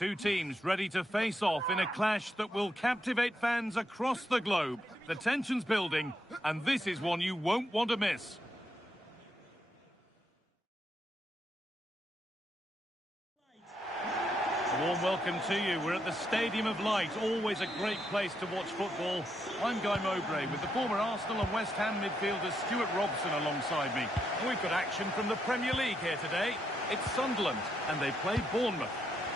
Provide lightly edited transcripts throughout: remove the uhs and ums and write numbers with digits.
Two teams ready to face off in a clash that will captivate fans across the globe. The tension's building, and this is one you won't want to miss. A warm welcome to you. We're at the Stadium of Light, always a great place to watch football. I'm Guy Mowbray with the former Arsenal and West Ham midfielder Stuart Robson alongside me. We've got action from the Premier League here today. It's Sunderland, and they play Bournemouth.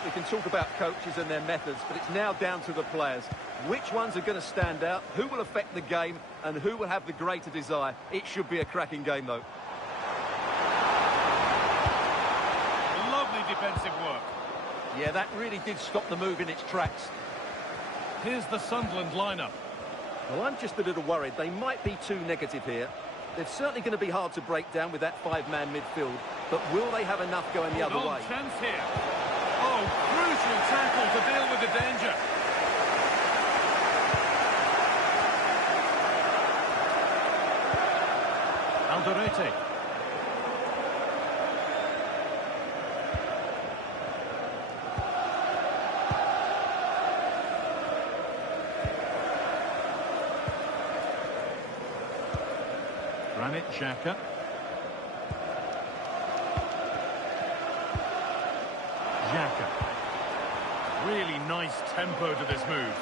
We can talk about coaches and their methods, but it's now down to the players. Which ones are going to stand out, who will affect the game, and who will have the greater desire? It should be a cracking game, though. Lovely defensive work. Yeah, that really did stop the move in its tracks. Here's the Sunderland lineup. Well, I'm just a little worried. They might be too negative here. They're certainly going to be hard to break down with that five-man midfield, but will they have enough going the other way? Chance here. Oh, crucial tackle to deal with the danger. Alderete. Granit Xhaka. Xhaka. Really nice tempo to this move.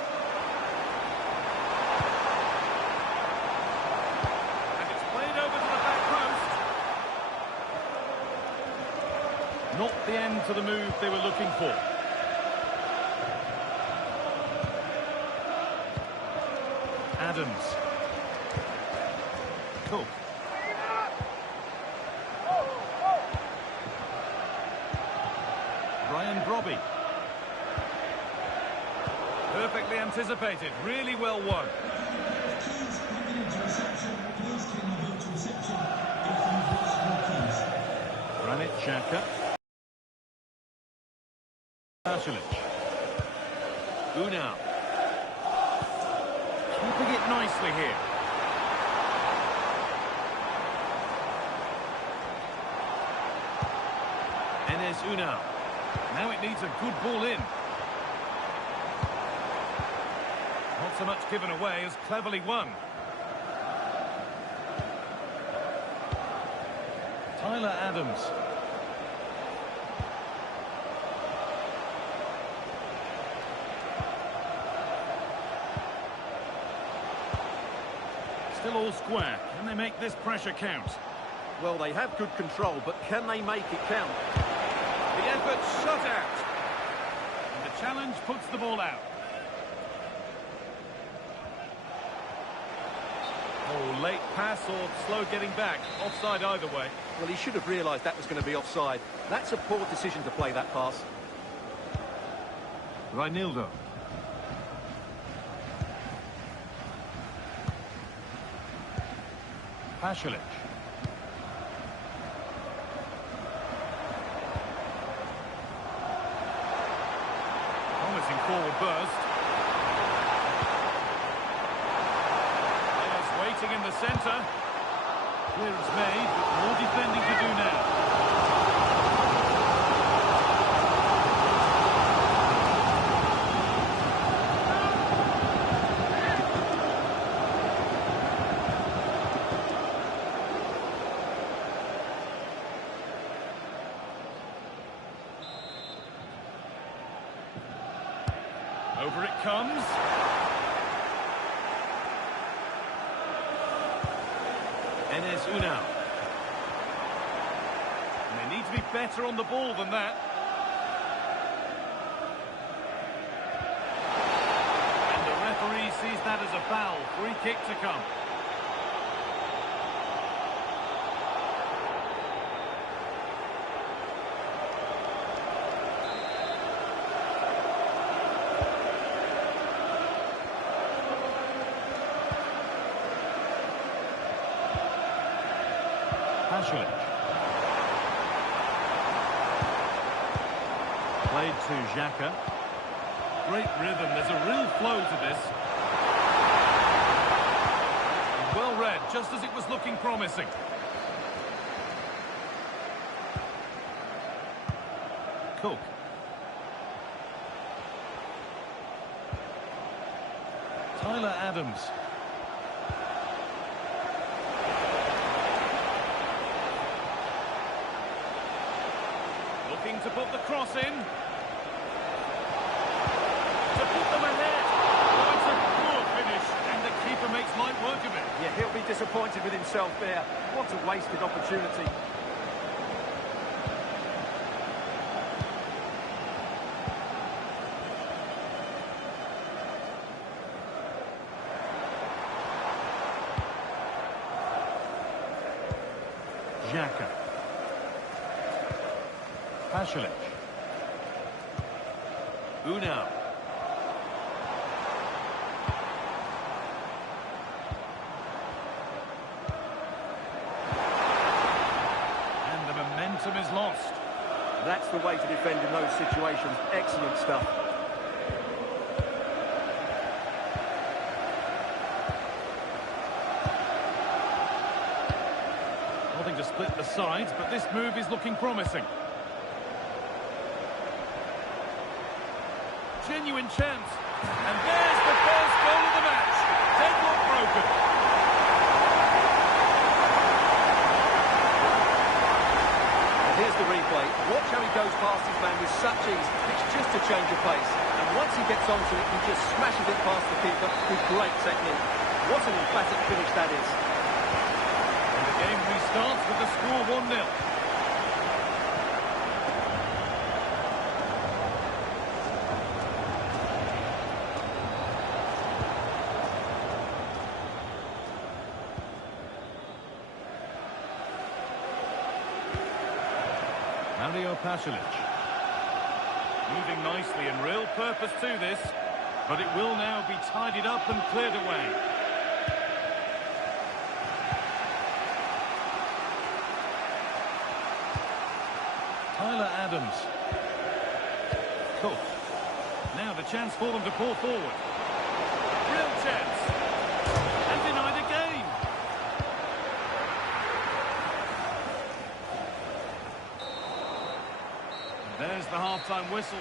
And it's played over to the back post. Not the end to the move they were looking for. Adams. Cook. Brian Brobby. Perfectly anticipated, really well won. Granit Xhaka. Valarsi. Unal. Keeping it nicely here. Unal. Now it needs a good ball in. Not so much given away as cleverly won. Tyler Adams. Still all square. Can they make this pressure count? Well, they have good control, but can they make it count? The effort shut out. And the challenge puts the ball out. Oh, late pass or slow getting back. Offside either way. Well, he should have realised that was going to be offside. That's a poor decision to play that pass. Reinildo. Pasalic. Promising forward burst. Players waiting in the centre. Clearance made, but more defending to do now. Over it comes. Unal. And they need to be better on the ball than that. And the referee sees that as a foul. Free kick to come. Pasalic. Played to Xhaka. Great rhythm, there's a real flow to this. Well read, just as it was looking promising. Cook. Tyler Adams. Looking to put the cross in. To put them ahead. Oh, it's a poor finish, and the keeper makes light work of it. Yeah, he'll be disappointed with himself there. What a wasted opportunity. Xhaka. Pasalic. Unal. And the momentum is lost. That's the way to defend in those situations. Excellent stuff. Nothing to split the sides, but this move is looking promising. Genuine chance. And there's the first goal of the match. Deadlock broken. And here's the replay. Watch how he goes past his man with such ease. It's just a change of pace. And once he gets onto it, he just smashes it past the keeper with great technique. What an emphatic finish that is. And the game restarts with the score 1-0. Pasalic. Moving nicely and real purpose to this, but it will now be tidied up and cleared away. Tyler Adams. Cool. Now the chance for them to pull forward. Real chance. And denied again. There's the half-time whistle.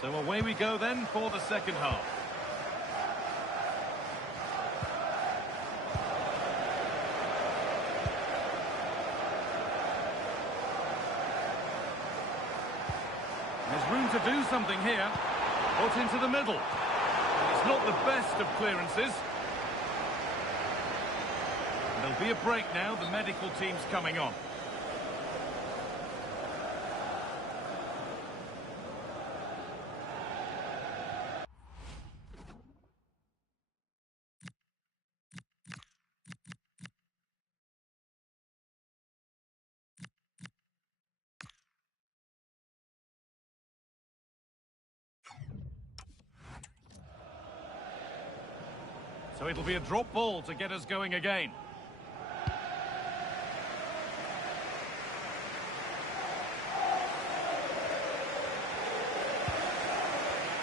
So away we go then for the second half. There's room to do something here. Put into the middle. It's not the best of clearances. There'll be a break now. The medical team's coming on. So it'll be a drop ball to get us going again.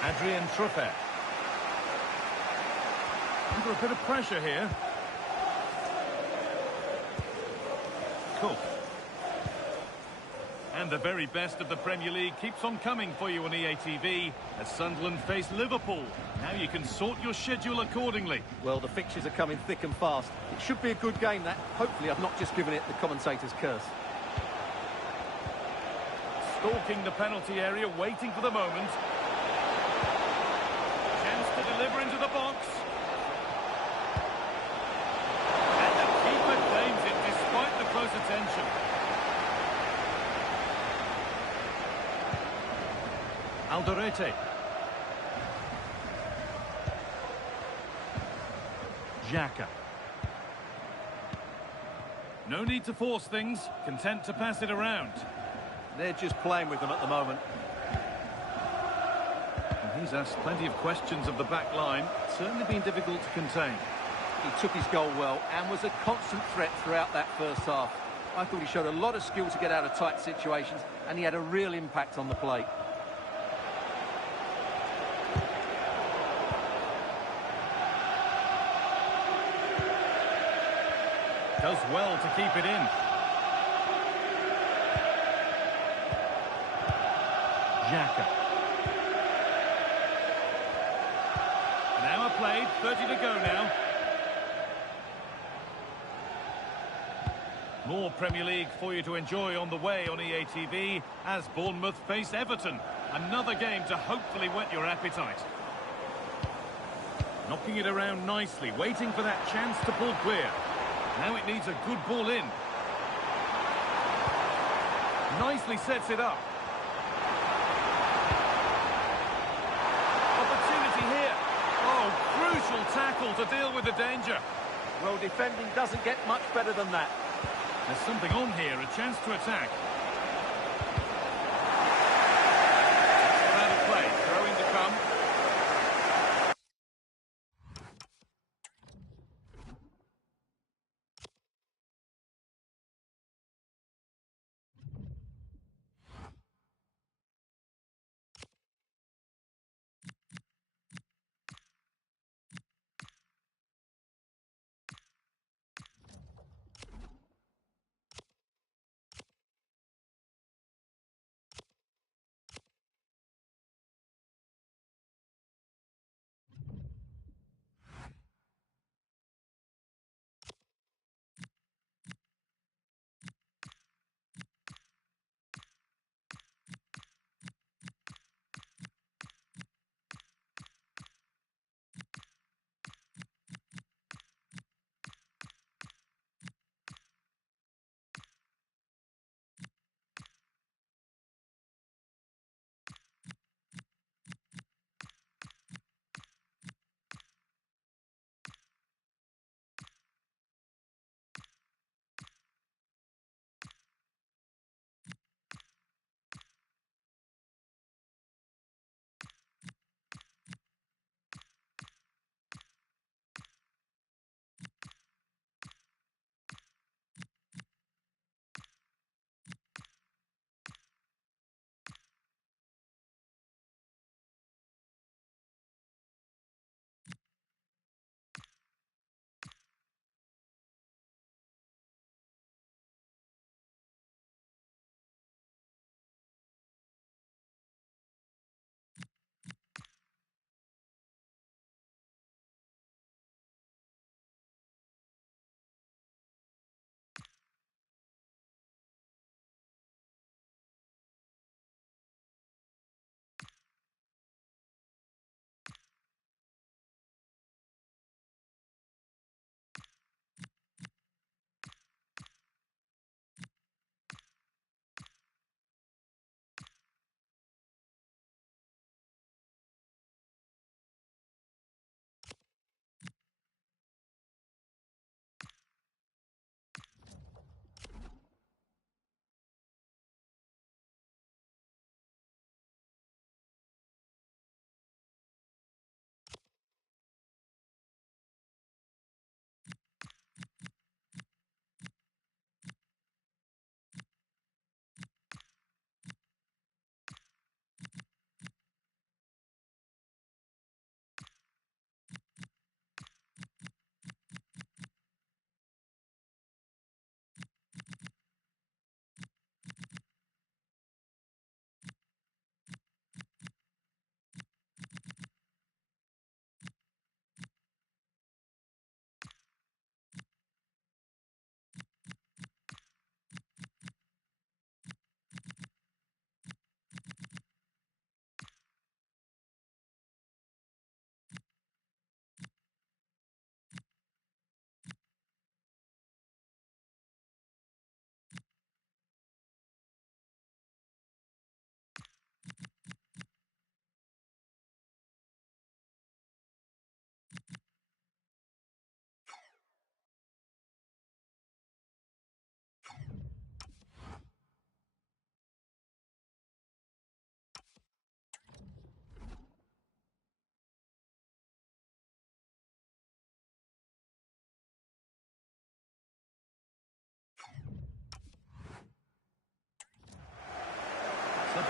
Adrian Truffet. Under a bit of pressure here. Cool. And the very best of the Premier League keeps on coming for you on EA TV as Sunderland face Liverpool. Now you can sort your schedule accordingly. Well, the fixtures are coming thick and fast. It should be a good game, that. Hopefully I've not just given it the commentator's curse. Stalking the penalty area, waiting for the moment. Chance to deliver into the box. And the keeper claims it despite the close attention. Alderete. Xhaka. No need to force things, content to pass it around. They're just playing with them at the moment. And he's asked plenty of questions of the back line. Certainly been difficult to contain. He took his goal well and was a constant threat throughout that first half. I thought he showed a lot of skill to get out of tight situations, and he had a real impact on the play. Does well to keep it in. Xhaka. An hour played, 30 to go now. More Premier League for you to enjoy on the way on EA TV as Bournemouth face Everton. Another game to hopefully whet your appetite. Knocking it around nicely, waiting for that chance to pull clear. Now it needs a good ball in. Nicely sets it up. Opportunity here. Oh, crucial tackle to deal with the danger. Well, defending doesn't get much better than that. There's something on here, a chance to attack.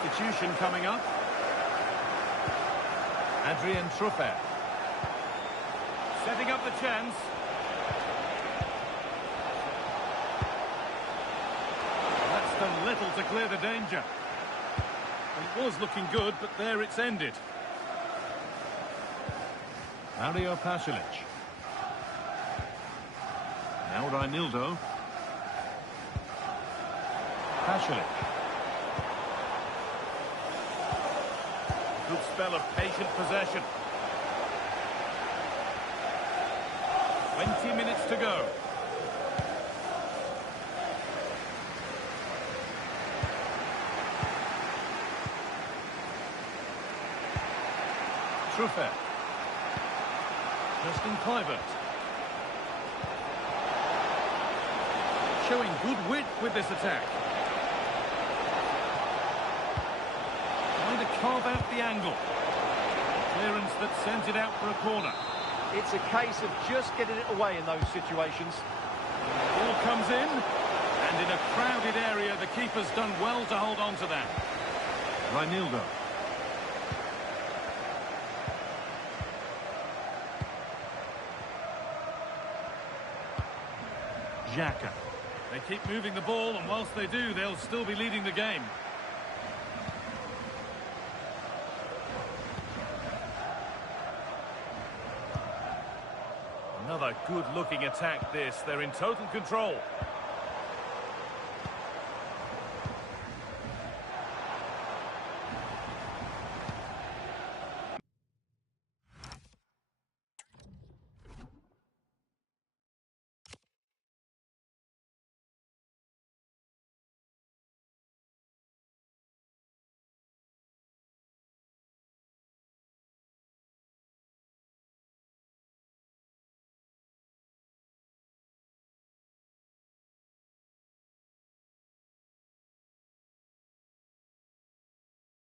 Substitution coming up. Adrian Truffert. Setting up the chance. That's done little to clear the danger. It was looking good, but there it's ended. Mario Pasalic. Now Reinildo. Pasalic. Good spell of patient possession. 20 minutes to go. Truffert. Justin Kluivert. Showing good wit with this attack. Trying to carve out the angle. Clearance that sends it out for a corner. It's a case of just getting it away in those situations. Ball comes in, and in a crowded area, the keeper's done well to hold on to that. Reinildo. Xhaka. They keep moving the ball, and whilst they do, they'll still be leading the game. Another good-looking attack, this. They're in total control.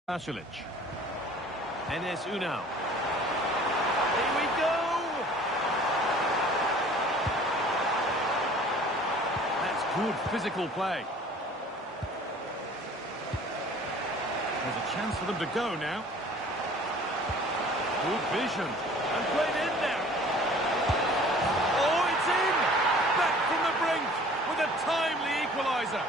Pasalic. Enes Unal. Here we go! That's good physical play. There's a chance for them to go now. Good vision. And played in now. Oh, it's in! Back from the brink with a timely equaliser.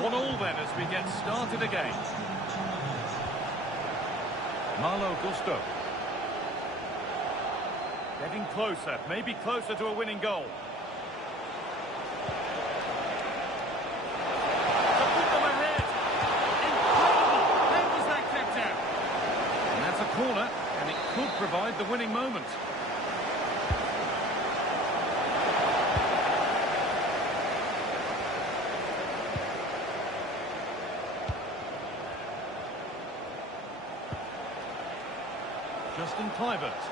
One all then as we get started again. Malo Gusto. Getting closer, maybe closer to a winning goal. To put them ahead. Incredible! How was that kept out? And that's a corner, and it could provide the winning moment. Justin Kluivert.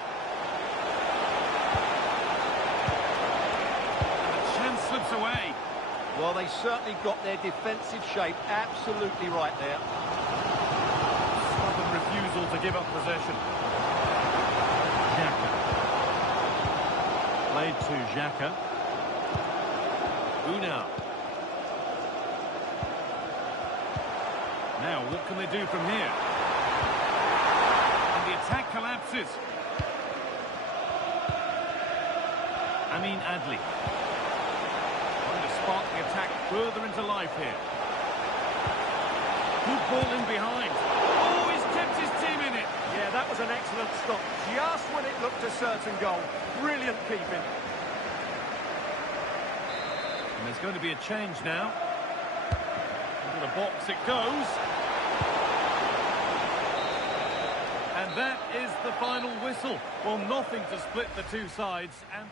The chance slips away. Well, they certainly got their defensive shape absolutely right there. Stubborn refusal to give up possession. Xhaka. Played to Xhaka. Unal. Now, what can they do from here? The attack collapses. Amin Adli. Trying to spark the attack further into life here. Good ball in behind. Oh, he's kept his team in it. Yeah, that was an excellent stop. Just when it looked a certain goal. Brilliant keeping. And there's going to be a change now. Into the box it goes. And that is the final whistle. Well, nothing to split the two sides. And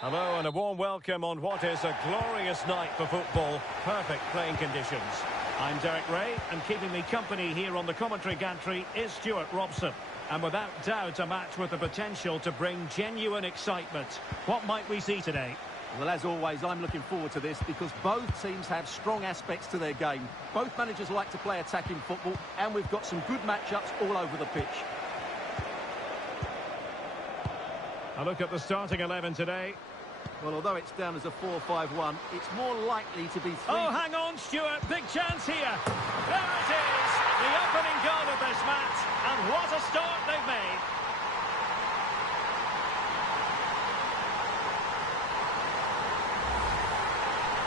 Hello and a warm welcome on what is a glorious night for football. Perfect playing conditions. I'm Derek Ray, and keeping me company here on the commentary gantry is Stuart Robson. And without doubt, a match with the potential to bring genuine excitement. What might we see today? Well, as always, I'm looking forward to this because both teams have strong aspects to their game. Both managers like to play attacking football, and we've got some good matchups all over the pitch. A look at the starting 11 today. Well, although it's down as a 4-5-1, it's more likely to be 3... Oh, hang on, Stuart. Big chance here. There it is. The opening goal of this match. And what a start they've made.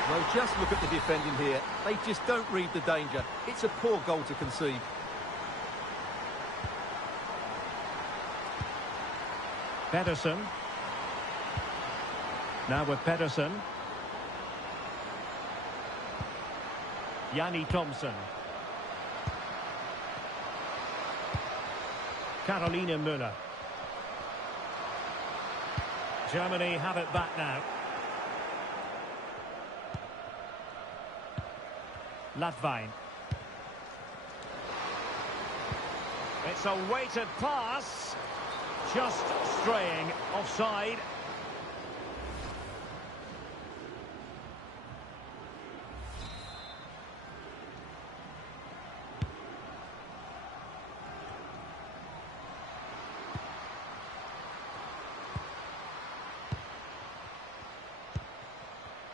Well, just look at the defending here. They just don't read the danger. It's a poor goal to concede. Pedersen. Now with Pedersen. Yanni Thompson. Carolina Müller. Germany have it back now. Latvain. It's a weighted pass. Just straying offside.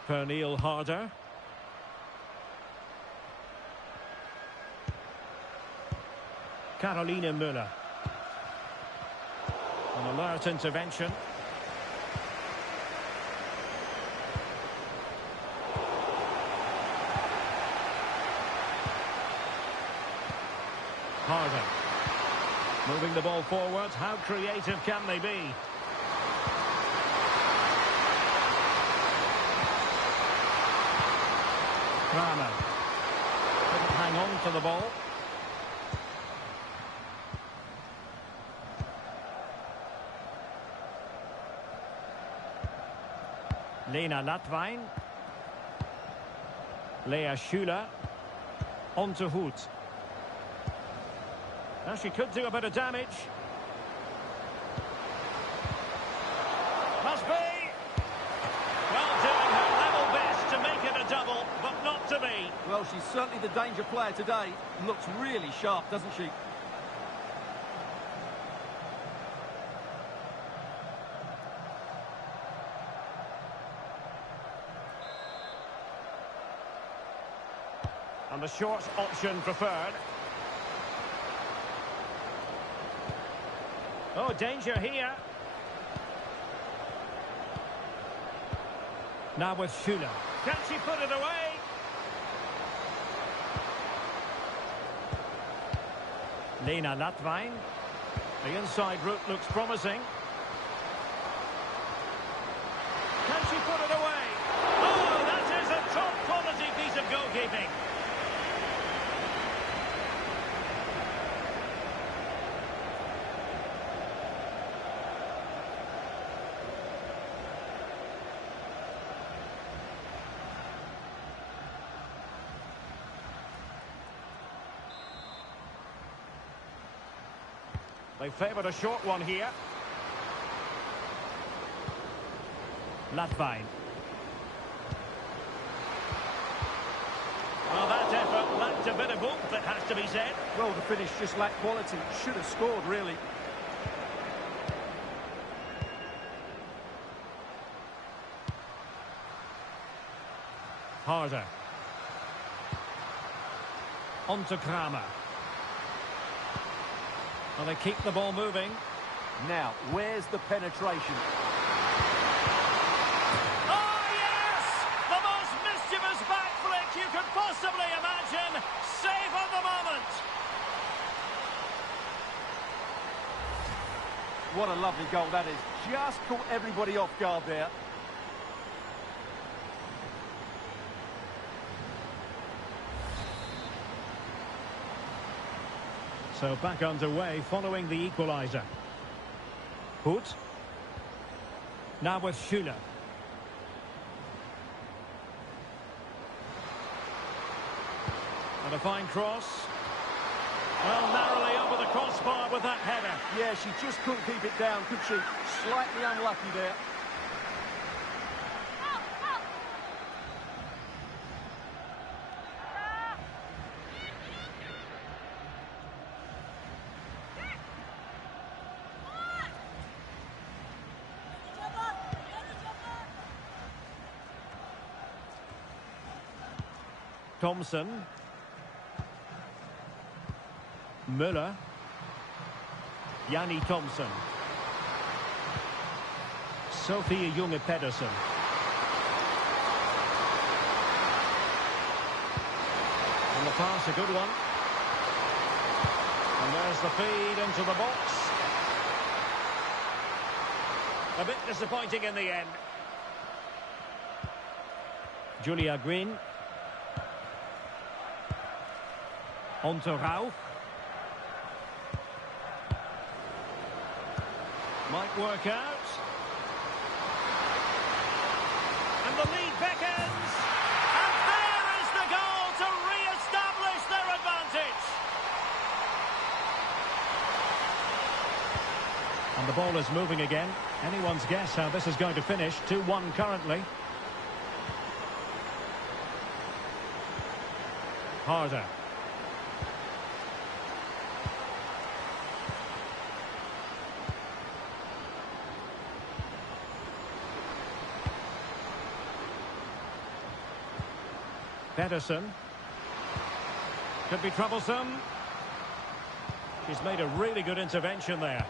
Pernille Harder. Carolina Müller. An alert intervention. Harder. Moving the ball forward. How creative can they be? Kramer. Couldn't hang on to the ball. Lena Latvain. Lea Schuler. On to Hoot. Now she could do a bit of damage. Must be. Well, doing her level best to make it a double, but not to be. Well, she's certainly the danger player today. Looks really sharp, doesn't she? And the short option preferred. Oh, danger here. Now with Schuler. Can she put it away? Lena Latvain. The inside route looks promising. Can she put it away? Oh, that is a top quality piece of goalkeeping. They favoured a short one here. Latvain. Well, that effort lacked a bit of oomph, it has to be said. Well, the finish just lacked quality. Should have scored, really. Harder. On to Kramer. Well, they keep the ball moving. Now, where's the penetration? Oh, yes! The most mischievous back flick you could possibly imagine. Save of the moment. What a lovely goal that is. Just caught everybody off guard there. So back underway following the equaliser. Hoot. Now with Schuler. a fine cross. Well, narrowly over the crossbar with that header. Yeah, she just couldn't keep it down, could she? Slightly unlucky there. Thompson. Müller. Yanni Thompson. Sophie Junge Pedersen. And the pass, a good one. And there's the feed into the box. A bit disappointing in the end. Julia Green. On to Rauch. Might work out. And the lead beckons. And there is the goal to re-establish their advantage. And the ball is moving again. Anyone's guess how this is going to finish. 2-1 currently. Harder. Pedersen. Could be troublesome. She's made a really good intervention there.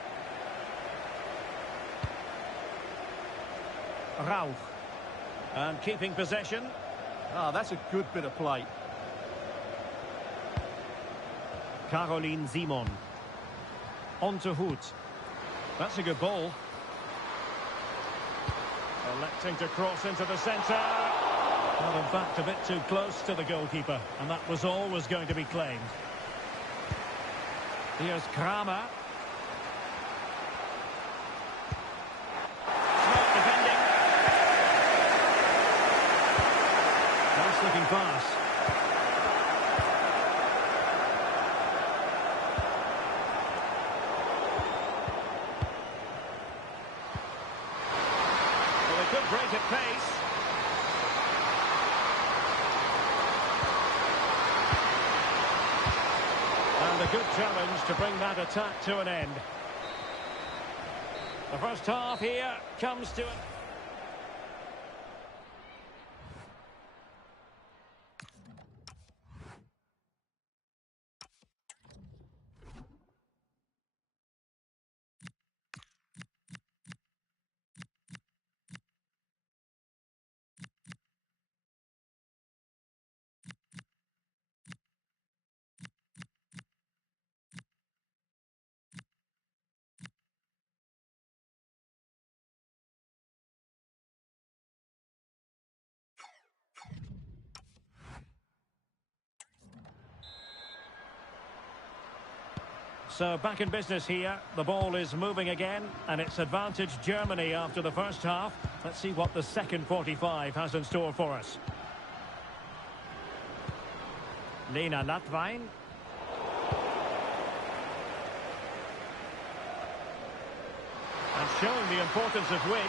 Rauch. And keeping possession. Ah, that's a good bit of play. Caroline Simon. On to Hood. That's a good ball. Electing to cross into the centre. Well, in fact, a bit too close to the goalkeeper, and that was always going to be claimed. Here's Kramer. Smart defending. Nice looking pass. Well, they could break at pace. And a good challenge to bring that attack to an end. The first half here comes to an... So back in business here. The ball is moving again, and it's advantage Germany after the first half. Let's see what the second 45 has in store for us. Lena Latwein. And showing the importance of width.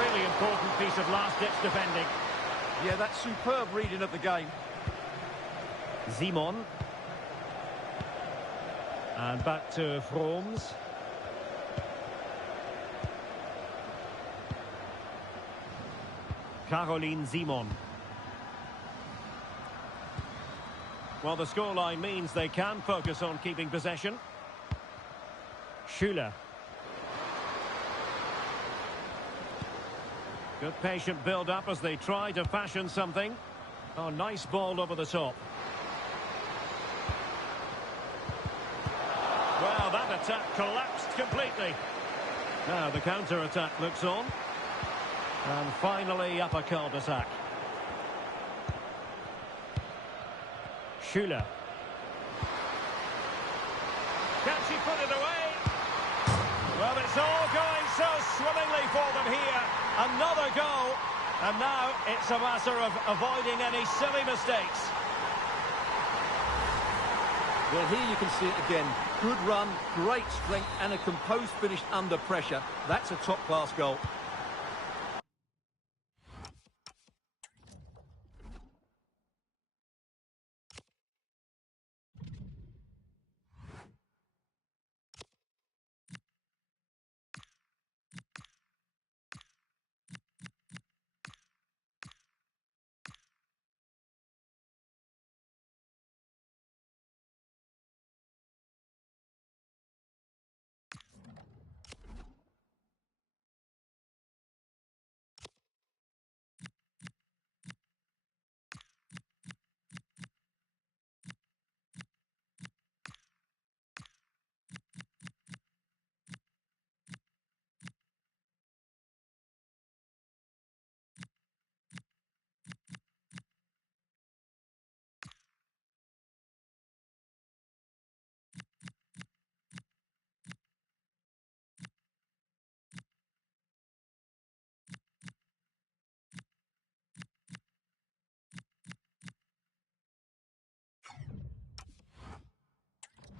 Really important piece of last-ditch defending. Yeah, that's superb reading of the game. Simon. And back to Froms. Caroline Simon. Well, the scoreline means they can focus on keeping possession. Schüller. Good patient build-up as they try to fashion something. Oh, nice ball over the top. Well, that attack collapsed completely. Now the counter-attack looks on. And finally up a cul-de-sac. Schüller. Can she put it away? Well, it's all going so swimmingly for them here. Another goal. And now it's a matter of avoiding any silly mistakes. Well, here you can see it again. Good run, great strength, and a composed finish under pressure. That's a top-class goal.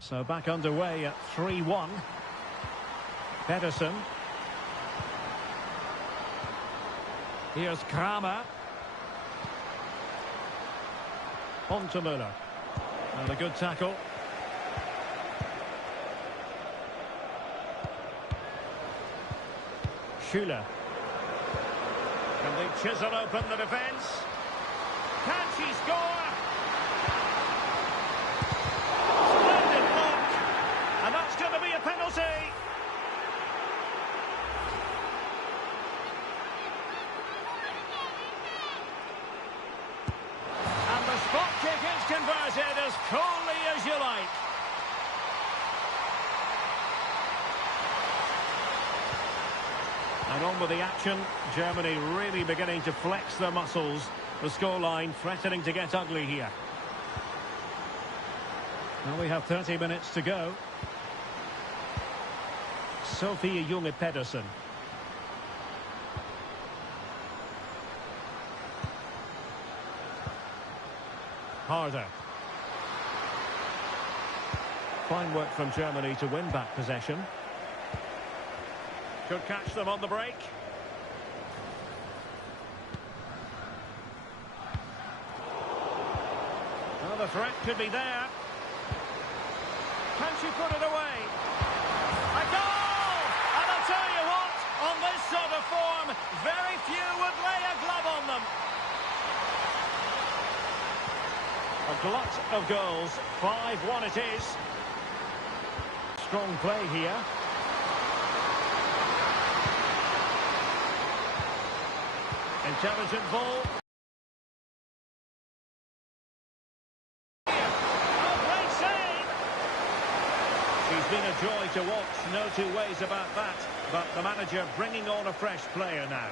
So back underway at 3-1. Pedersen. Here's Kramer. On to Müller. And a good tackle. Schüller. Can they chisel open the defence? Can she score? Splendid block. And that's going to be a penalty. And the spot kick is converted as coolly as you like. And on with the action. Germany really beginning to flex their muscles. The scoreline threatening to get ugly here. Well, we have 30 minutes to go. Sophie Junge Pedersen. Harder. Fine work from Germany to win back possession. Could catch them on the break. Well, the threat could be there. Can she put it away? A goal! And I'll tell you what, on this sort of form, very few would lay a glove on them. A glut of goals. 5-1 it is. Strong play here. Intelligent ball. Oh, great save! She's been a joy to watch, no two ways about that. But the manager bringing on a fresh player now.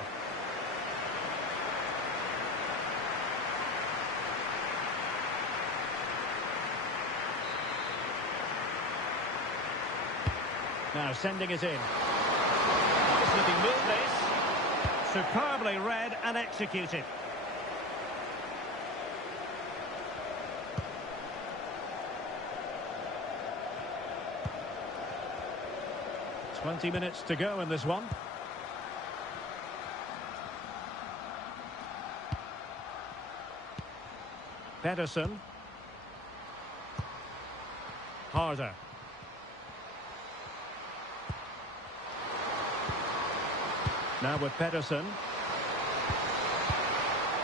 Now sending it in. Nice looking move this. Superbly read and executed. "20 minutes to go in this one. Pedersen. Harder. Now with Pedersen.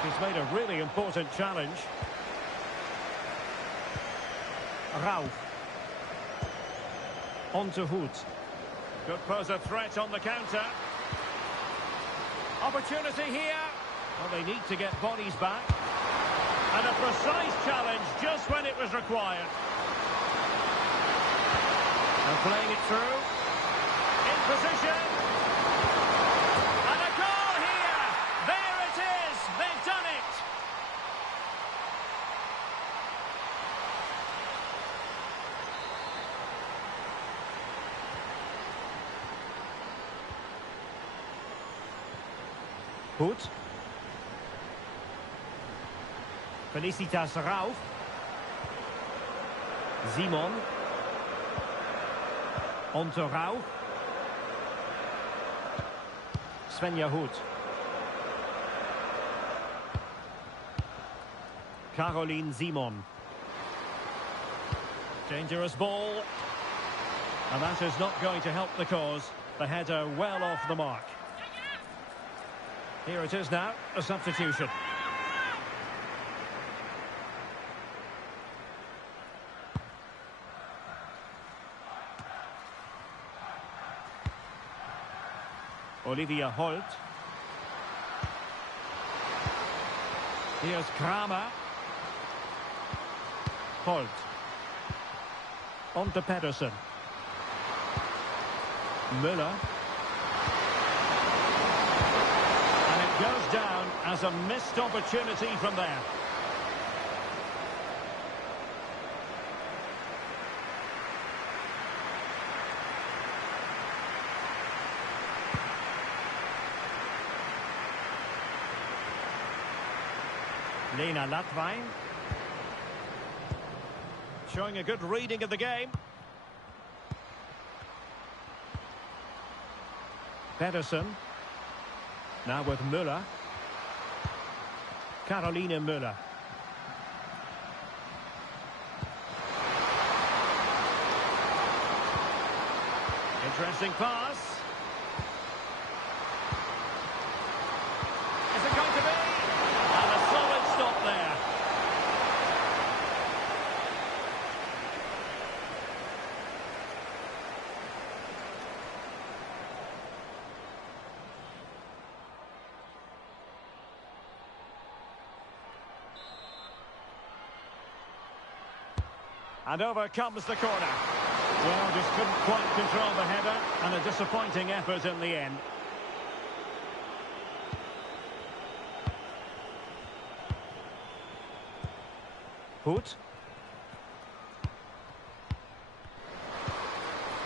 He's made a really important challenge. Rauch. On to Hoot. Could pose a threat on the counter. Opportunity here. Well, they need to get bodies back. And a precise challenge just when it was required. And playing it through. In position. And a goal here. There it is. They've done it. Hoot. Felicitas Rauf. Simon. Onto Rauf. Svenja Hoed. Caroline Simon. Dangerous ball. And that is not going to help the cause. The header well off the mark. Here it is now, a substitution. Olivia Holt. Here's Kramer. Holt. On to Pedersen. Müller. And it goes down as a missed opportunity from there. Lena Latvain. Showing a good reading of the game. Pedersen. Now with Müller. Caroline Müller. Interesting pass. Is it going to be? And a solid stop there. And over comes the corner. Well, just couldn't quite control the header, and a disappointing effort in the end. Hoot.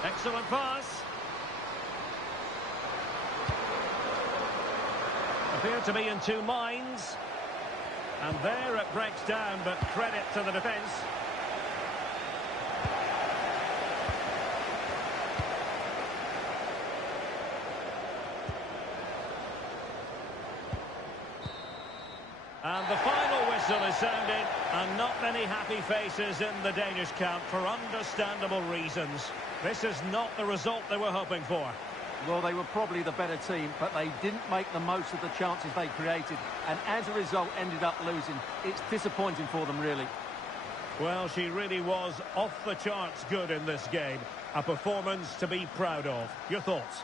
Excellent pass. Appeared to be in two minds. And there it breaks down, but credit to the defence. And the final whistle is sounded, and not many happy faces in the Danish camp for understandable reasons. This is not the result they were hoping for. Well, they were probably the better team, but they didn't make the most of the chances they created, and as a result ended up losing. It's disappointing for them, really. Well, she really was off the charts good in this game. A performance to be proud of. Your thoughts?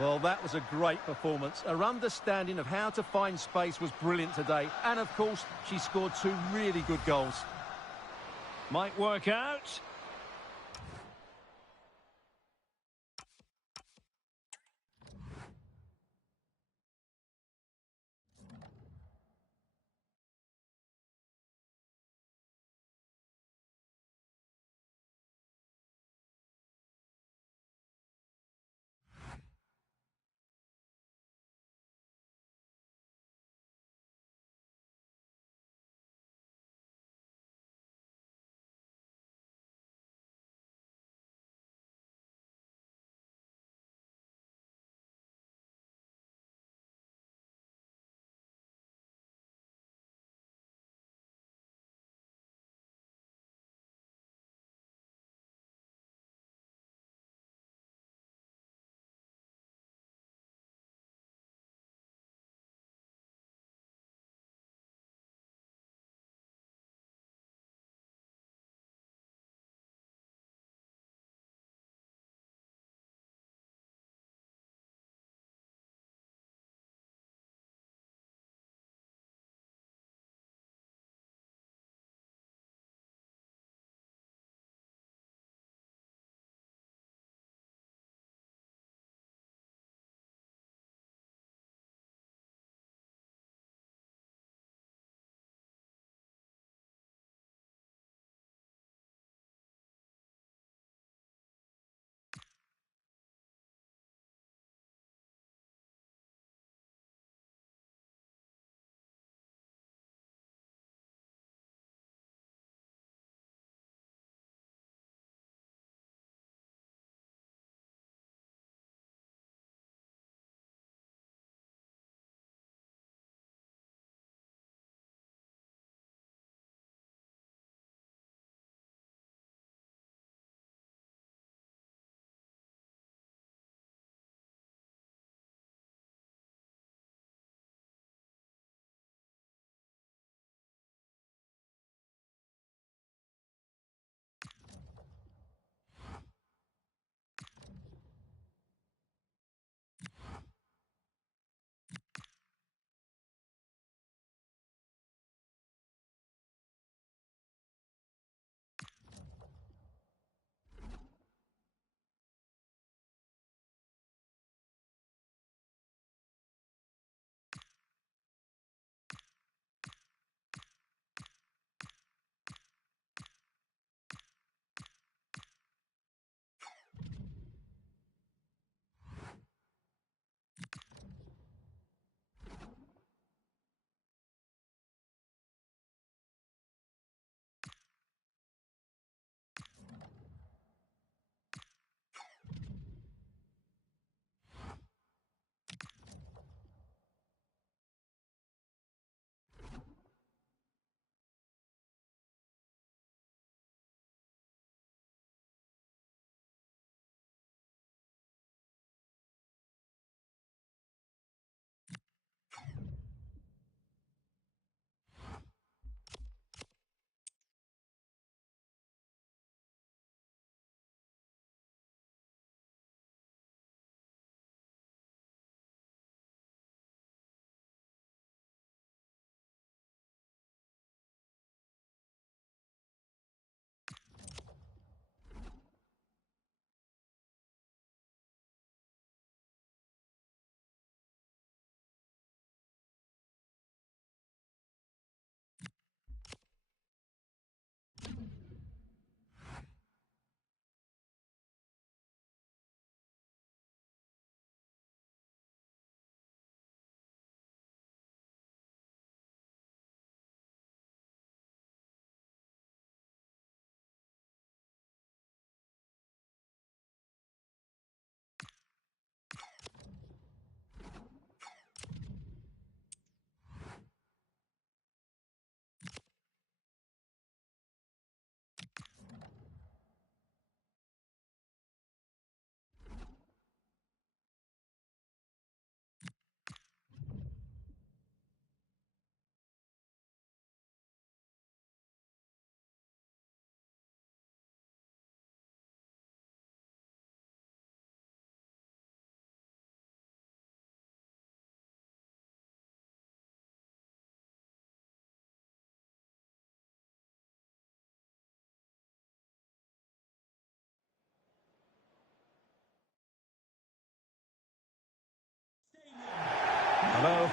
Well, that was a great performance. Her understanding of how to find space was brilliant today. And, of course, she scored two really good goals. Might work out.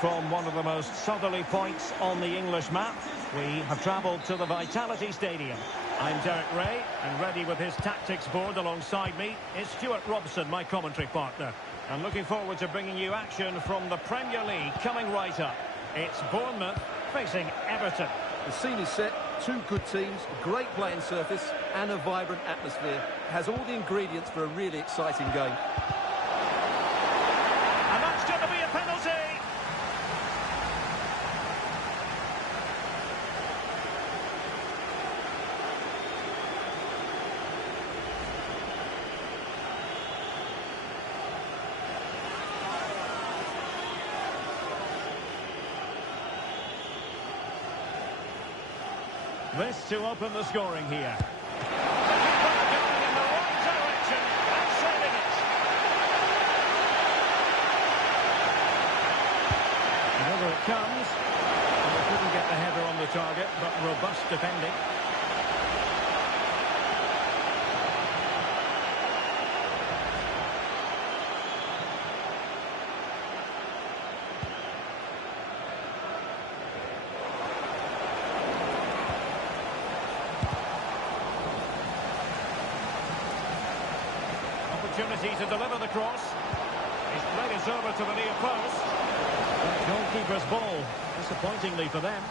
from one of the most southerly points on the English map. We have travelled to the Vitality Stadium. I'm Derek Ray, and ready with his tactics board alongside me is Stuart Robson, my commentary partner. And looking forward to bringing you action from the Premier League coming right up. It's Bournemouth facing Everton. The scene is set, two good teams, great playing surface and a vibrant atmosphere. It has all the ingredients for a really exciting game. And that's going to be a penalty! This to open the scoring here. Going in the right direction and saving it. And over it comes. And they couldn't get the header on the target, but robust defending. Opportunity to deliver the cross. He's played it over to the near post. That goalkeeper's ball, disappointingly for them.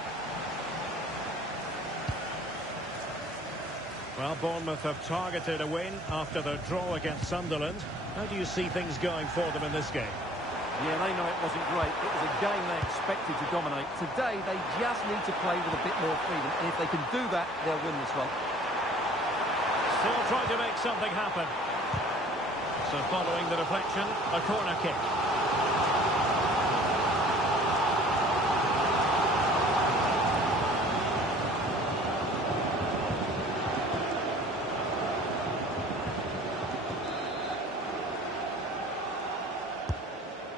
Well, Bournemouth have targeted a win after their draw against Sunderland. How do you see things going for them in this game? Yeah, they know it wasn't great. It was a game they expected to dominate. Today, they just need to play with a bit more freedom. And if they can do that, they'll win this one. Still trying to make something happen. So following the deflection, a corner kick.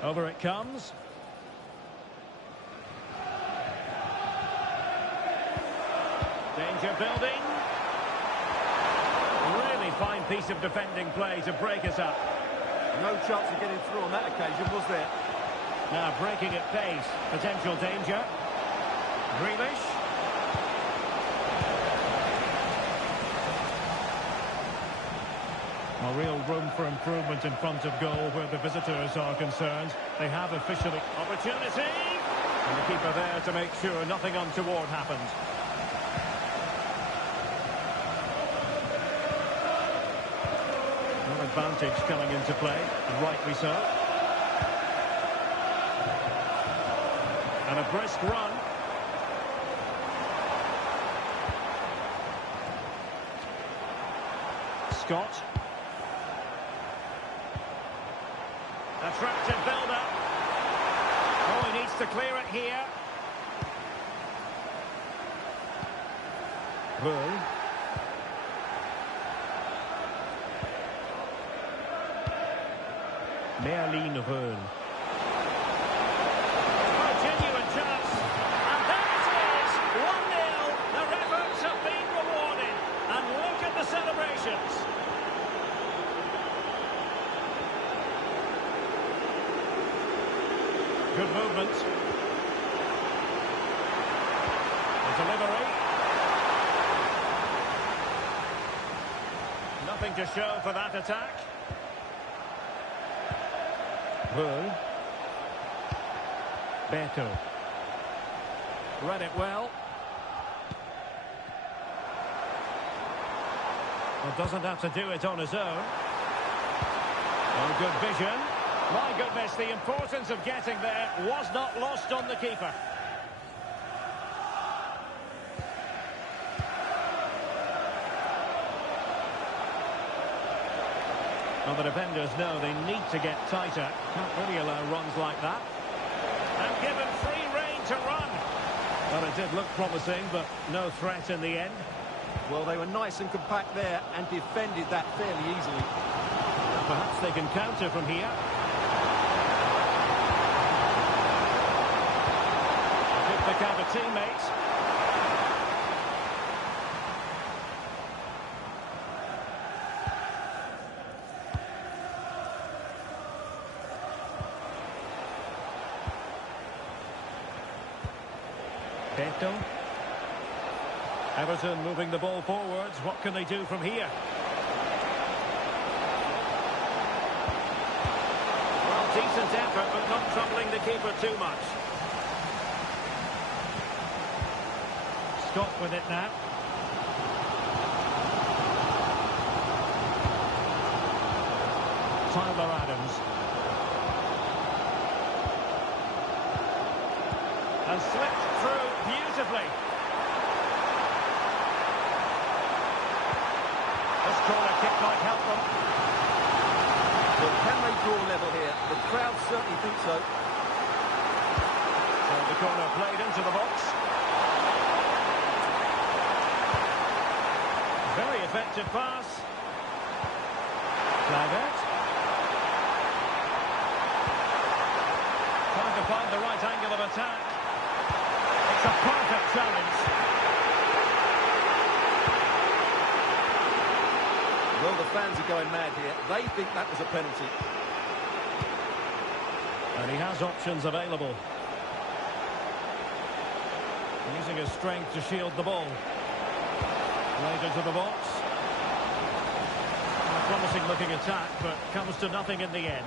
Over it comes. Danger building. Really fine piece of defending play to break us up. No chance of getting through on that occasion, was there? Now breaking at pace. Potential danger. Grealish. A real room for improvement in front of goal where the visitors are concerned. They have officially opportunity. And the keeper there to make sure nothing untoward happened. No advantage coming into play, and rightly so. And a brisk run. Scott. Attractive build-up. Oh, he needs to clear it here. Bull. Merlin Röhl. A genuine chance. And there it is! 1-0. Their efforts have been rewarded. And look at the celebrations. Good movement. The delivery. Nothing to show for that attack. Röhl. Beto. Read it well. Well, doesn't have to do it on his own. Oh, good vision. My goodness, the importance of getting there was not lost on the keeper. Well, the defenders know they need to get tighter. Can't really allow runs like that. And given free rein to run. Well, it did look promising, but no threat in the end. Well, they were nice and compact there and defended that fairly easily. Perhaps they can counter from here. Good pick out of teammates. Beto. Everton moving the ball forwards. What can they do from here? Well, decent effort, but not troubling the keeper too much. Scott with it now. Tyler Adams. And slipped through beautifully. This corner kick might help them. Well, can they draw level here? The crowd certainly think so. So the corner played into the box. Very effective pass. Flagged. Trying to find the right angle of attack. It's a perfect challenge. Well, the fans are going mad here. They think that was a penalty. And he has options available. Using his strength to shield the ball. Played into the box. A promising looking attack, but comes to nothing in the end.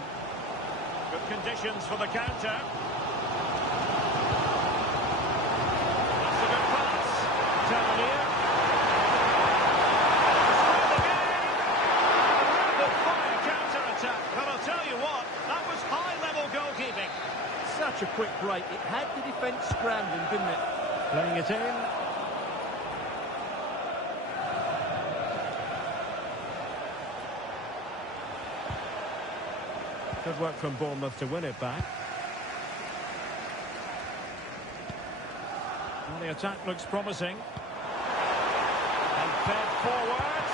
Good conditions for the counter. That's a good pass. Tavernier. Through the game. A rapid fire counter-attack. But I'll tell you what, that was high-level goalkeeping. Such a quick break. It had the defence scrambling, didn't it? Playing it in. Good work from Bournemouth to win it back. Well, the attack looks promising. And fed forwards.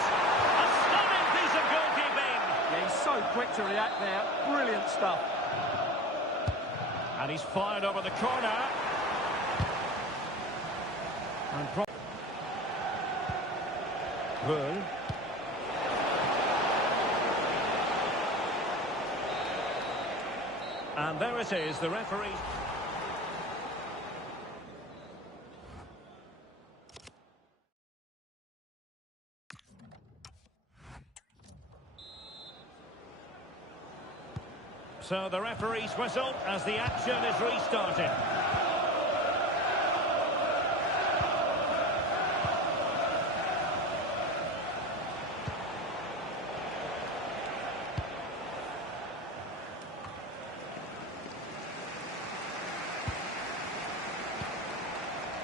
A stunning piece of goalkeeping. Yeah, he's so quick to react there. Brilliant stuff. And he's fired over the corner. And Bull. And there it is, the referee. So the referee's whistle as the action is restarted.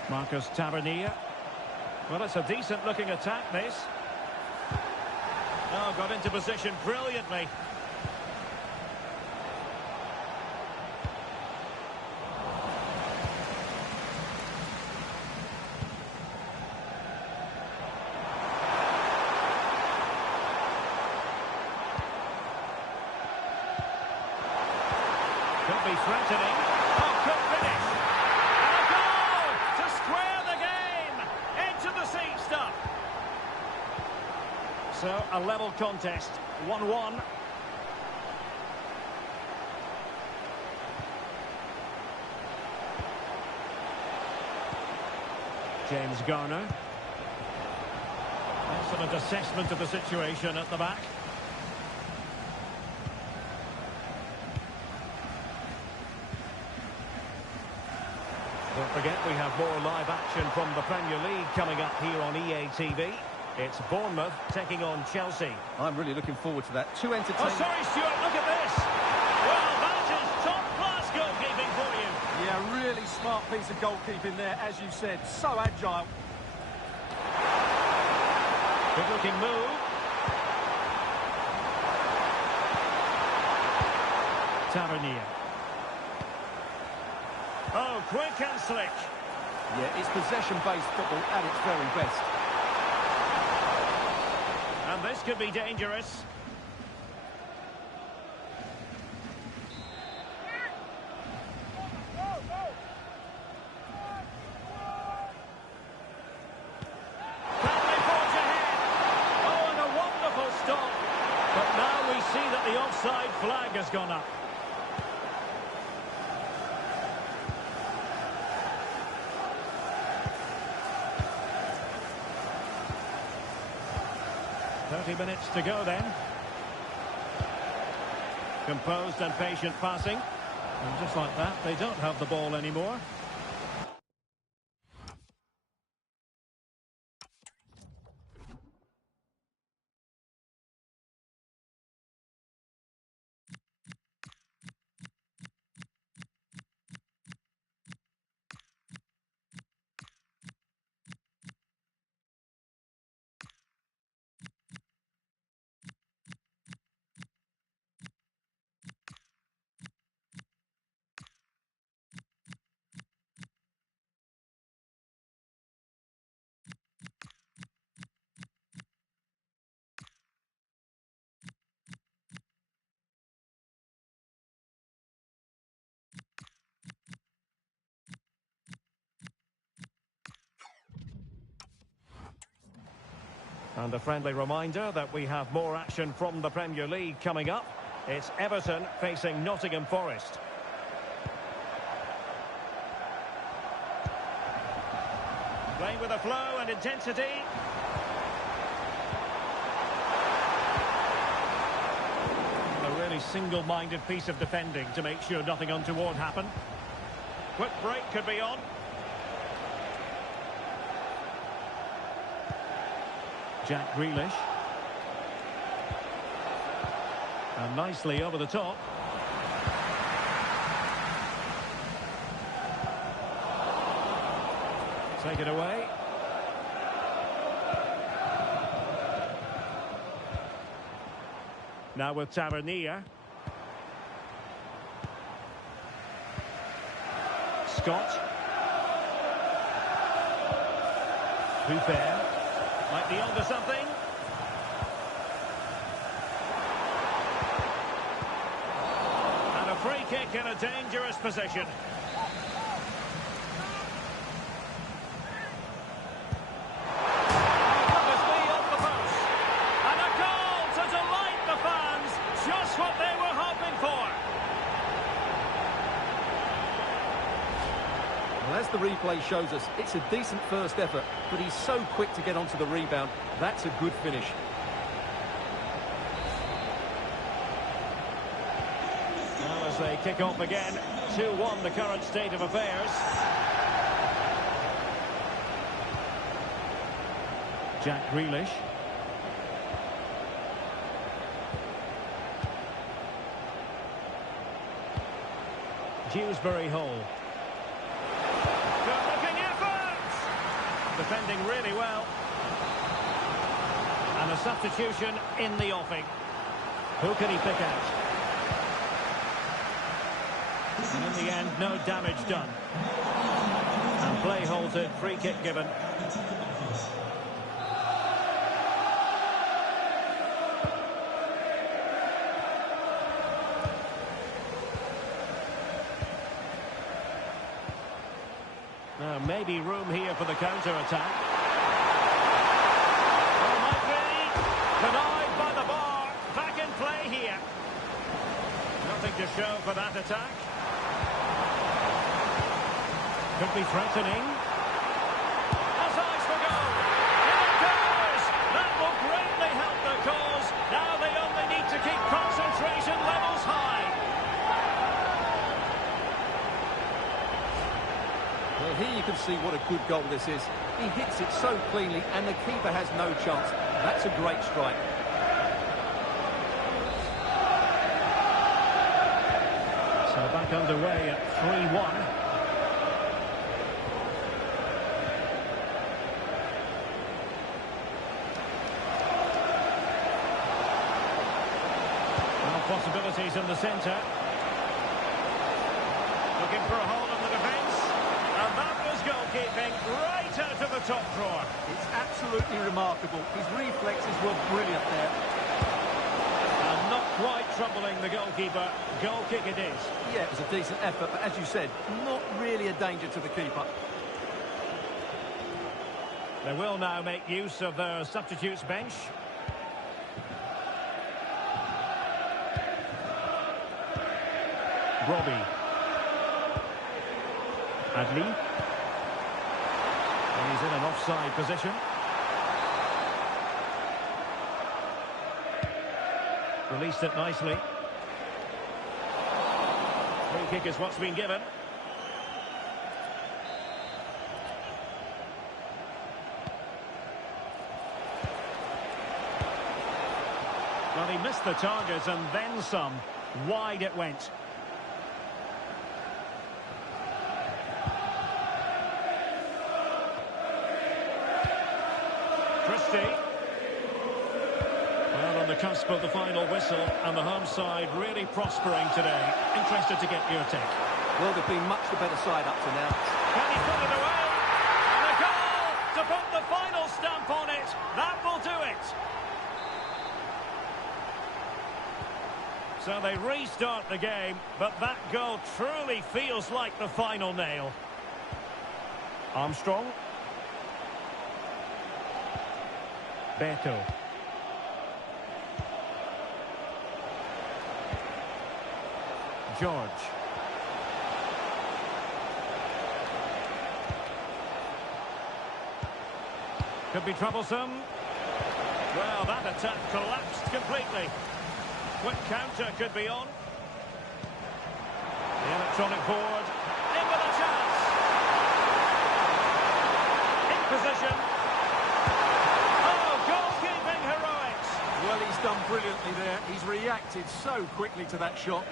Marcus Tavernier. Well, it's a decent-looking attack, this. Oh, got into position brilliantly. Could be threatening. Oh, good finish. So, a level contest, 1-1. James Garner. Excellent assessment of the situation at the back. Don't forget, we have more live action from the Premier League coming up here on EA TV. It's Bournemouth taking on Chelsea. I'm really looking forward to that. Too entertaining. Oh, sorry, Stuart, look at this. Well, that is top-class goalkeeping for you. Yeah, really smart piece of goalkeeping there, as you said. So agile. Good-looking move. Tavernier. Oh, quick and slick. Yeah, it's possession-based football at its very best. And this could be dangerous. Can they forge ahead? Oh, and a wonderful stop. But now we see that the offside flag has gone up. 20 minutes to go then. Composed and patient passing. And just like that, they don't have the ball anymore. And a friendly reminder that we have more action from the Premier League coming up. It's Everton facing Nottingham Forest. Playing with a flow and intensity. A really single-minded piece of defending to make sure nothing untoward happened. Quick break could be on. Jack Grealish. And nicely over the top. Take it away. Now with Tavernier. Scott. Hufer. Might be onto something. And a free kick in a dangerous position. Goodness me, off the post. And a goal to delight the fans. Just what they were hoping for. Well, as the replay shows us, it's a decent first effort, but he's so quick to get onto the rebound. That's a good finish. Well, as they kick off again, 2-1 the current state of affairs. Jack Grealish. Dewsbury Hall. Good-looking effort! Defending really well. And a substitution in the offing. Who can he pick out? And in the end, no damage done. And play halted, free kick given. Now, maybe room here for the counter-attack. Oh, might be. Denied by the bar. Back in play here. Nothing to show for that attack. Could be threatening. Has eyes for goal. Here it goes. That will greatly help the cause. Now they only need to keep concentration levels high. Well, here you can see what a good goal this is. He hits it so cleanly, and the keeper has no chance. That's a great strike. So back underway at 3-1. Possibilities in the centre. Looking for a hold on the defence. And that was goalkeeping right out of the top drawer. It's absolutely remarkable. His reflexes were brilliant there. And not quite troubling the goalkeeper. Goal kick it is. Yeah, it was a decent effort, but as you said, not really a danger to the keeper. They will now make use of their substitutes bench. Robbie. Adli. And he's in an offside position. Released it nicely. Free kick is what's been given. Well, he missed the target and then some. Wide it went. Christie. Well, on the cusp of the final whistle, and the home side really prospering today. Interested to get your take. Well, they've been much the better side up to now. Can he put it away? And a goal to put the final stamp on it. That will do it. So they restart the game, but that goal truly feels like the final nail. Armstrong. Beto. George. Could be troublesome. Well, that attack collapsed completely. Quick counter could be on. The electronic board. In with a chance. In position. Oh, goalkeeping heroics. Well, he's done brilliantly there. He's reacted so quickly to that shot.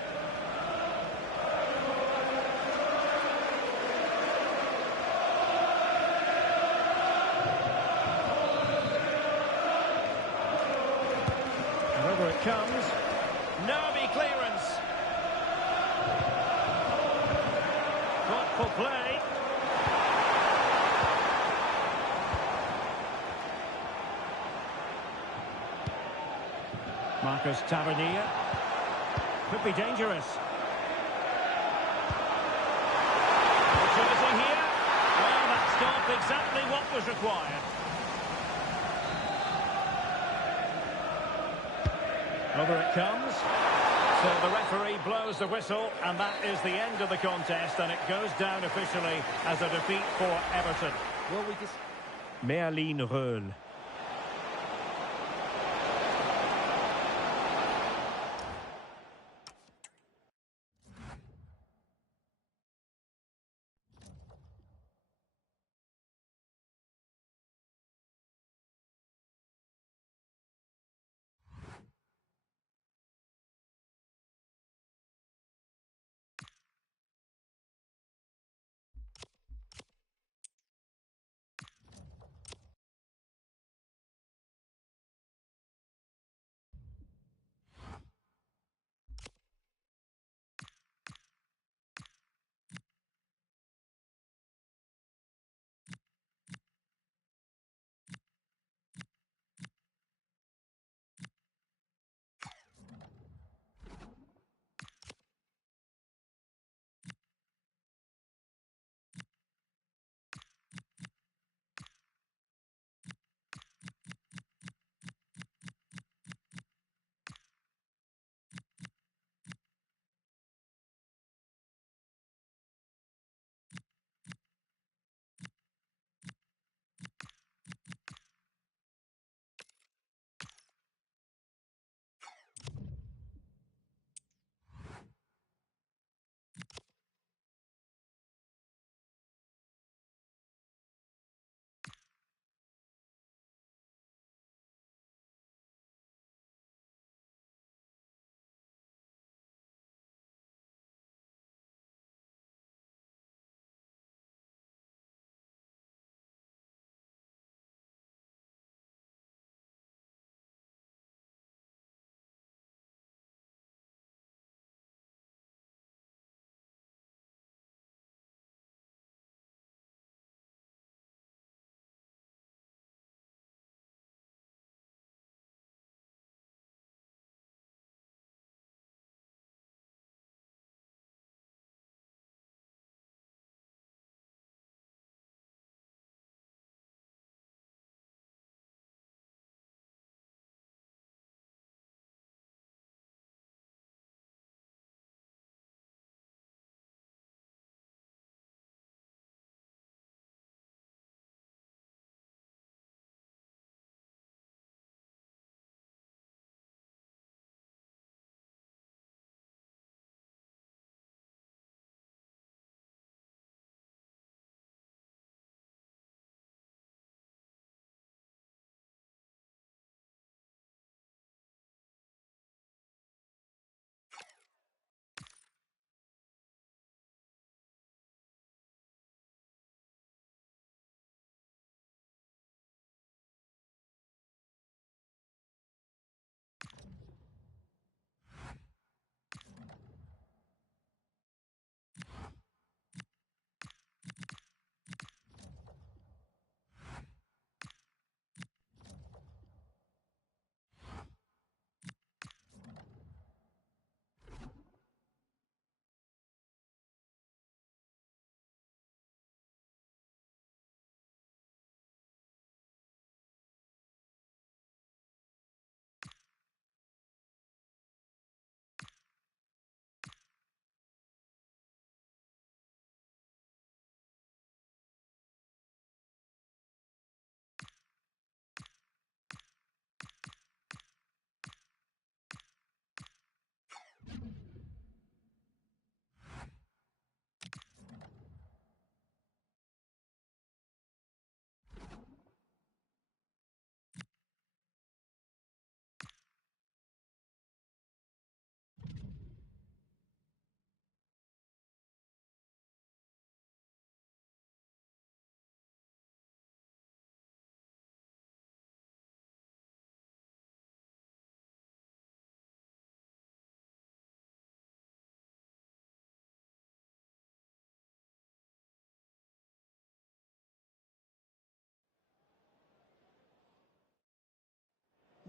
Over it comes. Nervy clearance. Thoughtful play. Marcus Tavernier. Could be dangerous. Opportunity here. Well, that stopped exactly what was required. Over it comes. So the referee blows the whistle, and that is the end of the contest, and it goes down officially as a defeat for Everton. Well, we just... Merlin Röhl.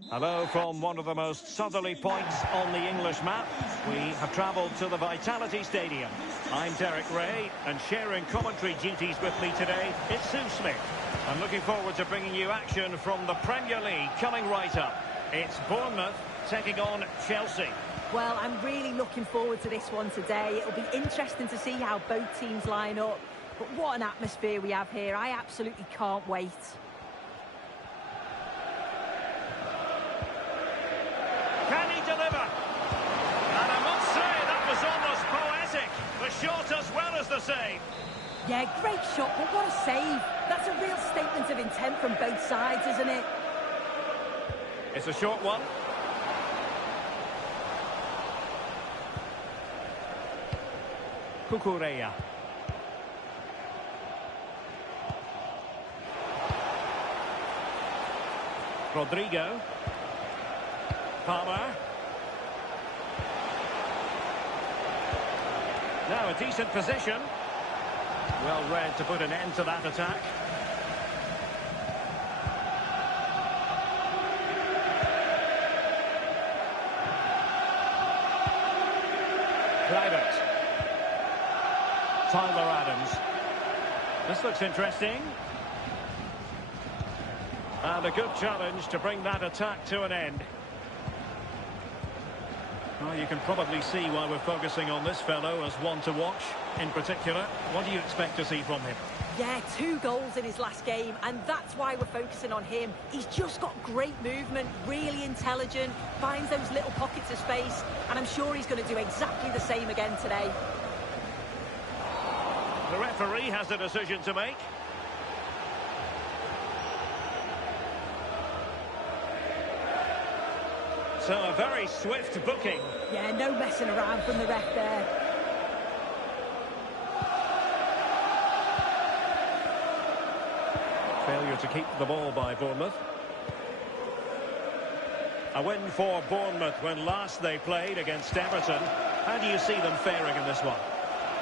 Hello from one of the most southerly points on the English map. We have travelled to the Vitality Stadium. I'm Derek Ray, and sharing commentary duties with me today is Sue Smith. I'm looking forward to bringing you action from the Premier League coming right up. It's Bournemouth taking on Chelsea. Well, I'm really looking forward to this one today. It'll be interesting to see how both teams line up. But what an atmosphere we have here. I absolutely can't wait. Can he deliver? And I must say, that was almost poetic. The shot as well as the save. Yeah, great shot, but what a save. That's a real statement of intent from both sides, isn't it? It's a short one. Cucurella. Rodrigo. Palmer. Now a decent position. Well read to put an end to that attack. Kluivert. Tyler Adams. This looks interesting. And a good challenge to bring that attack to an end. Well, you can probably see why we're focusing on this fellow as one to watch. In particular, what do you expect to see from him? Yeah, 2 goals in his last game, and that's why we're focusing on him. He's just got great movement, really intelligent, finds those little pockets of space, and I'm sure he's going to do exactly the same again today. The referee has a decision to make. So a very swift booking. Yeah, no messing around from the ref there. Failure to keep the ball by Bournemouth. A win for Bournemouth when last they played against Everton. How do you see them faring in this one?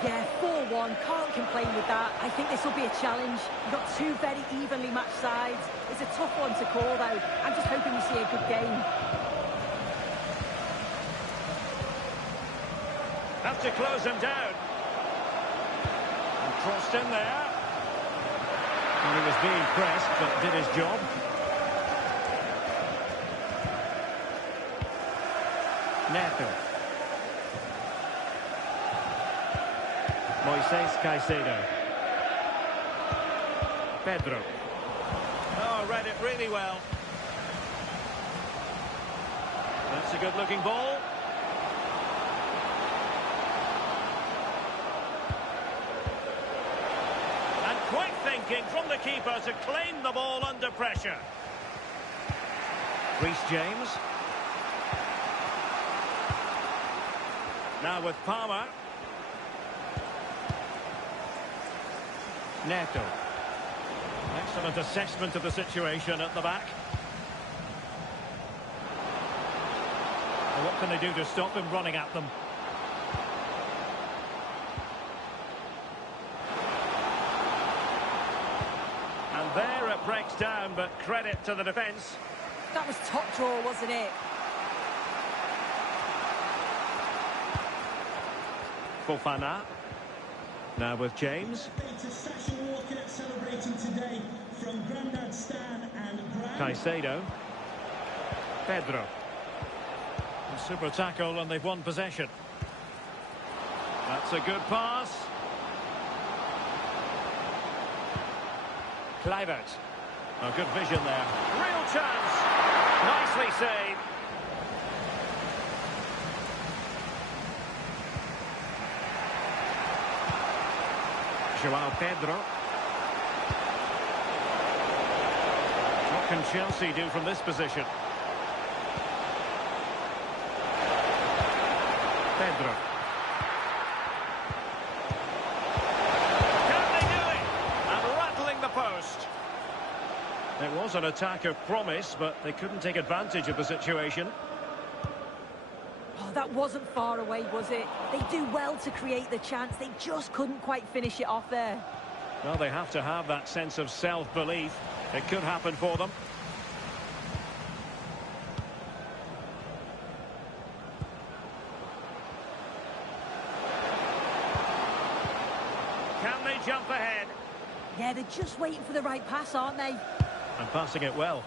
Yeah, 4-1, can't complain with that. I think this will be a challenge. We've got 2 very evenly matched sides. It's a tough one to call, though. I'm just hoping we see a good game. Have to close him down. And crossed in there. And he was being pressed, but did his job. Neto. Moises Caicedo. Pedro. Oh, read it really well. That's a good-looking ball. And quick thinking from the keeper to claim the ball under pressure. Reece James. Now with Palmer. Neto. Excellent assessment of the situation at the back. Well, what can they do to stop him running at them? And there it breaks down, but credit to the defence. That was top draw, wasn't it? Fofana. Now with James. Caicedo. Pedro. A super tackle and they've won possession. That's a good pass. Kluivert. A good vision there. Real chance. Nicely saved. Joao Pedro. What can Chelsea do from this position? Pedro. Can they do it? And rattling the post. It was an attack of promise, but they couldn't take advantage of the situation. Oh, that wasn't far away, was it? They do well to create the chance. They just couldn't quite finish it off there. Well, they have to have that sense of self-belief. It could happen for them. they're just waiting for the right pass, aren't they? And passing it well.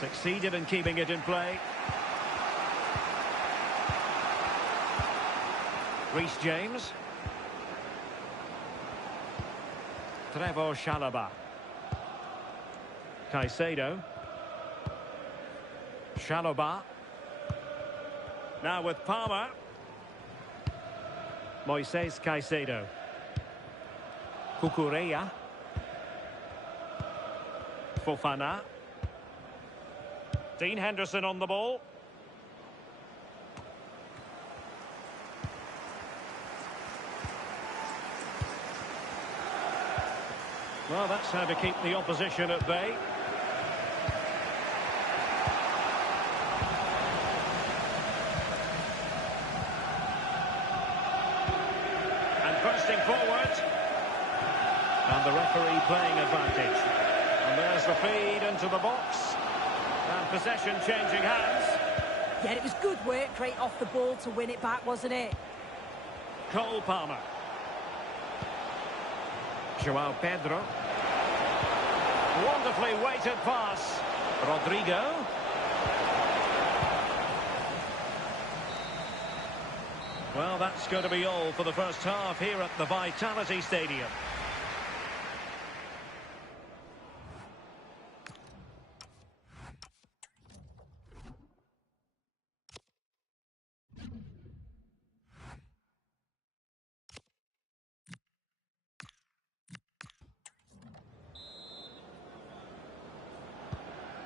Succeeded in keeping it in play. Reece James. Trevor Chalobah. Caicedo. Chalobah. Now with Palmer. Moises Caicedo. Cucurella. Fofana. Dean Henderson on the ball. Well, that's how to keep the opposition at bay. And bursting forward. And the referee playing advantage. And there's the feed into the box. And possession changing hands. Yeah, it was good work straight off the ball to win it back, wasn't it? Cole Palmer. João Pedro. Wonderfully weighted pass. Rodrigo. Well, that's going to be all for the first half here at the Vitality Stadium.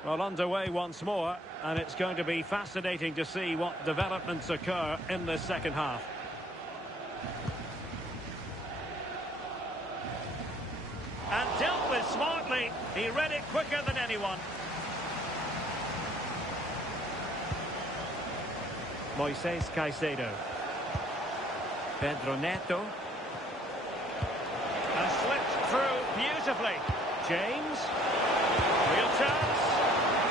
Well, underway once more, and it's going to be fascinating to see what developments occur in the second half. And dealt with smartly. He read it quicker than anyone. Moises Caicedo. Pedro Neto. And slipped through beautifully. James. Real chance.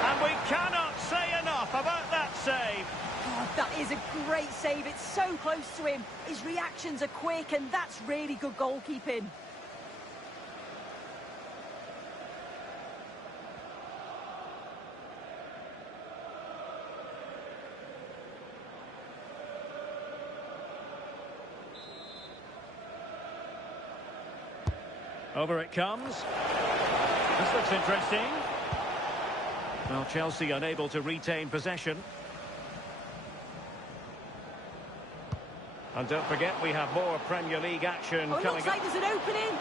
And we cannot say enough about that save. Oh, that is a great save. It's so close to him. His reactions are quick, and that's really good goalkeeping. Over it comes. This looks interesting. Well, Chelsea unable to retain possession. And don't forget, we have more Premier League action Oh, it coming looks like up. there's an opening.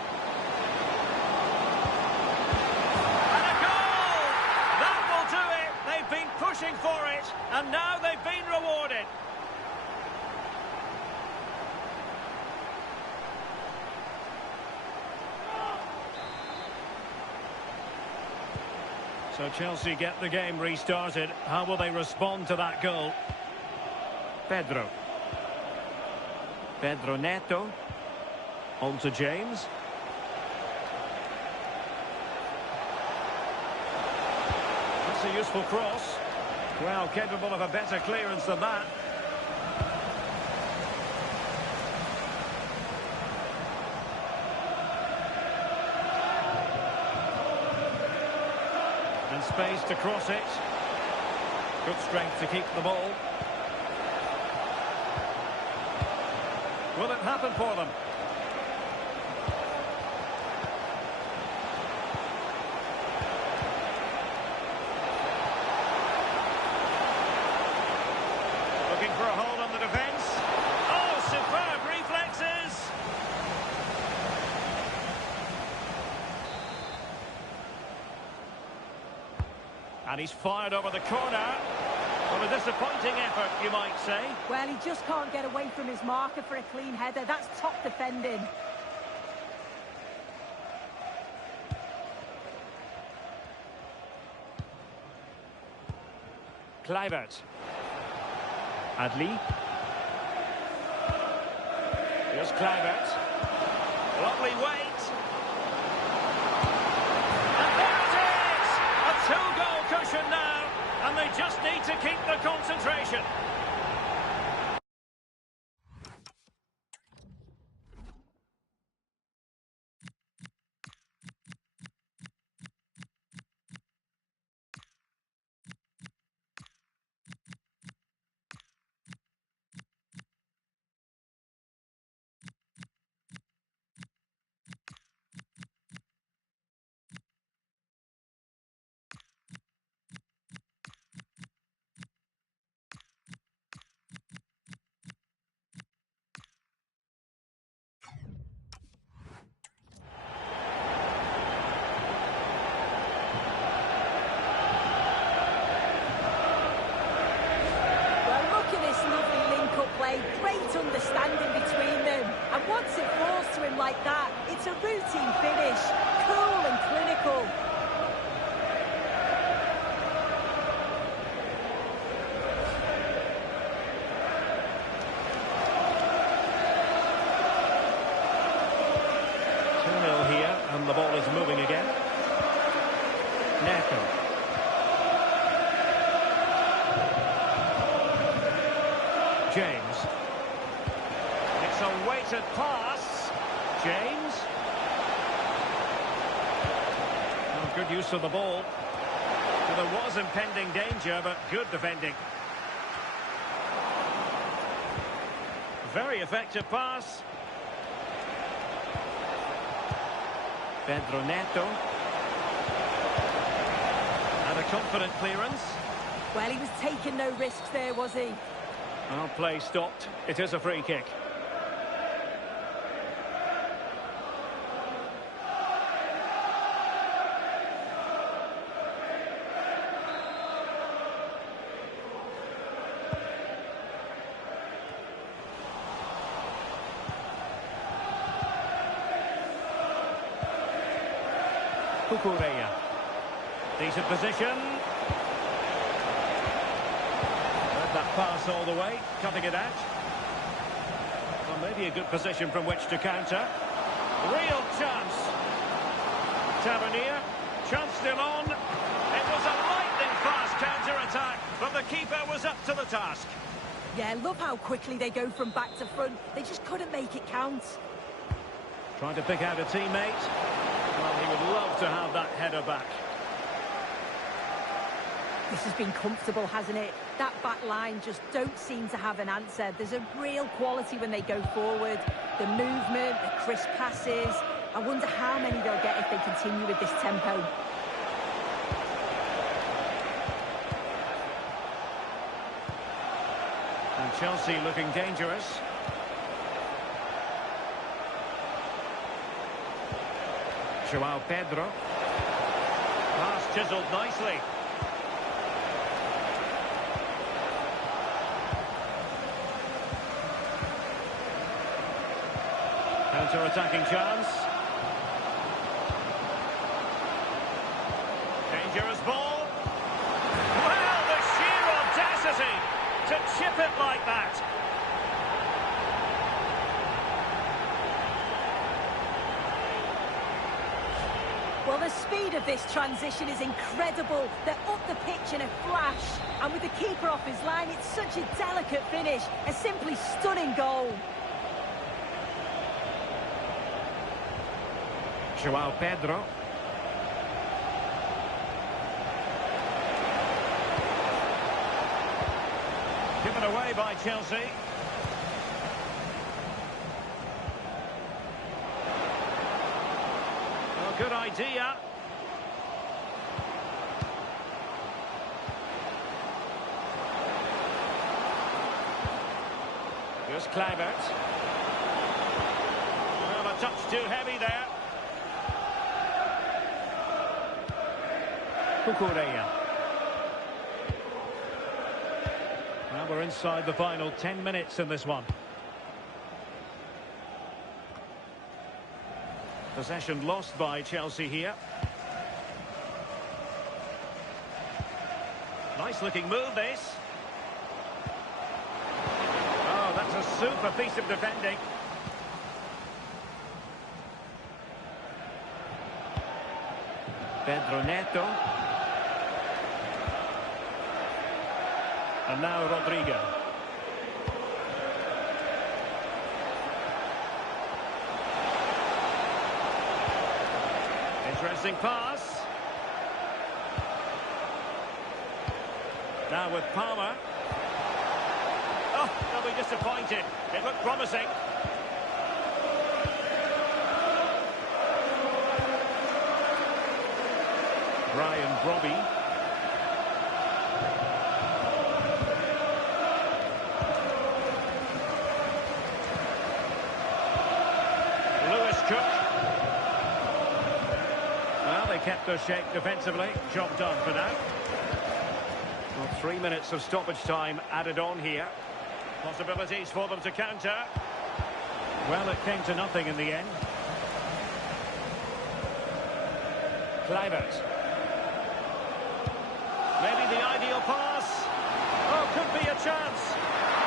And a goal! That will do it! They've been pushing for it, and now they've been rewarded. So Chelsea get the game restarted. How will they respond to that goal? Pedro. Pedro Neto. On to James. That's a useful cross. Well, capable of a better clearance than that. And space to cross it. Good strength to keep the ball. Will it happen for them? Looking for a hold on the defence. Oh, superb reflexes! And he's fired over the corner. Well, a disappointing effort, you might say. Well, he just can't get away from his marker for a clean header. That's top defending. Kluivert. Adli. Here's Kluivert. Lovely weight. And there it is! A two-goal cushion now, and they just need to keep the concentration. finish. Cool and clinical. Here, and the ball is moving again. Neto. James. It's a weighted pass. James. Oh, good use of the ball. Well, there was impending danger, but good defending. Very effective pass. Pedro Neto. And a confident clearance. Well, he was taking no risks there, was he? Well, play stopped. It is a free kick. Kukureya. Decent position. Let that pass all the way, cutting it out. Well, maybe a good position from which to counter. Real chance. Tavernier. Chance still on. It was a lightning fast counter-attack, but the keeper was up to the task. Yeah, love how quickly they go from back to front. They just couldn't make it count. Trying to pick out a teammate. Well, he would love to have that header back. This has been comfortable, hasn't it? That back line just don't seem to have an answer. There's a real quality when they go forward. The movement, the crisp passes. I wonder how many they'll get if they continue with this tempo. And Chelsea looking dangerous. João Pedro. Pass chiselled nicely. Counter-attacking chance. Dangerous ball. Well, the sheer audacity to chip it like that. Well, the speed of this transition is incredible. They're up the pitch in a flash. And with the keeper off his line, it's such a delicate finish. A simply stunning goal. João Pedro. Given away by Chelsea. Well, good idea. Just Kluivert. Well, a touch too heavy there. Kukureya. Now we're inside the final 10 minutes in this one. Possession lost by Chelsea here. Nice looking move, this. Oh, that's a super piece of defending. Pedro Neto. And now Rodrigo. Interesting pass. Now with Palmer. Oh, they'll be disappointed. It looked promising. Brian Brobby. Well, they kept their shape defensively. Job done for now. Well, 3 minutes of stoppage time added on here. Possibilities for them to counter. Well, it came to nothing in the end. Kluivert. Maybe the ideal pass. Oh, could be a chance.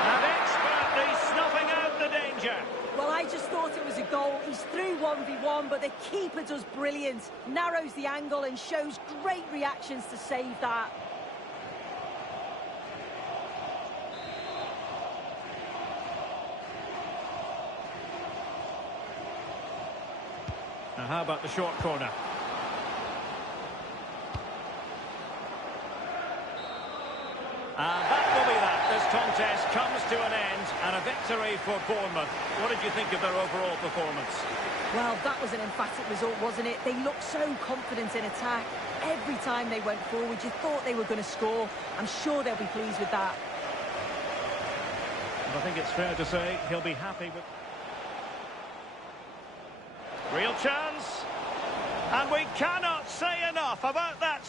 And expertly snuffing out the danger. Well, I just thought it was a goal. He's through 1v1, but the keeper does brilliant. Narrows the angle and shows great reactions to save that. Now, how about the short corner? And that will be that. This contest comes to an end and a victory for Bournemouth. What did you think of their overall performance? Well, that was an emphatic result, wasn't it? They looked so confident in attack. Every time they went forward, you thought they were going to score. I'm sure they'll be pleased with that. I think it's fair to say he'll be happy with... Real chance. And we cannot say enough about that.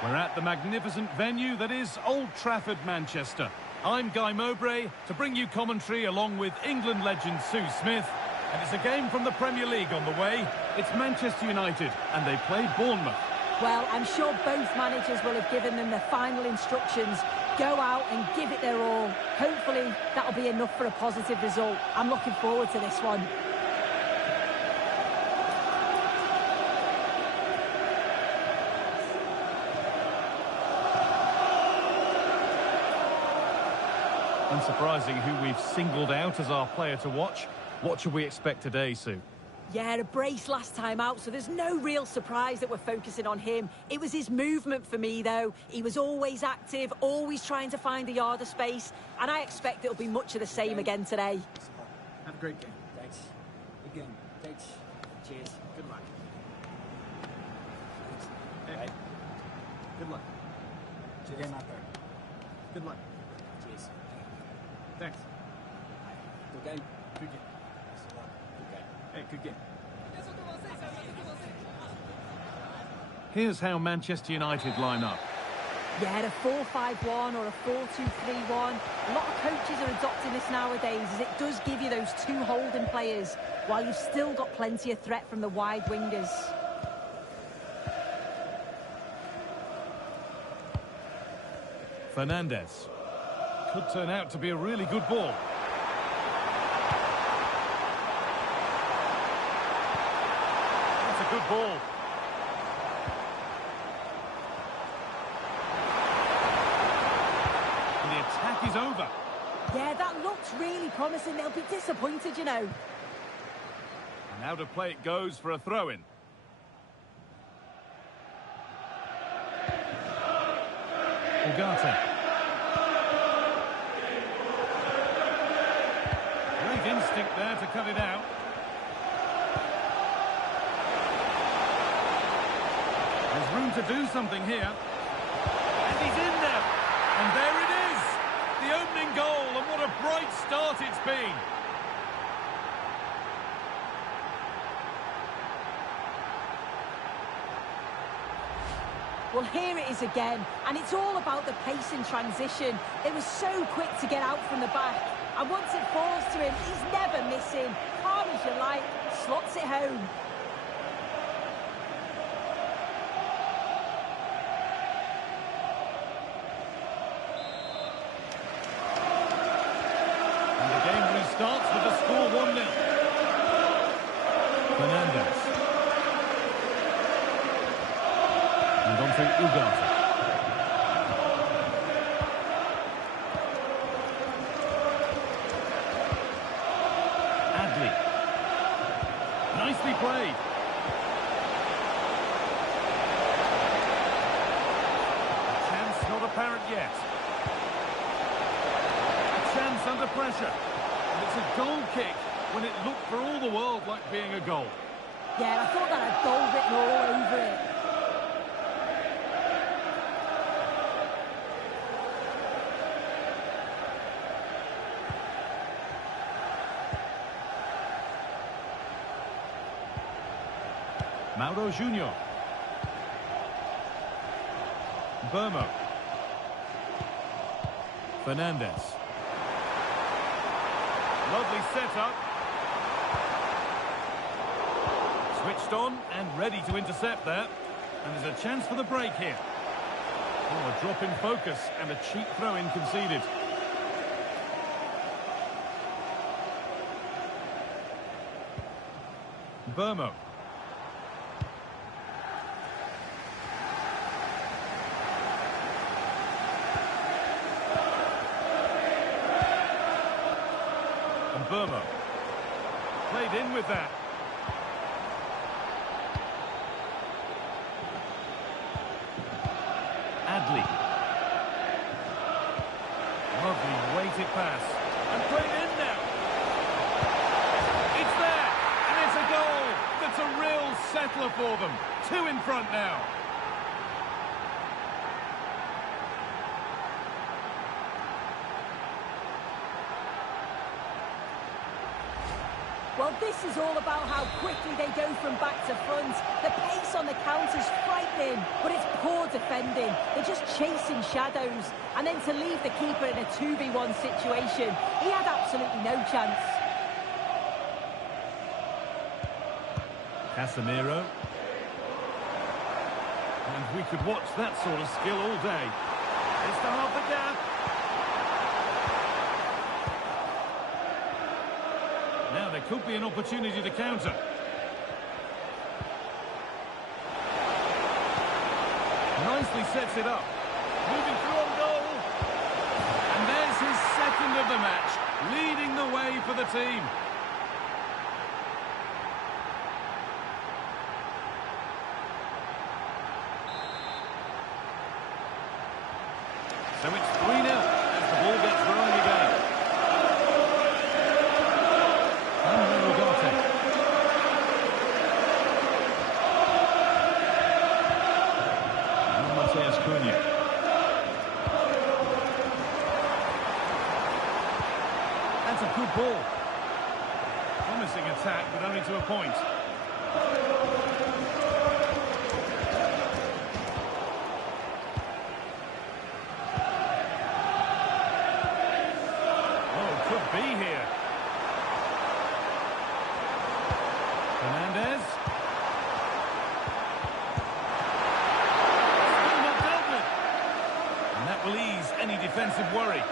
We're at the magnificent venue that is Old Trafford, Manchester. I'm Guy Mowbray to bring you commentary along with England legend Sue Smith. And it's a game from the Premier League on the way. It's Manchester United and they play Bournemouth. Well, I'm sure both managers will have given them their final instructions. Go out and give it their all. Hopefully that'll be enough for a positive result. I'm looking forward to this one. Unsurprising who we've singled out as our player to watch. What should we expect today, Sue? Yeah, a brace last time out, so there's no real surprise that we're focusing on him. It was his movement for me, though. He was always active, always trying to find a yard of space, and I expect it'll be much of the same again today. Have a great game. Thanks. Good game. Thanks. Cheers. Good luck. Thanks. Hey. Good luck. Cheers. Game out there. Good luck. Cheers. Thanks. Good game. Good game. Good game. Hey, good game. Here's how Manchester United line up. Yeah, a 4-5-1 or a 4-2-3-1. A lot of coaches are adopting this nowadays as it does give you those two holding players while you've still got plenty of threat from the wide wingers. Fernandes. Could turn out to be a really good ball. That's a good ball. And the attack is over. Yeah, that looks really promising. They'll be disappointed, you know. And out of play it goes for a throw-in. Ugarte. Great instinct there to cut it out. There's room to do something here. And he's in there. And there it is. The opening goal, and what a bright start it's been. Well, here it is again, and it's all about the pace in transition. They were so quick to get out from the back, and once it falls to him, he's never missing. Calm as you like, slots it home. And the game restarts with the score 1-0. Fernandes. And on to Ugarte. Adley. Nicely played. A chance not apparent yet. A chance under pressure. And it's a goal kick when it looked for all the world like being a goal. Yeah, I thought that had goal written all over it. Mauro Junior. Bournemouth. Fernandes. Lovely setup. Switched on and ready to intercept there. And there's a chance for the break here. Oh, a drop in focus and a cheap throw-in conceded. Bournemouth. And Bournemouth. Played in with that. Adley. Lovely weighted pass. And played in now. It's there. And it's a goal. That's a real settler for them. 2 in front now. Well, Well, this is all about how quickly they go from back to front. The pace on the counter's frightening, but it's poor defending. They're just chasing shadows. And then to leave the keeper in a 2v1 situation, he had absolutely no chance. Casemiro. And we could watch that sort of skill all day. It's to half the gap. Now there could be an opportunity to counter. Nicely sets it up. Moving through on goal. And there's his second of the match, leading the way for the team. So it's 3-0 as the ball gets rolling again. That's a good ball. Promising attack, but only to a point. Oh, could be here. Fernandez. Still not dealt with. And that will ease any defensive worry.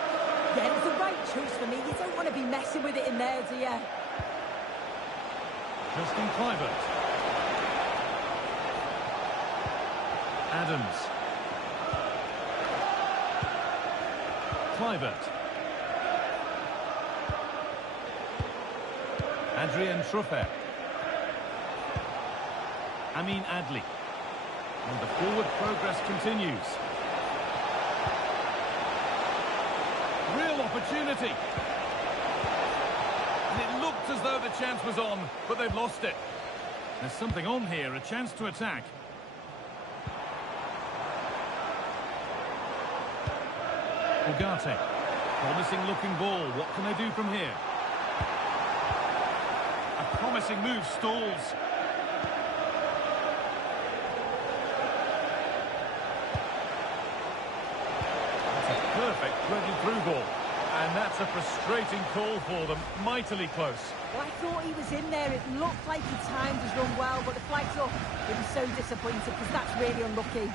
Yeah, it was the right choice for me. You don't want to be messing with it in there, do you? Justin Kluivert. Adams. Kluivert. Adrian Truffert. Amin Adli. And the forward progress continues. Real opportunity. And it looked as though the chance was on, but they've lost it. There's something on here, a chance to attack. Ugarte. Promising looking ball. What can they do from here? A promising move stalls. Perfect threaded through ball. And that's a frustrating call for them. Mightily close. Well, I thought he was in there. It looked like he timed his run well, but the flag's up. It was so disappointed because that's really unlucky.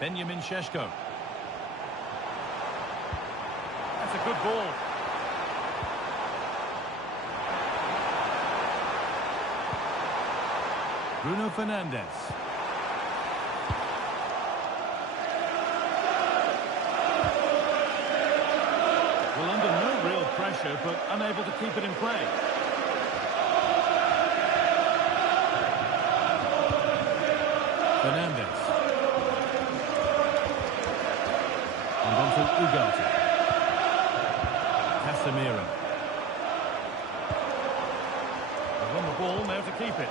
Benjamin Šeško. That's a good ball. Bruno Fernandes. Well, under no real pressure, but unable to keep it in play. Fernandes. And on to Ugarte. Casemiro. They've won the ball, now to keep it.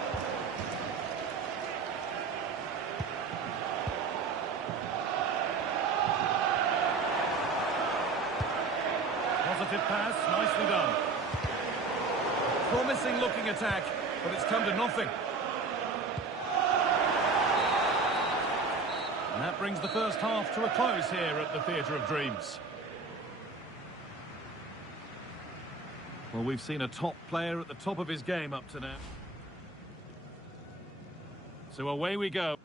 Positive pass, nicely done. Promising looking attack, but it's come to nothing. And that brings the first half to a close here at the Theatre of Dreams. Well, we've seen a top player at the top of his game up to now. So away we go.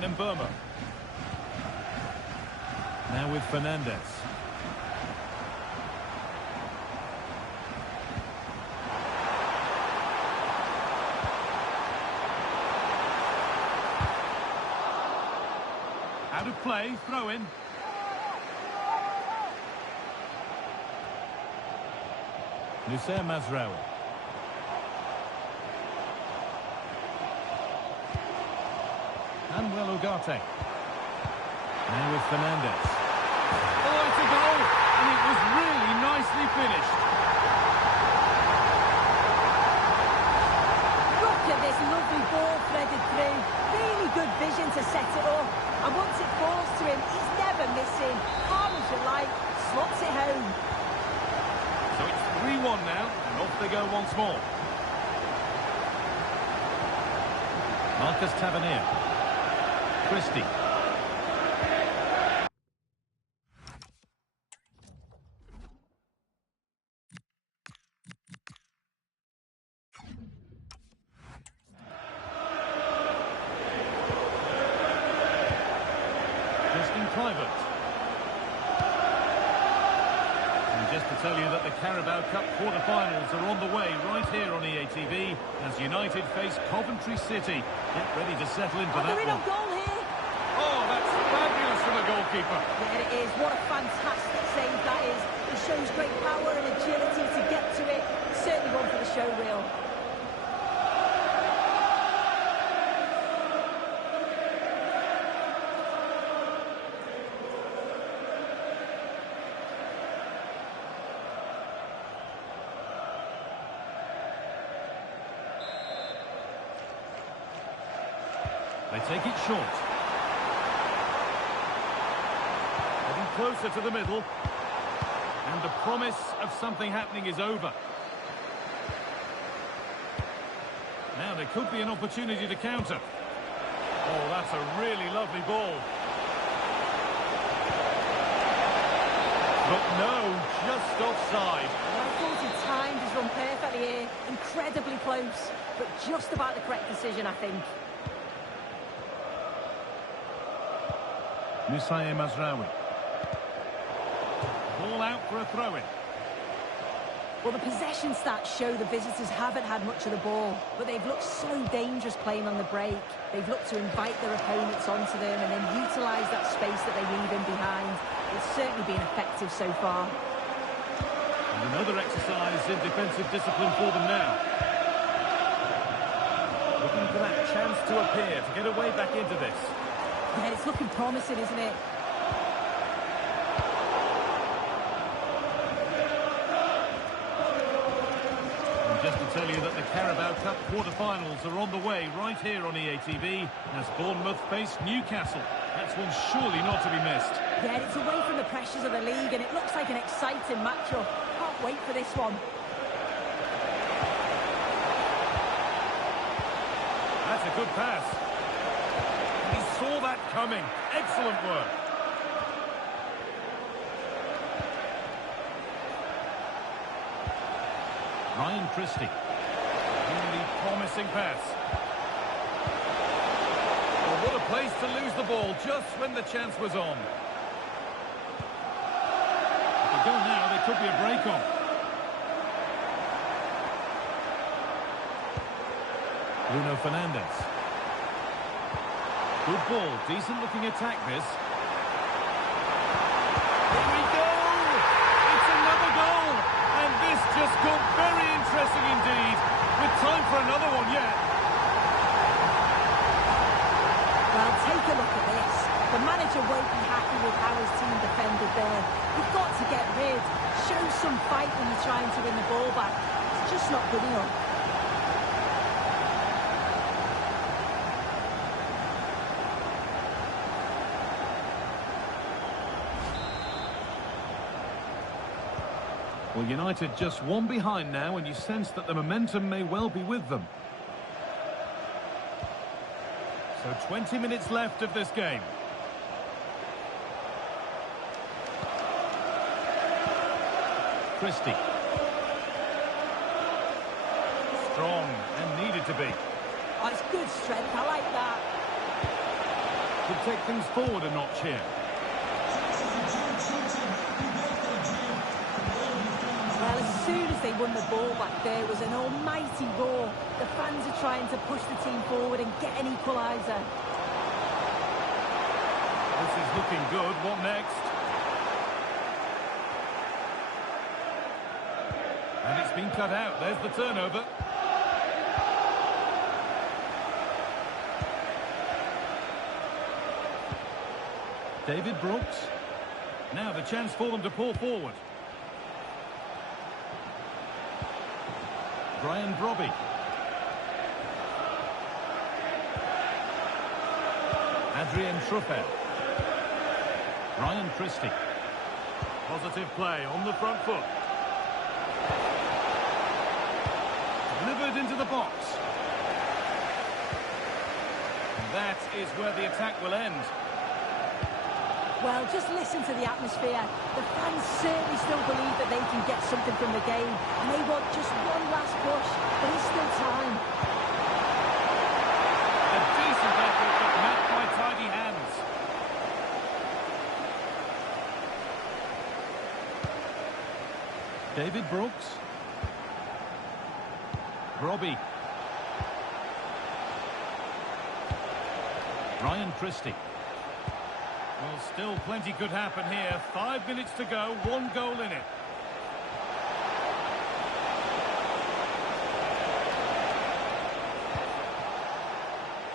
then in Bournemouth. Now with Fernandez. Out of play, throw in. Nusayr Mazraoui. Manuel Ugarte. Now with Fernandez. Oh, it's a goal! And it was really nicely finished. Look at this lovely ball threaded through. Really good vision to set it up. And once it falls to him, he's never missing. Calm as you like, slots it home. So it's 3-1 now, and off they go once more. Marcus Tavernier. Christie. Private. And just to tell you that the Carabao Cup quarter-finals are on the way right here on EA TV as United face Coventry City. Get ready to settle in for that they're in one. on goal here. Oh, that's fabulous from the goalkeeper. There it is. What a fantastic save that is. It shows great power and agility to get to it. Certainly one for the show reel. They take it short. Getting closer to the middle. And the promise of something happening is over. Now there could be an opportunity to counter. Oh, that's a really lovely ball. But no, just offside. Well, I thought he timed his run perfectly here. Incredibly close. But just about the correct decision, I think. Nusayr Mazraoui. Ball out for a throw-in. Well, the possession stats show the visitors haven't had much of the ball, but they've looked so dangerous playing on the break. They've looked to invite their opponents onto them and then utilise that space that they leave in behind. It's certainly been effective so far. And another exercise in defensive discipline for them now. Looking for that chance to appear, to get away back into this. Yeah, it's looking promising, isn't it? And just to tell you that the Carabao Cup quarter-finals are on the way right here on EA TV as Bournemouth face Newcastle. That's one surely not to be missed. Yeah, it's away from the pressures of the league and it looks like an exciting matchup. Can't wait for this one. That's a good pass. He saw that coming. Excellent work. Ryan Christie. Really promising pass. Oh, what a place to lose the ball just when the chance was on. If they go now, there could be a break on. Bruno Fernandez. Good ball, decent looking attack this. Here we go! It's another goal! And this just got very interesting indeed. With time for another one yet. Well, take a look at this. The manager won't be happy with how his team defended there. You've got to get rid. Show some fight when you're trying to win the ball back. It's just not good enough. Well, United just one behind now, and you sense that the momentum may well be with them. So 20 minutes left of this game. Christie. Strong and needed to be. Oh, it's good strength. I like that. could take things forward a notch here. Well, as soon as they won the ball back, there was an almighty roar. The fans are trying to push the team forward and get an equaliser. This is looking good. What next? And it's been cut out. There's the turnover. David Brooks. Now the chance for them to pull forward. Brian Brobby. Adrian Truffel. Ryan Christie. Positive play on the front foot. Delivered into the box. And that is where the attack will end. Well, just listen to the atmosphere. The fans certainly still believe that they can get something from the game, and they want just one last push, but there's still time. A decent effort, but met by tidy hands. David Brooks. Robbie. Ryan Christie. Well, still plenty could happen here. 5 minutes to go, 1 goal in it.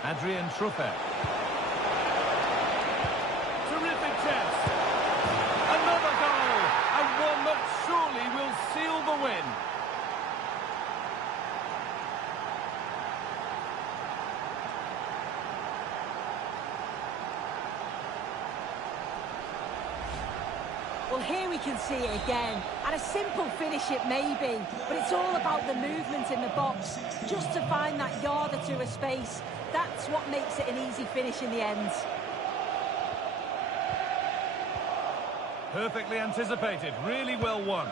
Adrian Truffel. Terrific chance. Another goal, and one that surely will seal the win. Well, here we can see it again, and a simple finish it may be, but it's all about the movement in the box, just to find that yard or two of space. That's what makes it an easy finish in the end. Perfectly anticipated, really well won.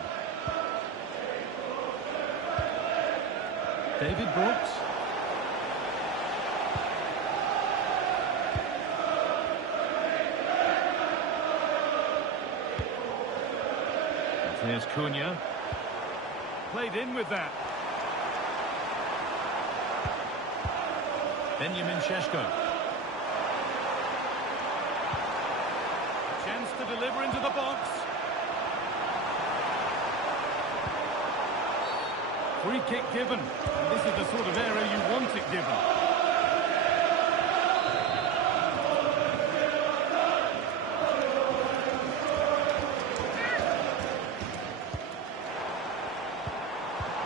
David Brooks. Here's Cunha. Played in with that. Benjamin Šeško. Chance to deliver into the box. Free kick given. This is the sort of area you want it given.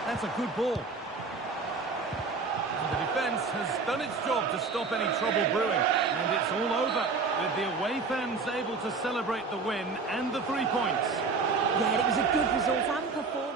That's a good ball. And the defence has done its job to stop any trouble brewing. And it's all over, with the away fans able to celebrate the win and the 3 points. Yeah, it was a good result and performance.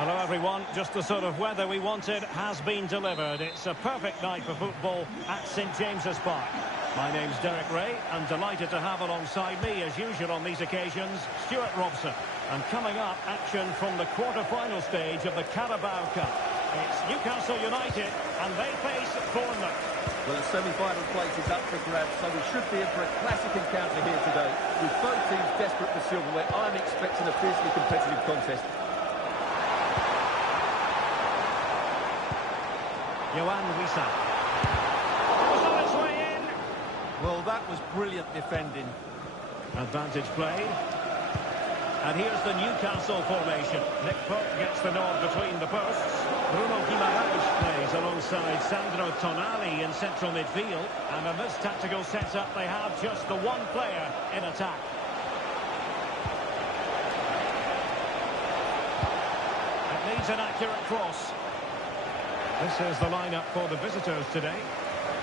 Hello everyone, just the sort of weather we wanted has been delivered. It's a perfect night for football at St James's Park. My name's Derek Ray, and delighted to have alongside me, as usual on these occasions, Stuart Robson. And coming up, action from the quarter-final stage of the Carabao Cup. It's Newcastle United, and they face Bournemouth. Well, the semi-final place is up for grabs, so we should be in for a classic encounter here today. With both teams desperate for silverware, I'm expecting a fiercely competitive contest. Yohan Wissa. It was on its way in. Well, that was brilliant defending. Advantage played. And here's the Newcastle formation. Nick Pope gets the nod between the posts. Bruno Guimaraes plays alongside Sandro Tonali in central midfield. And in this tactical setup, they have just the one player in attack. It needs an accurate cross. This is the lineup for the visitors today.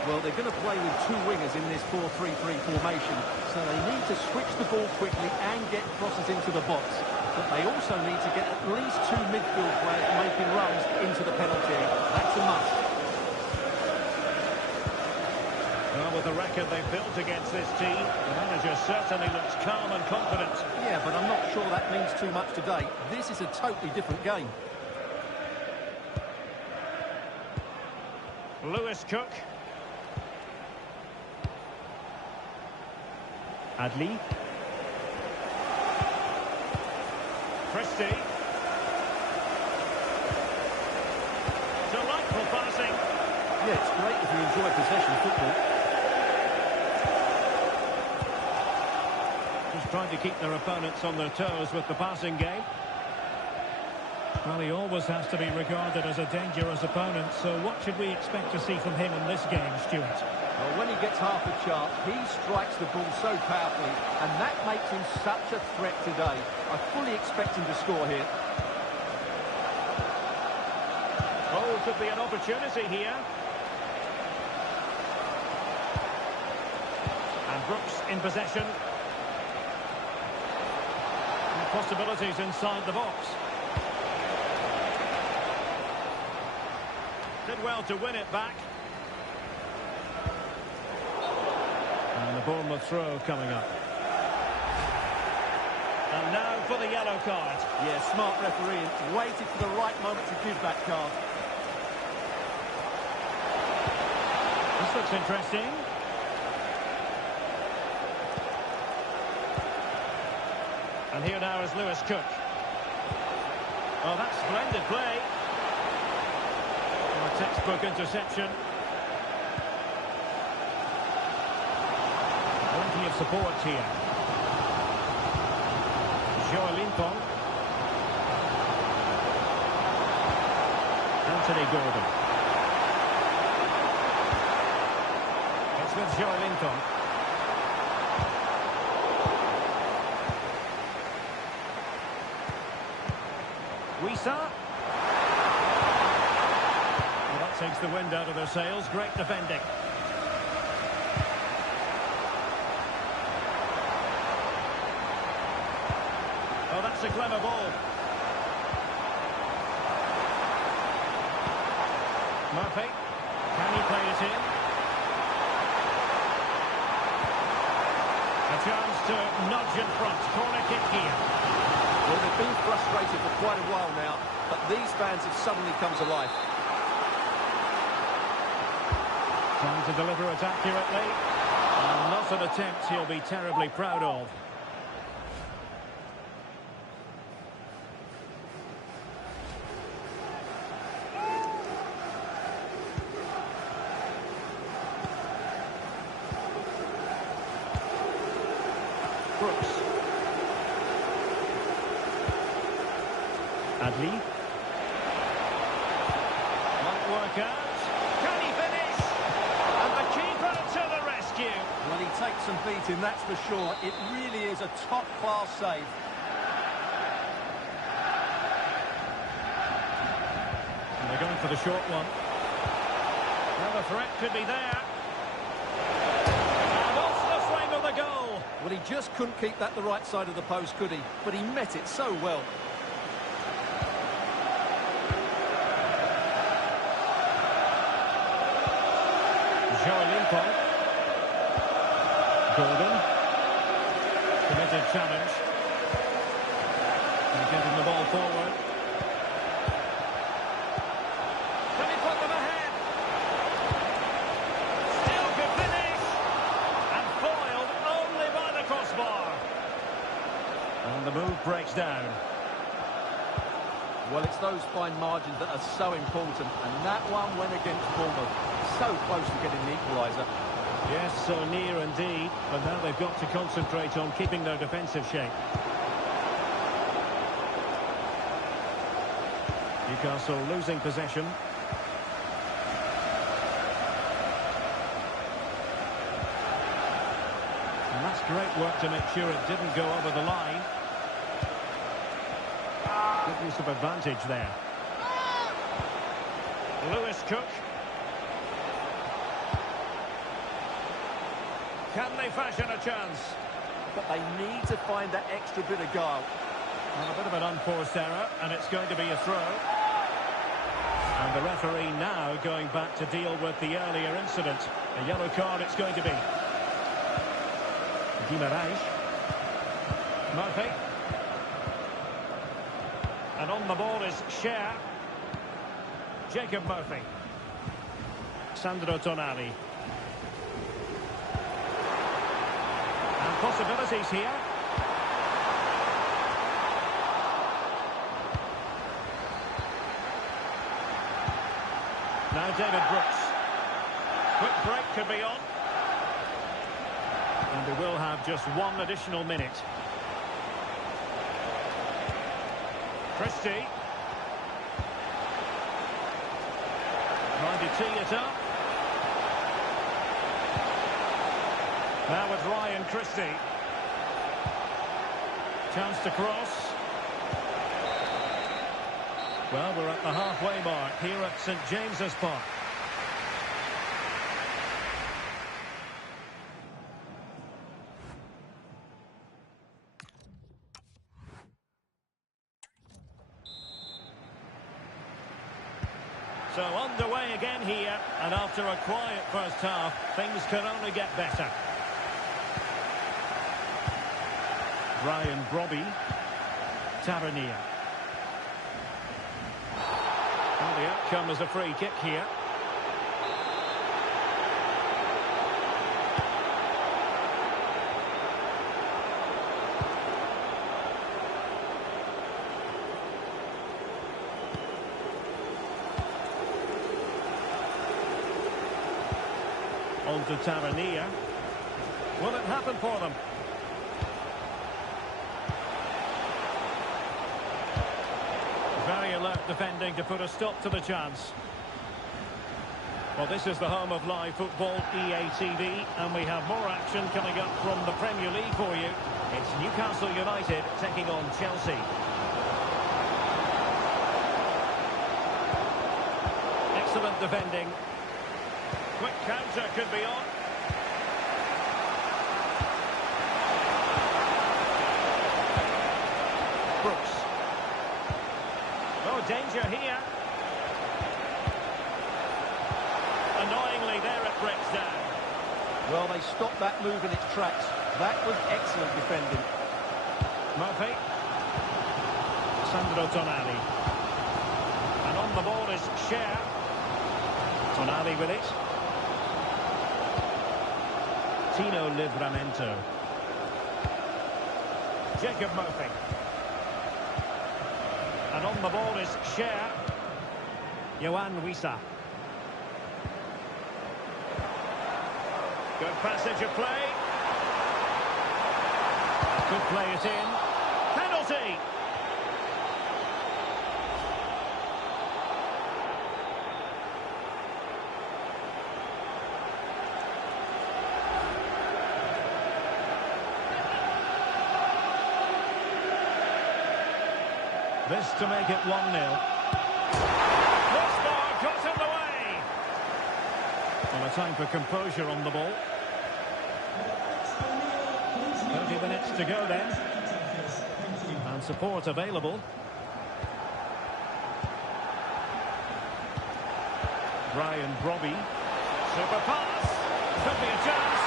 Well, they're going to play with two wingers in this 4-3-3 formation, so they need to switch the ball quickly and get crosses into the box. But they also need to get at least two midfield players making runs into the penalty area. That's a must. Well, with the record they've built against this team, the manager certainly looks calm and confident. Yeah, but I'm not sure that means too much today. This is a totally different game. Lewis Cook. Adli. Christie. Delightful passing. Yeah, it's great if you enjoy possession football. Just trying to keep their opponents on their toes with the passing game. Well, he always has to be regarded as a dangerous opponent, so what should we expect to see from him in this game, Stuart? Well, when he gets half a chance, he strikes the ball so powerfully, and that makes him such a threat today. I fully expect him to score here. Oh, could be an opportunity here. And Brooks in possession. And possibilities inside the box. Did well to win it back. And the Bournemouth throw coming up. And now for the yellow card. Yeah, smart refereeing. Waited for the right moment to give that card. This looks interesting. And here now is Lewis Cook. Oh, that's splendid play. A textbook interception. Plenty of support here. Joelinton. Anthony Gordon. It's with Joelinton. Wissa. Takes the wind out of their sails. Great defending. Oh, that's a clever ball. Murphy. Can he play it in? A chance to nudge in front. Corner kick here. Well, they've been frustrated for quite a while now, but these fans have suddenly come to life. Trying to deliver it accurately. And not an attempt he'll be terribly proud of. Brooks. Adli. Might work out. Can he finish? And the keeper to the rescue. Well, he takes some beating, that's for sure. It really is a top-class save. And they're going for the short one. Well, the threat could be there. And off the frame of the goal. Well, he just couldn't keep that the right side of the post, could he? But he met it so well. Limpon. Gordon. Committed challenge. And getting the ball forward. Can he put them ahead? Still could finish. And foiled only by the crossbar. And the move breaks down. Well, it's those fine margins that are so important, and that one went against Bournemouth. So close to getting the equaliser. Yes, so near indeed, but now they've got to concentrate on keeping their defensive shape. Newcastle losing possession. And that's great work to make sure it didn't go over the line. Good use of advantage there. Lewis Cook. Can they fashion a chance? But they need to find that extra bit of guile. Well, a bit of an unforced error, and it's going to be a throw. And the referee now going back to deal with the earlier incident. A yellow card it's going to be. Guimaraes. Murphy. And on the ball is Cher. Jacob Murphy. Sandro Tonali. And possibilities here. Now David Brooks. Quick break could be on. And we will have just one additional minute. Christie. Trying to tee it up. Now with Ryan Christie. Chance to cross. Well, we're at the halfway mark here at St James's Park. So underway again here, and after a quiet first half, things can only get better. Ryan Brobby. Tavernier. And the outcome is a free kick here. On to Tavernier. Will it happen for them? Very alert defending to put a stop to the chance. Well, this is the home of live football, EA TV, and we have more action coming up from the Premier League for you. It's Newcastle United taking on Chelsea. Excellent defending. Quick counter could be on. Brooks. Oh, danger here. Annoyingly, there it breaks down. Well, they stopped that move in its tracks. That was excellent defending. Murphy. Sandro Tonali. And on the ball is Cher. Tonali with it. Tino Livramento. Jacob Murphy. And on the ball is Cher. Yohan Wissa. Good passage of play. Could play it in. Penalty. This to make it 1-0. Crossbar got in the way. And a time for composure on the ball. 30 minutes to go then. And support available. Ryan Brobby. Super pass. Could be a chance.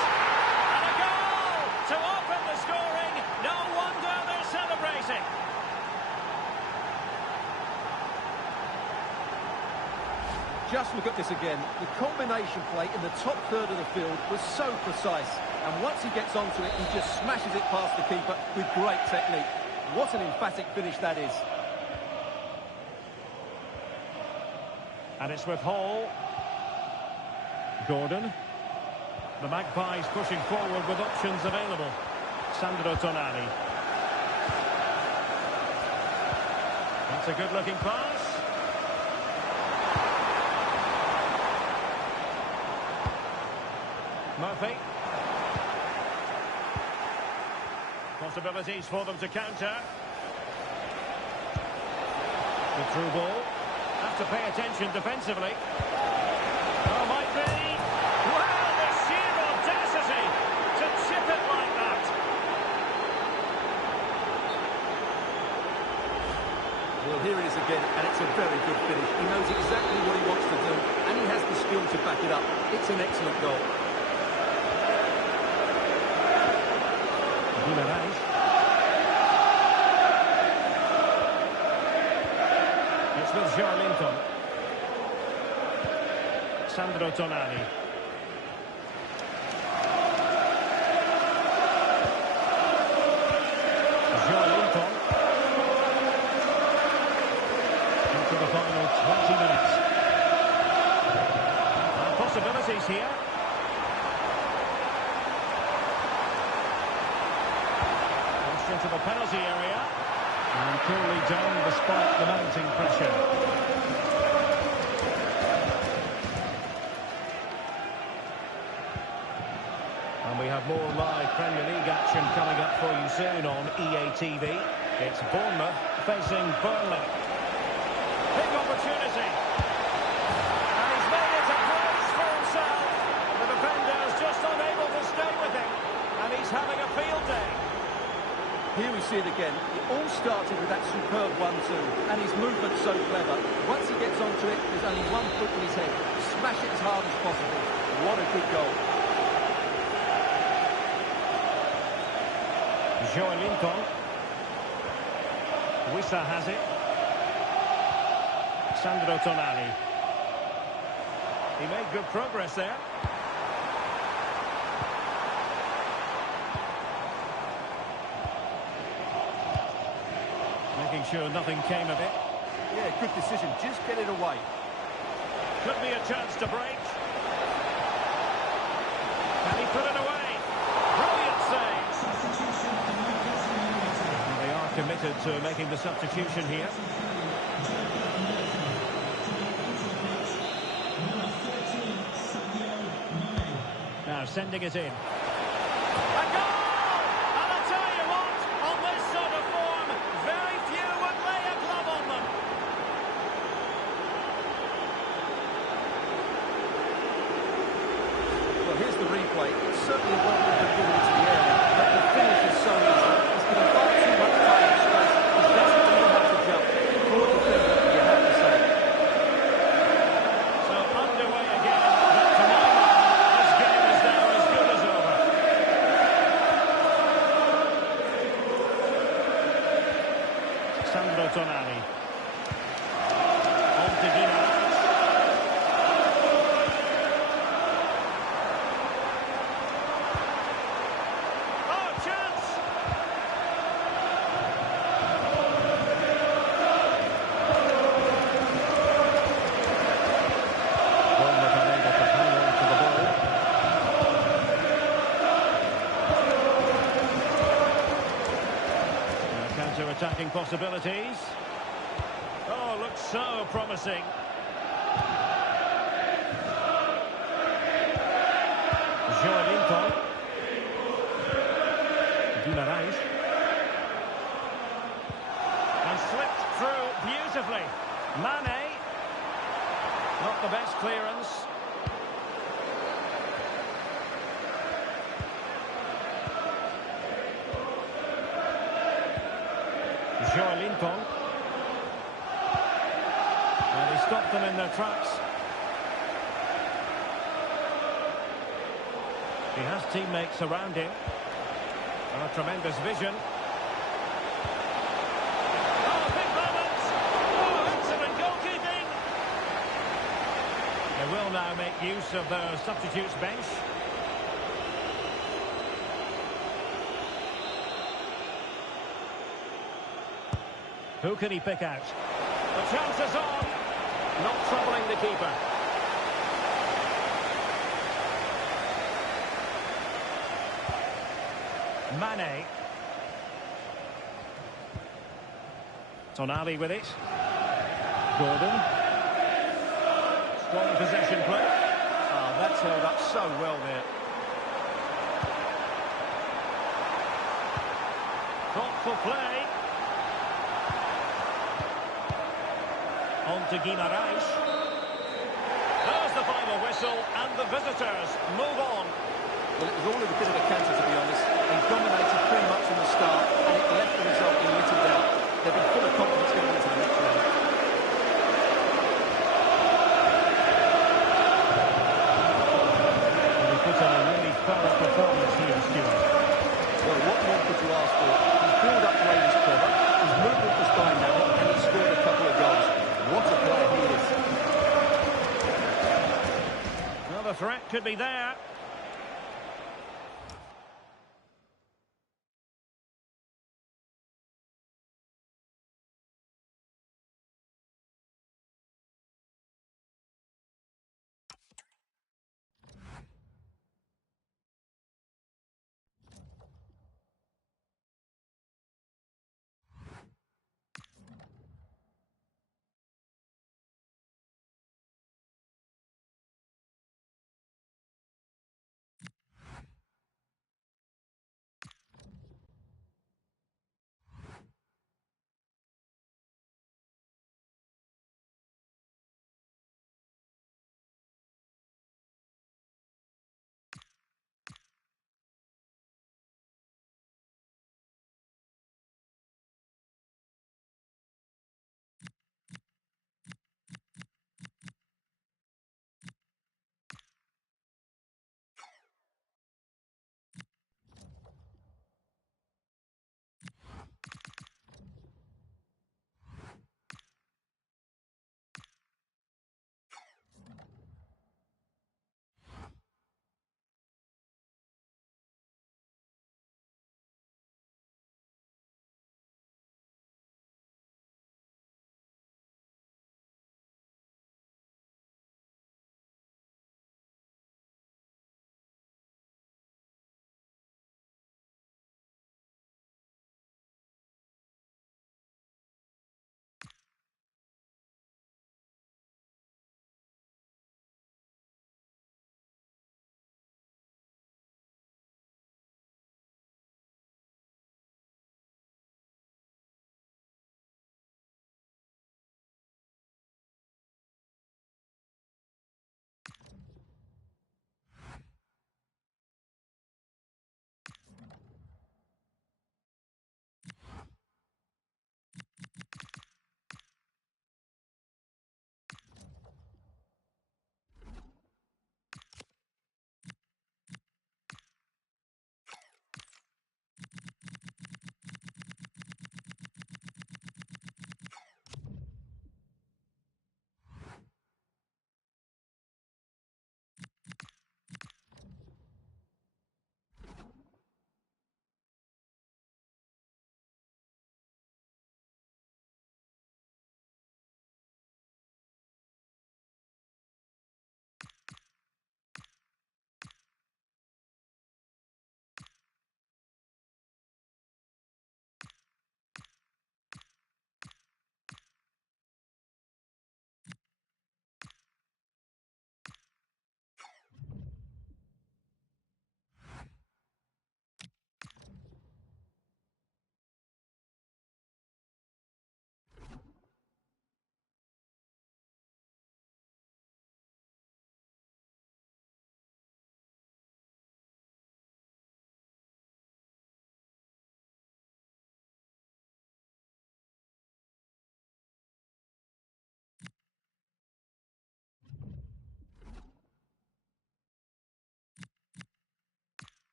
And a goal to open the scoring. No wonder they're celebrating. Just look at this again. The combination play in the top third of the field was so precise. And once he gets onto it, he just smashes it past the keeper with great technique. What an emphatic finish that is. And it's with Hall. Gordon. The Magpies pushing forward with options available. Sandro Tonali. That's a good-looking pass. Murphy. Possibilities for them to counter. The through ball. Have to pay attention defensively. Oh, might be. Wow, the sheer audacity to chip it like that. Well, here it is again, and it's a very good finish. He knows exactly what he wants to do, and he has the skill to back it up. It's an excellent goal. It's with Joelinton. Sandro Tonali. Joelinton. Into the final 20 minutes. Possibilities here. Into the penalty area and coolly done despite the mounting pressure. And we have more live Premier League action coming up for you soon on EA TV. It's Bournemouth facing Burnley. Big opportunity. And he's made it a place for himself. The defender's just unable to stay with him. And he's having a field day. Here we see it again. It all started with that superb 1-2, and his movement's so clever. Once he gets onto it, there's only one foot in his head. Smash it as hard as possible. What a good goal. Joelinton. Wissa has it. Sandro Tonali. He made good progress there. Making sure nothing came of it. Yeah, good decision. Just get it away. Could be a chance to break. Can he put it away? Brilliant save. And they are committed to making the substitution here. Now sending it in. A goal! And I'll tell you what, on this sort of form, very few would lay a glove on them. Well, here's the replay. It's certainly a well-done ball into the area, but the finish is so easy. He's given far too much time and space. He doesn't know how to jump. Poor defender, you have to say. So underway again, but to my mind, this game is now as good as over. Sandro Tonali. On to Guimaraes. Oh, chance! Bournemouth unable to hang on to the ball. Counter-attacking possibilities. Oh, looks so promising. Joelinton. Guimaraes. And slipped through beautifully. Mane. Not the best clearance. Joelinton. And he stopped them in their tracks. He has teammates around him. And a tremendous vision. Oh, big moments! Oh, excellent goalkeeping! They will now make use of their substitutes bench. Who can he pick out? The chance is on. Not troubling the keeper. Mane. Tonali with it. Gordon. Strong possession play. Oh, that's held up so well there. Thoughtful play. On to Guimaraes. There's the final whistle, and the visitors move on. Well, it was all a bit of a canter, to be honest. They dominated pretty much from the start, and it left the result in little doubt. They've been full of confidence going into the next round. He put in a really thorough performance here, Stuart. Well, what more could you ask for? His build-up play was clever, his movement was dynamic, and he scored a couple of goals. What a player he is. Well, the threat could be there.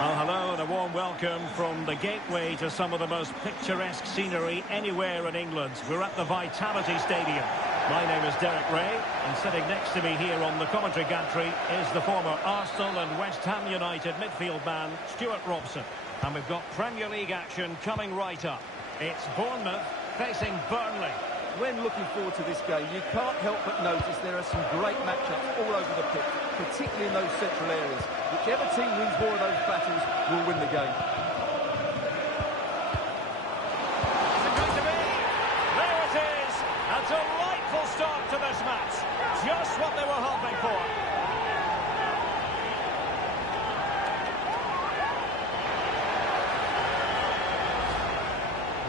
Well, hello and a warm welcome from the gateway to some of the most picturesque scenery anywhere in England. We're at the Vitality Stadium. My name is Derek Ray, and sitting next to me here on the commentary gantry is the former Arsenal and West Ham United midfield man, Stuart Robson. And we've got Premier League action coming right up. It's Bournemouth facing Burnley. When looking forward to this game, you can't help but notice there are some great matchups all over the pitch, particularly in those central areas. Whichever team wins more of those battles will win the game. Is it going to be? There it is! A delightful start to this match. Just what they were hoping for.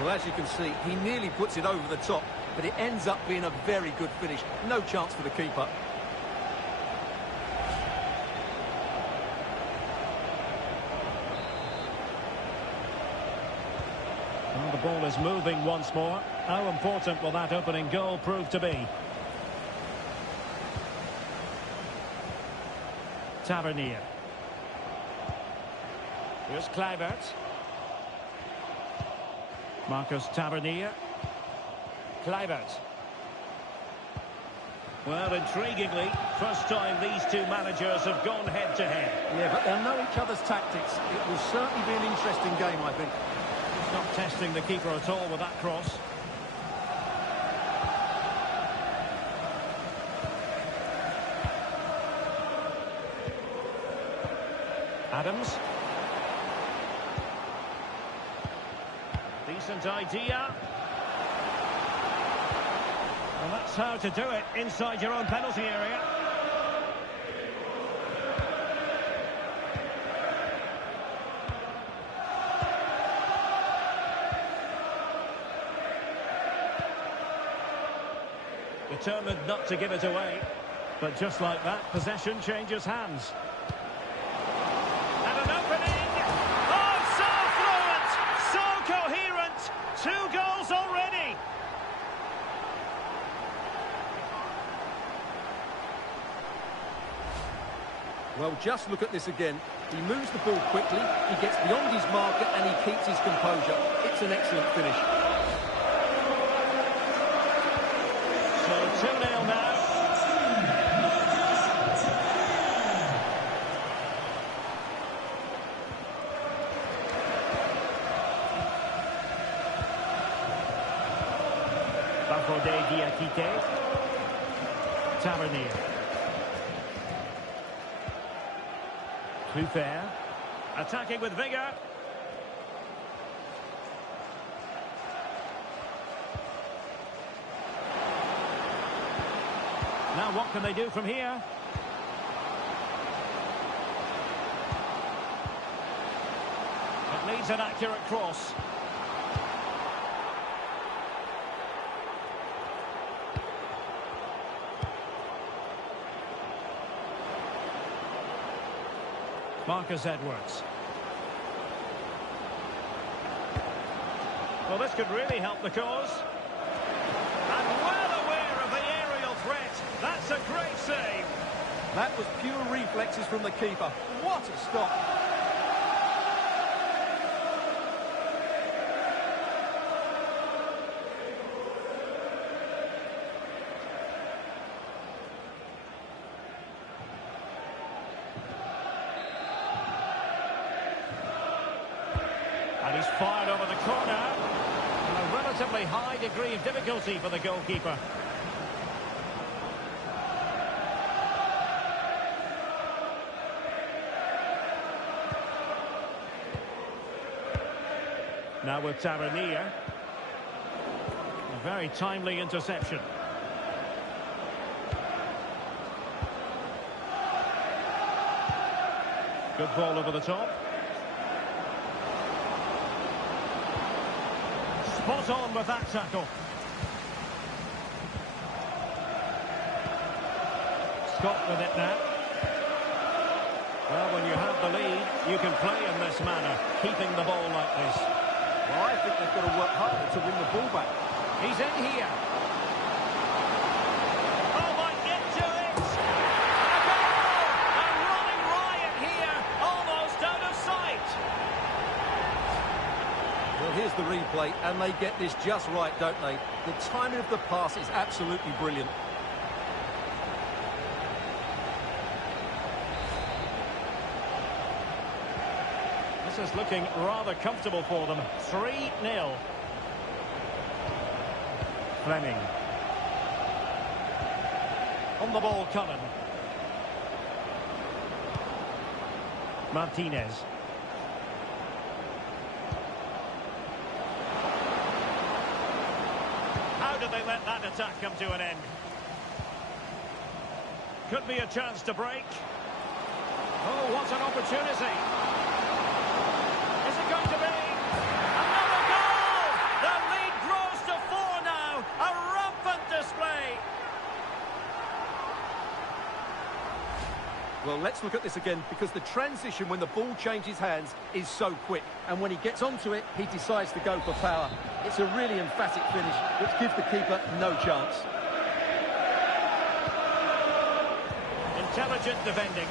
Well, as you can see, he nearly puts it over the top, but it ends up being a very good finish. No chance for the keeper. Well, the ball is moving once more. How important will that opening goal prove to be? Tavernier. Here's Kluivert. Marcus Tavernier. Kluivert. Well, intriguingly, first time these two managers have gone head-to-head. Yeah, but they'll know each other's tactics. It will certainly be an interesting game, I think. He's not testing the keeper at all with that cross. Adams. Decent idea. Well, that's how to do it inside your own penalty area. Determined not to give it away. But just like that, possession changes hands. And an opening! Oh, so fluent! So coherent! 2 goals already! Well, just look at this again. He moves the ball quickly, he gets beyond his marker, and he keeps his composure. It's an excellent finish. So 2-0 now. Bafode Diakite. Tavernier. Kluivert. Attacking with vigour. Now what can they do from here? It needs an accurate cross. Marcus Edwards. Well, this could really help the cause. And well aware of the aerial threat. That's a great save. That was pure reflexes from the keeper. What a stop. And he's fired over the corner. And a relatively high degree of difficulty for the goalkeeper. Now with Tavernier. A very timely interception. Good ball over the top. Spot on with that tackle. Scott with it now. Well, when you have the lead, you can play in this manner, keeping the ball like this. Well, I think they've got to work harder to win the ball back. He's in here. Oh, might get to it. A goal! A running riot here, almost out of sight. replay, and they get this just right, don't they? The timing of the pass is absolutely brilliant. This is looking rather comfortable for them. 3-0. Fleming. On the ball, Cullen. Martinez. How did they let that attack come to an end? Could be a chance to break. Oh, what an opportunity. Is it going to be? Another goal! The lead grows to 4 now. A rampant display. Well, let's look at this again, because the transition when the ball changes hands is so quick. And when he gets onto it, he decides to go for power. It's a really emphatic finish, which gives the keeper no chance. Intelligent defending.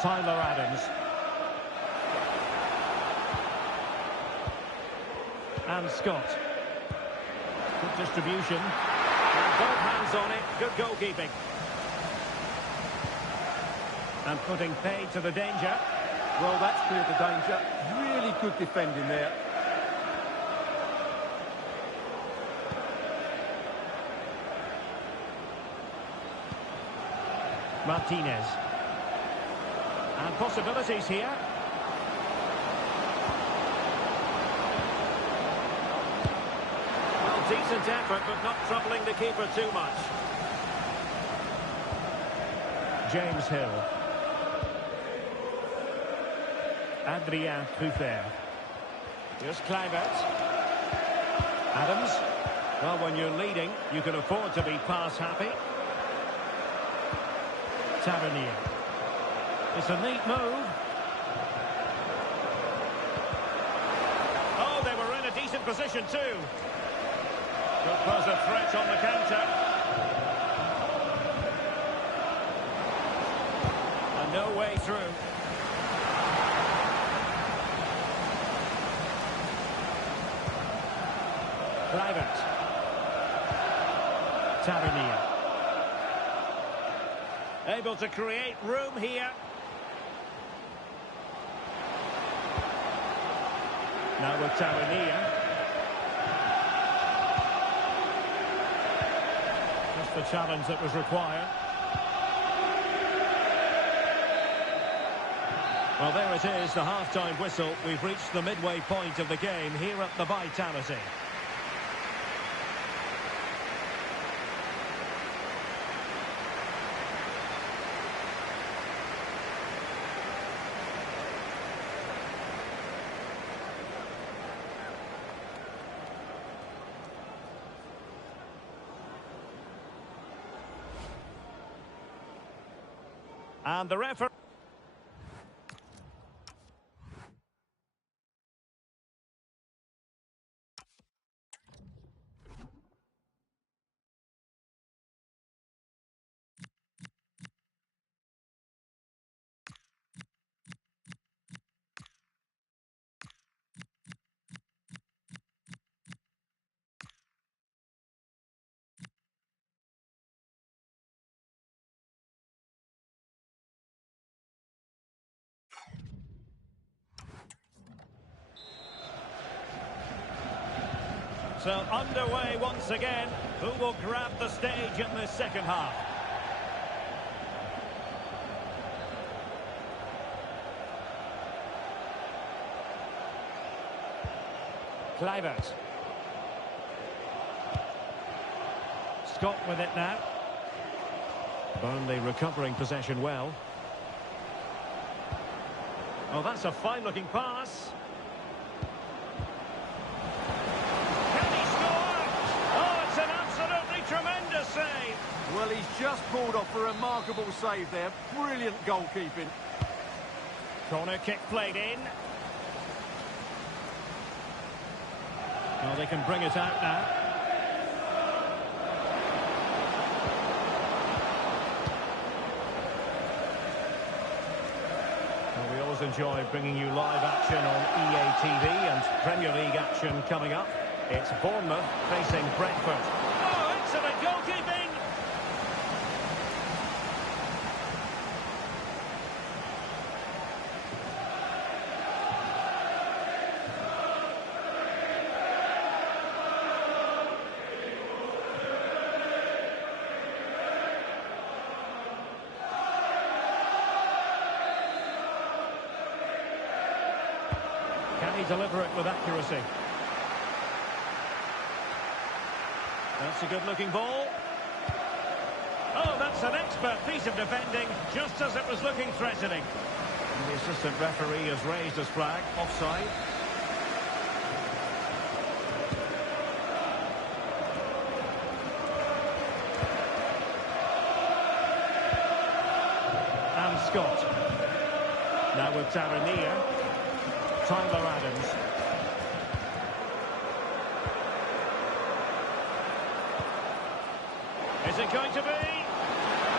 Tyler Adams. And Scott. Good distribution. And both hands on it. Good goalkeeping. And putting paid to the danger. Well, that's cleared the danger. Really good defending there. Martinez. And possibilities here. Well, decent effort, but not troubling the keeper too much. James Hill. Adrien Truffert. Here's Kluivert. Adams. Well, when you're leading, you can afford to be pass happy. Tavernier. It's a neat move. Oh, they were in a decent position too. Could pose a threat on the counter. And no way through. Kluivert. Tavernier. Able to create room here. Now with Tavernier. Just the challenge that was required. Well, there it is, the half-time whistle. We've reached the midway point of the game here at the Vitality. And the referee... So underway once again. Who will grab the stage in this second half? Kluivert. Scott with it now. Burnley recovering possession well. Oh, that's a fine-looking pass. Tremendous save. Well, he's just pulled off a remarkable save there. Brilliant goalkeeping. Corner kick played in. Well, they can bring it out now. Well, we all always enjoy bringing you live action on EA TV and Premier League action coming up. It's Bournemouth facing Brentford. Oh, excellent goalkeeping! Can he deliver it with accuracy? That's a good-looking ball. Oh, that's an expert piece of defending, just as it was looking threatening. And the assistant referee has raised his flag, offside. And Scott. Now with Tavernier. Tyler Adams. Is it going to be?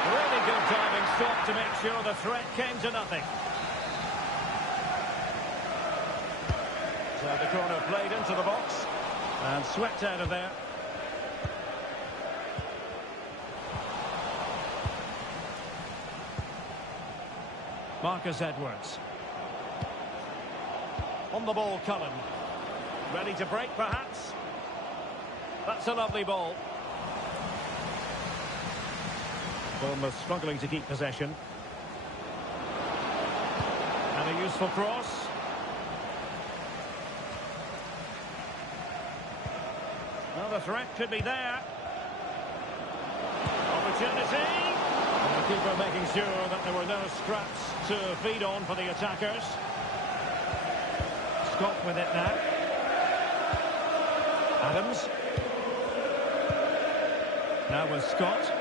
Really good diving stop to make sure the threat came to nothing. So the corner played into the box and swept out of there. Marcus Edwards. On the ball, Cullen. Ready to break, perhaps? That's a lovely ball. Bournemouth struggling to keep possession. And a useful cross. Well, the threat could be there. Opportunity. And the keeper making sure that there were no scraps to feed on for the attackers. Scott with it now. Adams. Now with Scott.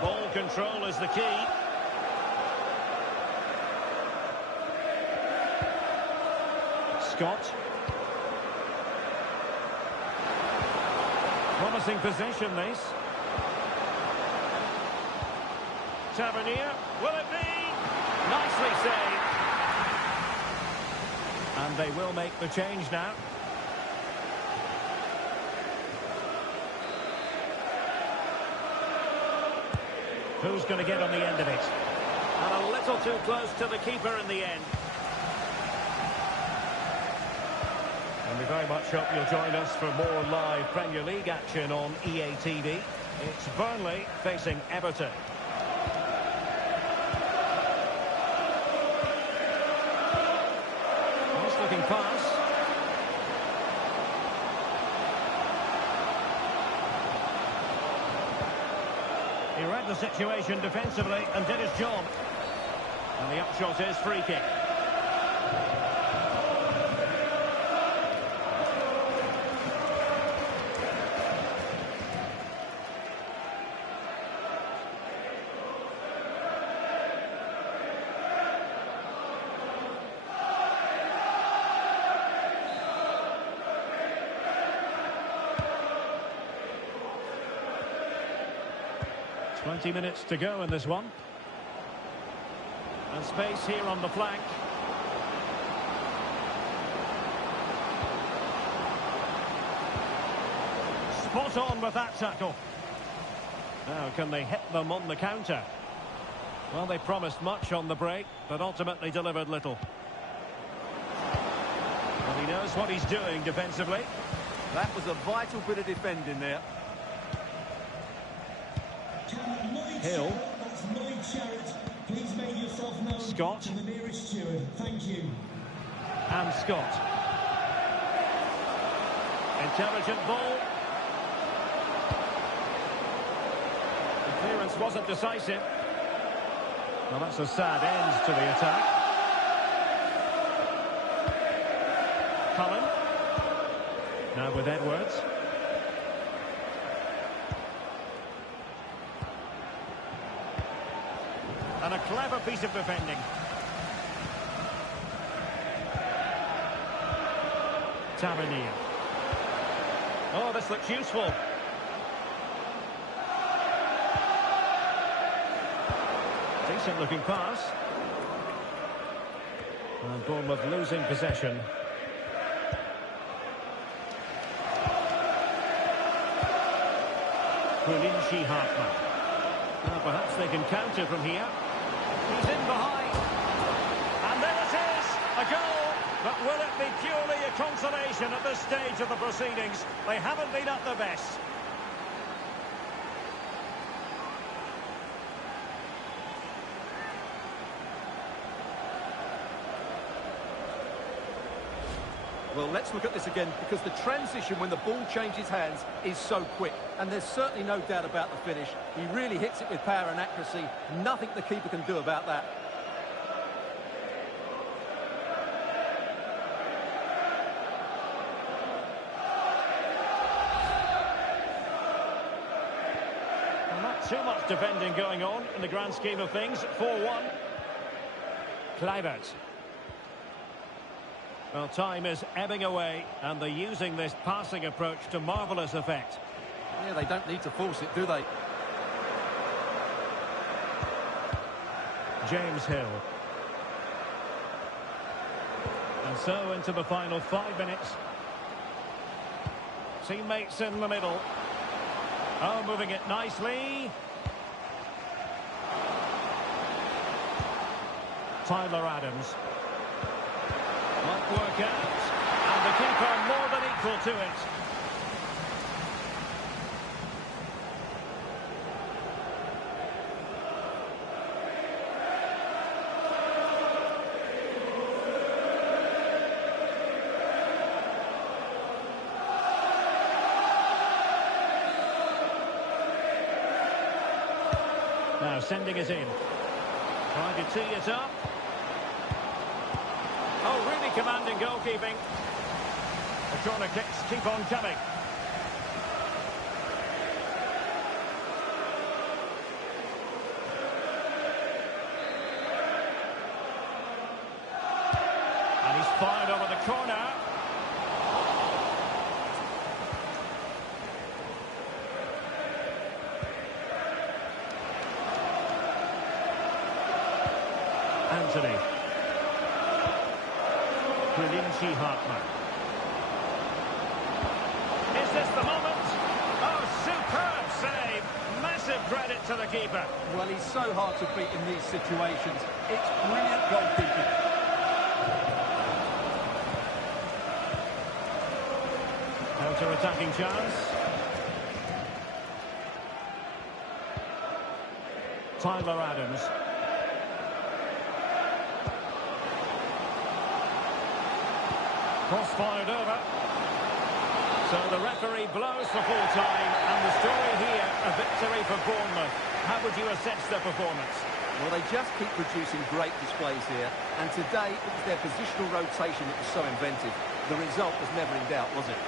Ball control is the key. Scott. Promising possession, this. Tavernier. Will it be? Nicely saved. And they will make the change now. Who's going to get on the end of it? And a little too close to the keeper in the end. And we very much hope you'll join us for more live Premier League action on EA TV. It's Burnley facing Everton. Nice looking pass. He read the situation defensively and did his job. And the upshot is free kick. Twenty minutes to go in this one. And space here on the flank. Spot on with that tackle. Now, can they hit them on the counter? Well, they promised much on the break, but ultimately delivered little. Well, he knows what he's doing defensively. That was a vital bit of defending there. Hill. That's Lloyd Sherritt. Please make yourself known Scott. to the nearest steward. Thank you. And Scott. Intelligent ball. The clearance wasn't decisive. Well, that's a sad end to the attack. Cullen. Now with Edwards. And a clever piece of defending. Tavernier. Oh, this looks useful. Decent looking pass. And Bournemouth losing possession. Valarsi Hartman. Well, perhaps they can counter from here. He's in behind. And there it is, a goal. But will it be purely a consolation at this stage of the proceedings? They haven't been at their best. Well, let's look at this again, because the transition when the ball changes hands is so quick. And there's certainly no doubt about the finish. He really hits it with power and accuracy. Nothing the keeper can do about that. Well, not too much defending going on in the grand scheme of things. 4-1. Kluivert. Well, time is ebbing away, and they're using this passing approach to marvellous effect. Yeah, they don't need to force it, do they? James Hill. And so into the final 5 minutes. Teammates in the middle. Oh, moving it nicely. Tyler Adams. Might work out. And the keeper more than equal to it. Now sending it in. Trying to tee it up. Oh, really commanding goalkeeping. The corner kicks keep on coming. And he's fired over the corner. Anthony. Valarsi Hartman. Is this the moment? Oh, superb save. Massive credit to the keeper. Well, he's so hard to beat in these situations. It's brilliant goalkeeping. Counter-attacking chance. Tyler Adams. Cross-fired over. So the referee blows for full time, and the story here, a victory for Bournemouth. How would you assess their performance? Well, they just keep producing great displays here, and today it was their positional rotation that was so inventive. The result was never in doubt, was it?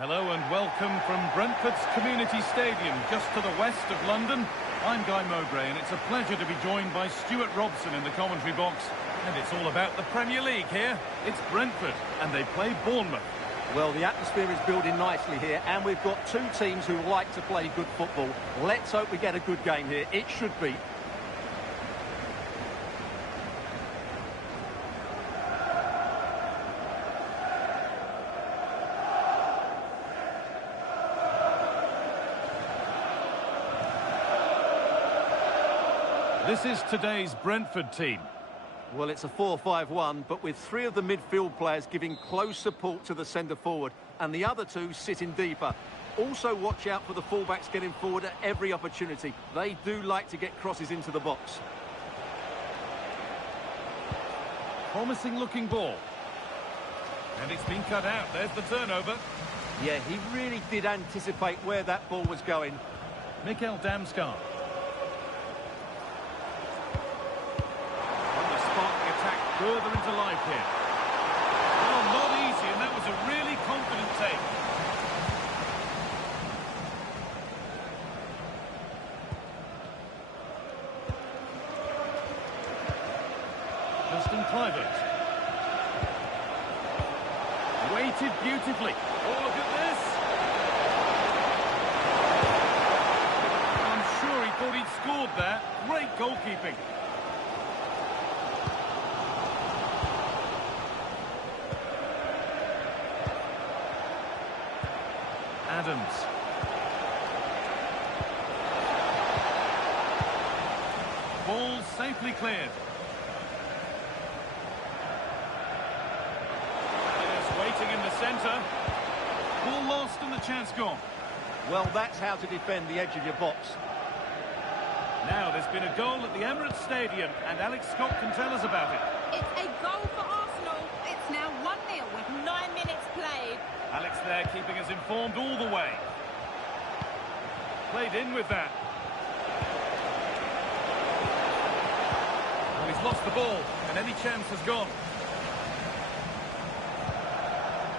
Hello and welcome from Brentford's Community Stadium, just to the west of London. I'm Guy Mowbray, and it's a pleasure to be joined by Stuart Robson in the commentary box. And it's all about the Premier League here. It's Brentford, and they play Bournemouth. Well, the atmosphere is building nicely here, and we've got two teams who like to play good football. Let's hope we get a good game here. It should be. This is today's Brentford team. Well, it's a 4-5-1, but with three of the midfield players giving close support to the centre-forward, and the other two sitting deeper. Also, watch out for the fullbacks getting forward at every opportunity. They do like to get crosses into the box. Promising looking ball. And it's been cut out. There's the turnover. Yeah, he really did anticipate where that ball was going. Mikel Damsgaard. Further into life here. Oh, not easy, and that was a really confident take. Justin Kluivert. Weighted beautifully. Oh, look at this. I'm sure he thought he'd scored there. Great goalkeeping. Adams. Ball safely cleared. Players waiting in the centre. Ball lost and the chance gone. Well, that's how to defend the edge of your box. Now, there's been a goal at the Emirates Stadium, and Alex Scott can tell us about it. It's a goal for Arsenal. It's now 1-0 with 9 minutes played. Alex there keeping us informed all the way. Played in with that. Well, he's lost the ball, and any chance has gone.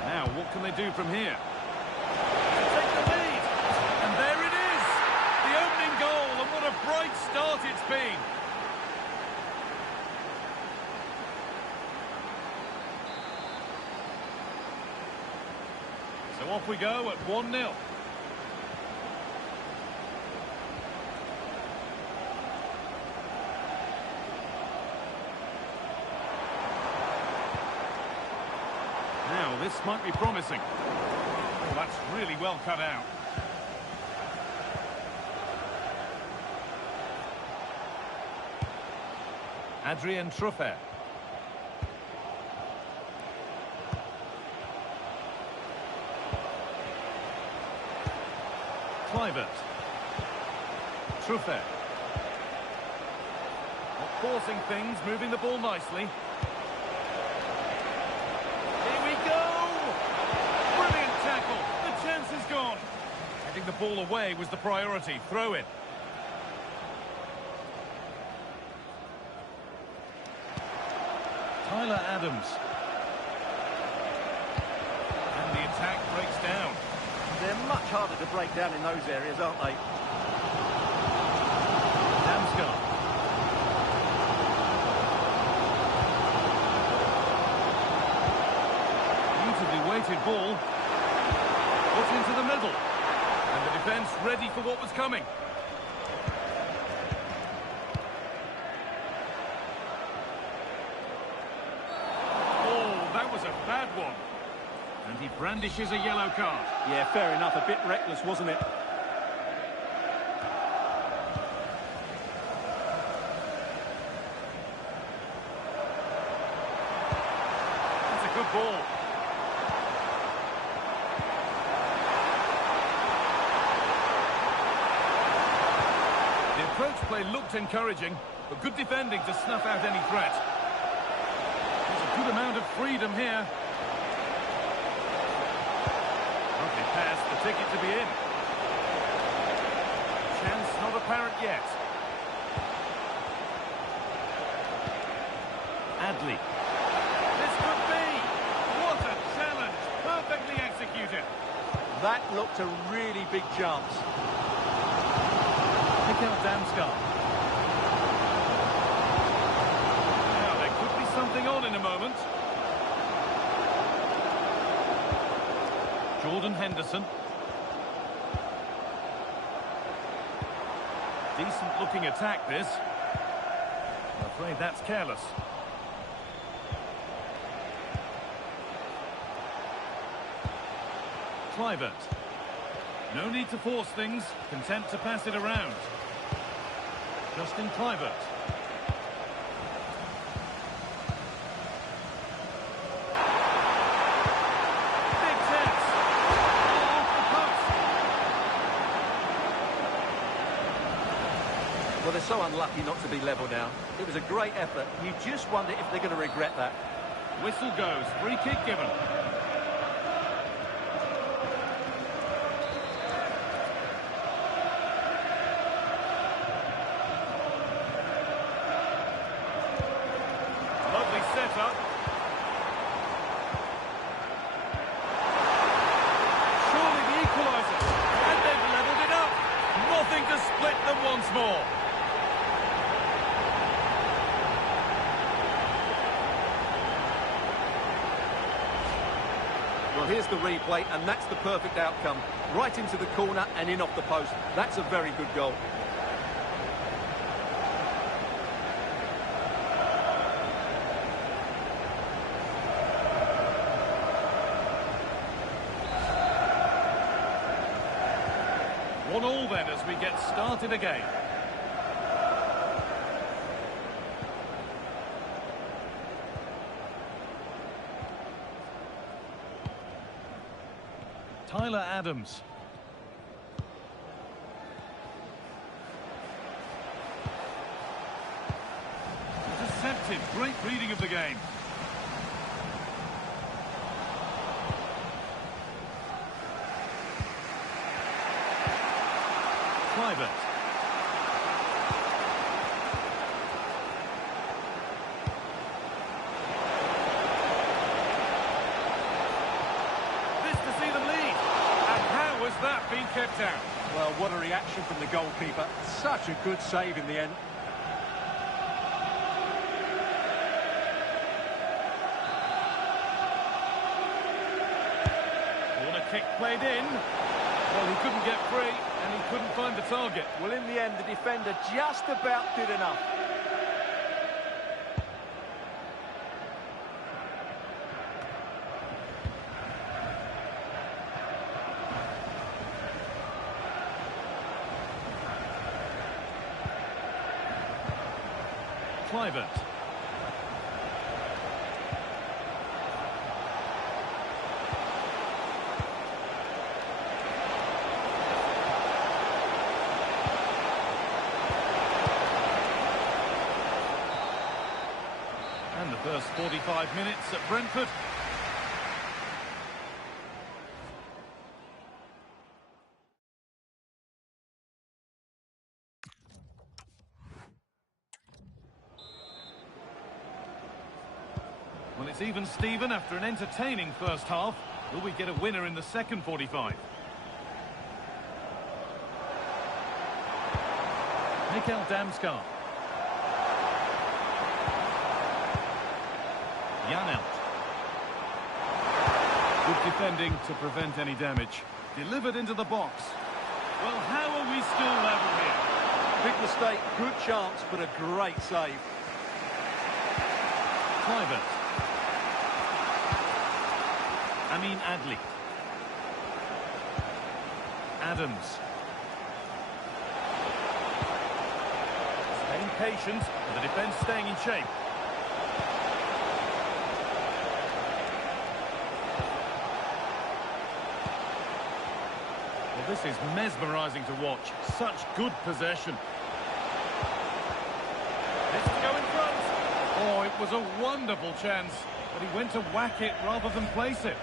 Now, what can they do from here? To take the lead. And there it is! The opening goal, and what a bright start it's been. So off we go at 1-0. Now, this might be promising. Oh, that's really well cut out. Adrien Truffert. Kluivert. Truffert. Not forcing things, moving the ball nicely. Here we go! Brilliant tackle. The chance is gone. Heading the ball away was the priority. Throw in. Tyler Adams. And the attack breaks down. They're much harder to break down in those areas, aren't they? Damsgaard. Beautifully weighted ball. Put into the middle. And the defence ready for what was coming. Oh, that was a bad one. And he brandishes a yellow card. Yeah, fair enough. A bit reckless, wasn't it? That's a good ball. The approach play looked encouraging, but good defending to snuff out any threat. There's a good amount of freedom here. Lovely pass, the ticket to be in. Chance not apparent yet. Adley. This could be! What a challenge! Perfectly executed. That looked a really big chance. Mikel Damsgaard. Now, there could be something on in a moment. Jordan Henderson. Decent looking attack, this. I'm afraid that's careless. Kluivert. No need to force things, content to pass it around. Justin Kluivert. Big chance. Off the post. Well, they're so unlucky not to be level now. It was a great effort. You just wonder if they're going to regret that. Whistle goes. Free kick given. Lovely setup. Surely the equaliser. And they've levelled it up. Nothing to split them once more. Well, here's the replay, and that's the perfect outcome. Right into the corner and in off the post. That's a very good goal. One all then as we get started again. Tyler Adams. Intercepted. Great reading of the game. Kluivert. This to see them lead. And how has that been kept out? Well, what a reaction from the goalkeeper. Such a good save in the end. Corner kick played in. Well, he couldn't get free, and he couldn't find the target. Well, in the end, the defender just about did enough. Kluivert. And the first 45 minutes at Brentford. Well, it's even Steven after an entertaining first half. Will we get a winner in the second 45? Mikel Damsgaard. Janelt. Good defending to prevent any damage. Delivered into the box. Well, how are we still level here? Big mistake, good chance, but a great save. Kluivert. Amin Adli. Adams. Staying patient, and the defence staying in shape. Well, this is mesmerising to watch. Such good possession. This to go in front. Oh, it was a wonderful chance, but he went to whack it rather than place it.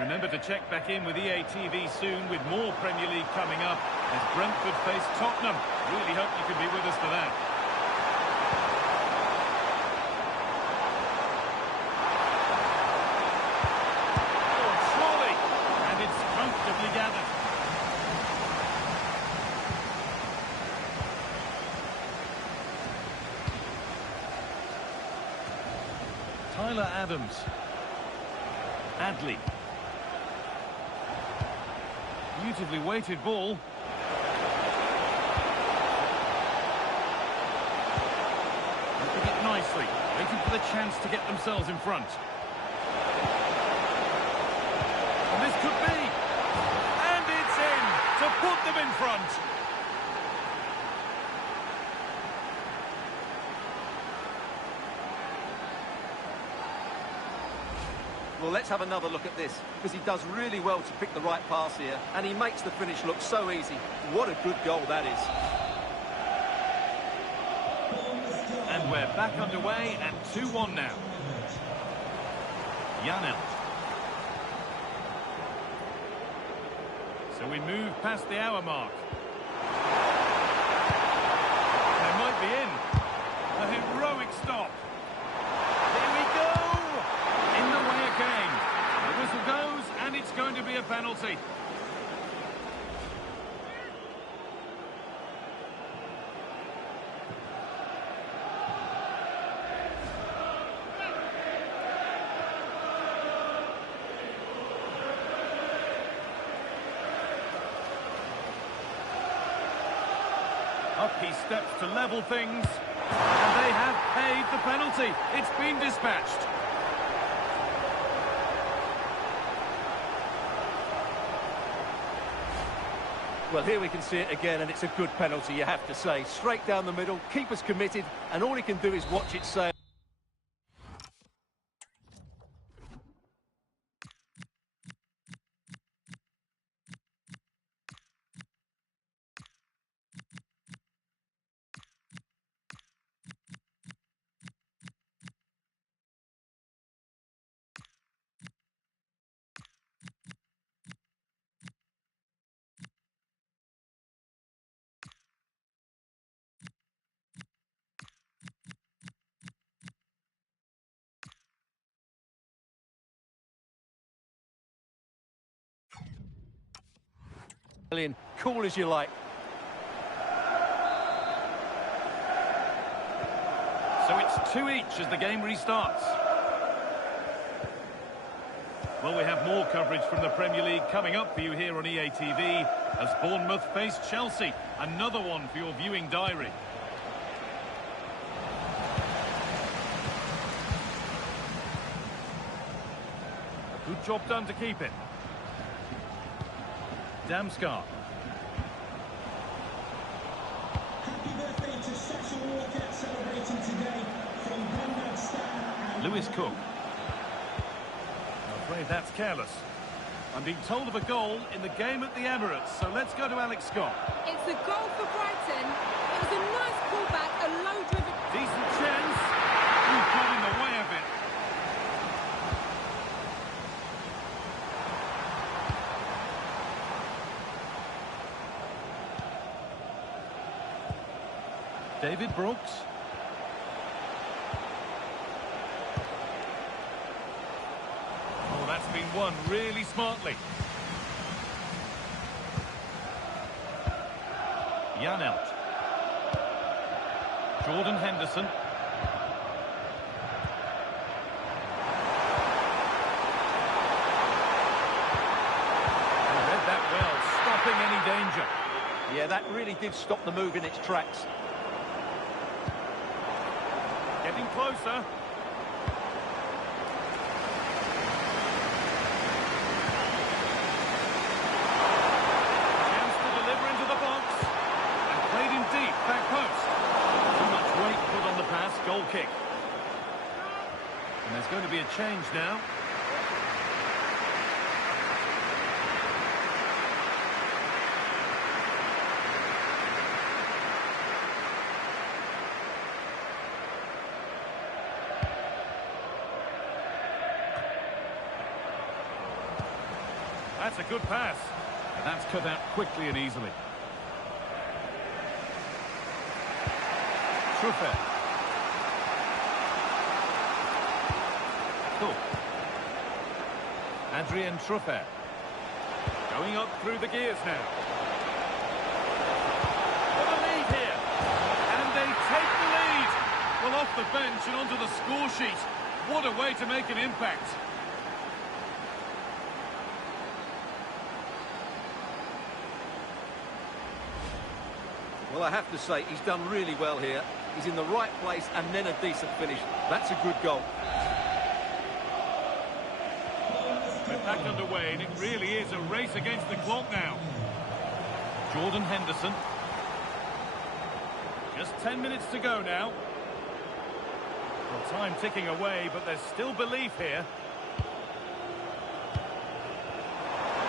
Remember to check back in with EA TV soon with more Premier League coming up as Brentford face Tottenham. Really hope you can be with us for that. Adams. Adley. Beautifully weighted ball. Looking it nicely, waiting for the chance to get themselves in front. And this could be. And it's in to put them in front. Well, let's have another look at this, because he does really well to pick the right pass here, and he makes the finish look so easy. What a good goal that is. And we're back underway, and 2-1 now. Janelt. So we move past the hour mark. They might be in. A heroic stop. Here we go! In the way again. The whistle goes, and it's going to be a penalty. Up he steps to level things. And they have paid the penalty. It's been dispatched. Well, here we can see it again, and it's a good penalty, you have to say. Straight down the middle, keeper's committed, and all he can do is watch it sail. Cool as you like. So it's 2 each as the game restarts. Well, we have more coverage from the Premier League coming up for you here on EA TV as Bournemouth face Chelsea. Another one for your viewing diary. A good job done to keep it. Damsgaard. Happy birthday to Sasha Walker celebrating today from Grandad Stan and Lewis Cook. I'm afraid that's careless. I'm being told of a goal in the game at the Emirates, so let's go to Alex Scott. It's a goal for Brighton. It was a nice pullback, a low-driven... Decent chance. Who got in the way of it? David Brooks. Oh, that's been won really smartly. Janelt. Jordan Henderson. He read that well, stopping any danger. Yeah, that really did stop the move in its tracks. Getting closer. Chance to deliver into the box. And played in deep, back post. Too much weight put on the pass, goal kick. And there's going to be a change now. That's a good pass. And that's cut out quickly and easily. Truffert. Cool. Adrien Truffert. Going up through the gears now. For the lead here. And they take the lead. Well, off the bench and onto the score sheet. What a way to make an impact. Well, I have to say, he's done really well here. He's in the right place and then a decent finish. That's a good goal. We're back underway, and it really is a race against the clock now. Jordan Henderson. Just 10 minutes to go now. Well, time ticking away, but there's still belief here.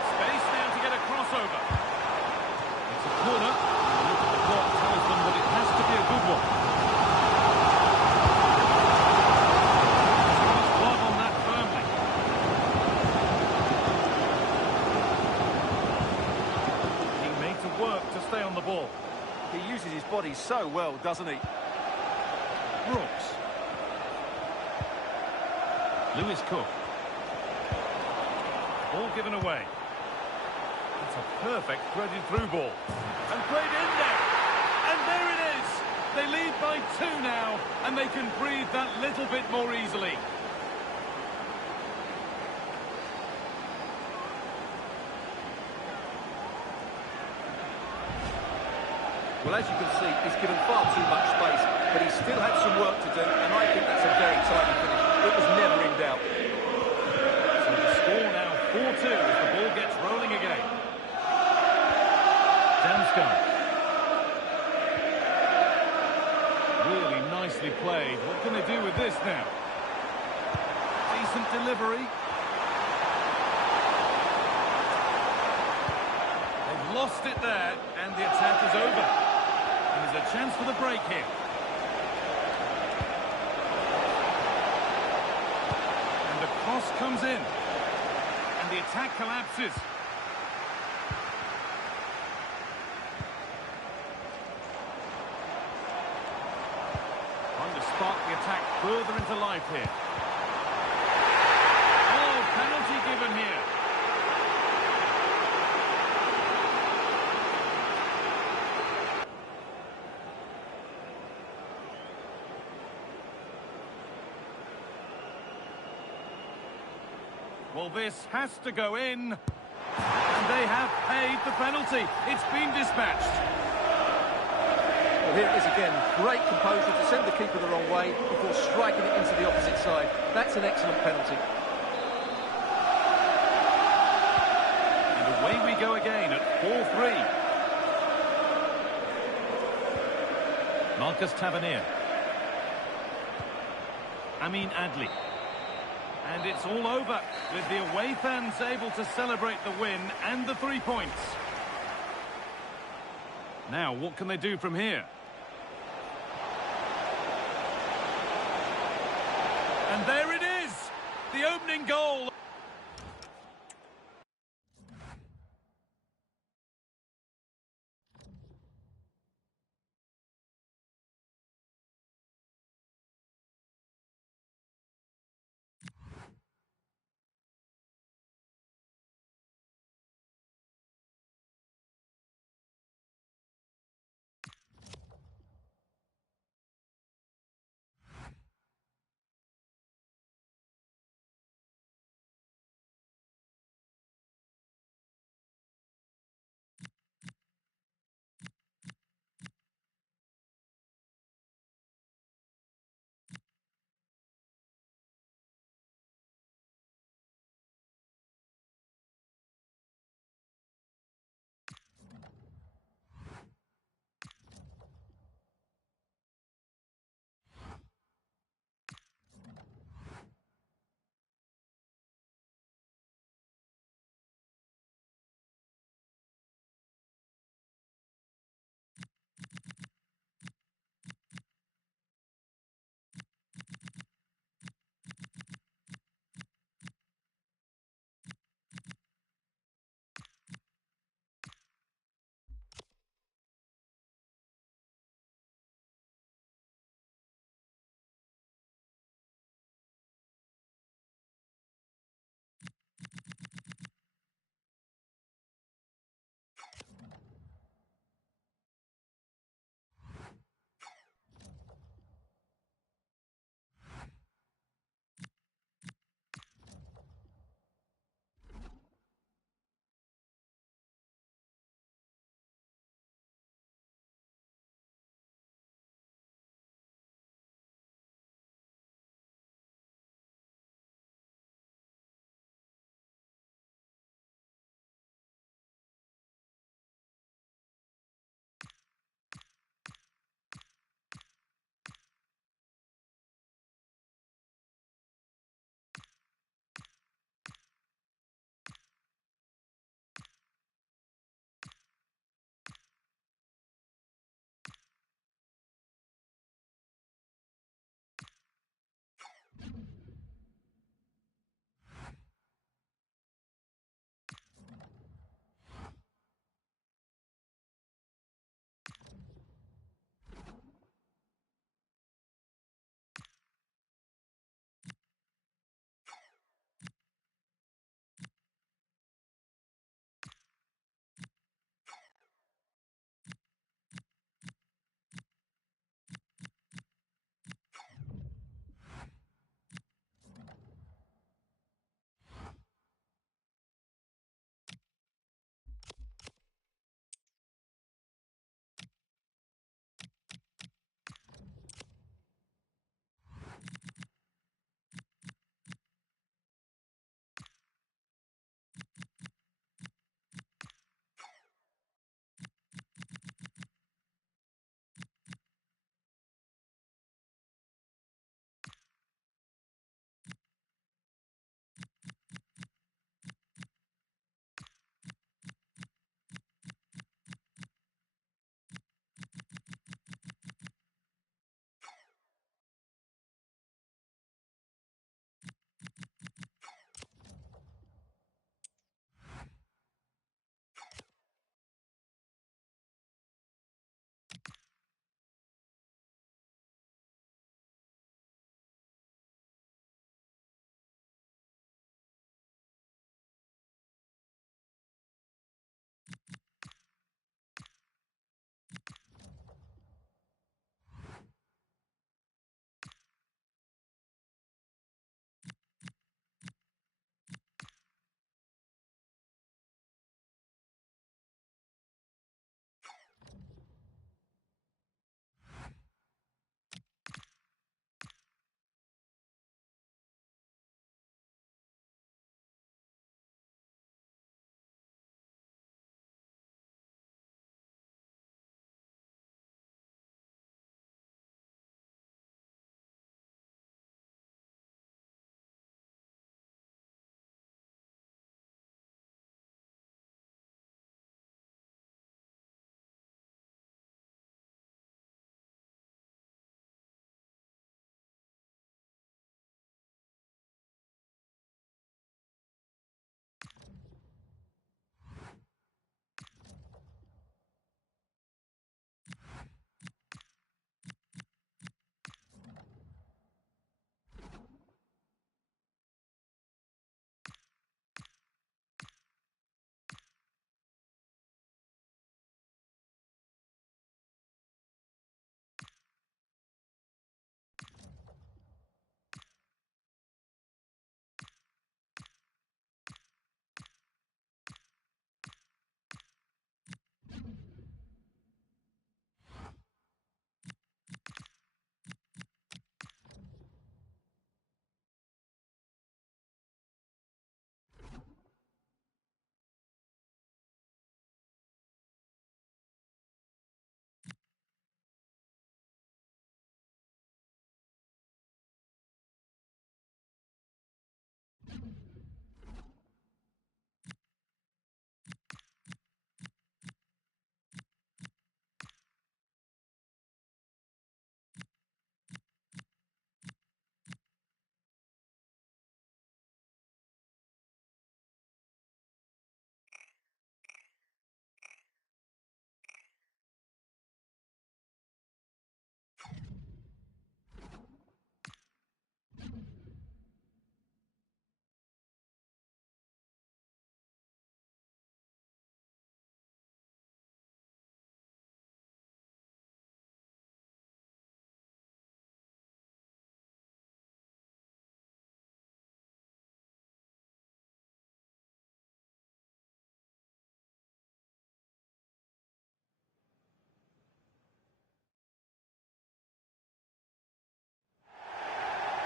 Space now to get a crossover. It's a corner. The look at the clock tells them that it has to be a good one. His glove on that firmly. He made to work to stay on the ball. He uses his body so well, doesn't he? Brooks. Lewis Cook. Ball given away. It's a perfect threaded through ball. And played in there. And there it is. They lead by 2 now, and they can breathe that little bit more easily. Well, as you can see, he's given far too much space, but he still had some work to do, and I think that's a very tidy finish. It was never in doubt. So the score now 4-2 as the ball gets rolling again. Damsgaard. Really nicely played. What can they do with this now? Decent delivery. They've lost it there, and the attack is over. And there's a chance for the break here. And the cross comes in. And the attack collapses. Trying to spark the attack further into life here. Oh, penalty given here. Well, this has to go in. And they have paid the penalty. It's been dispatched. Well, here it is again. Great composure to send the keeper the wrong way before striking it into the opposite side. That's an excellent penalty. And away we go again at 4-3. Marcus Tavernier. Amin Adli. And it's all over, with the away fans able to celebrate the win and the 3 points. Now, what can they do from here? And there it is! The opening goal.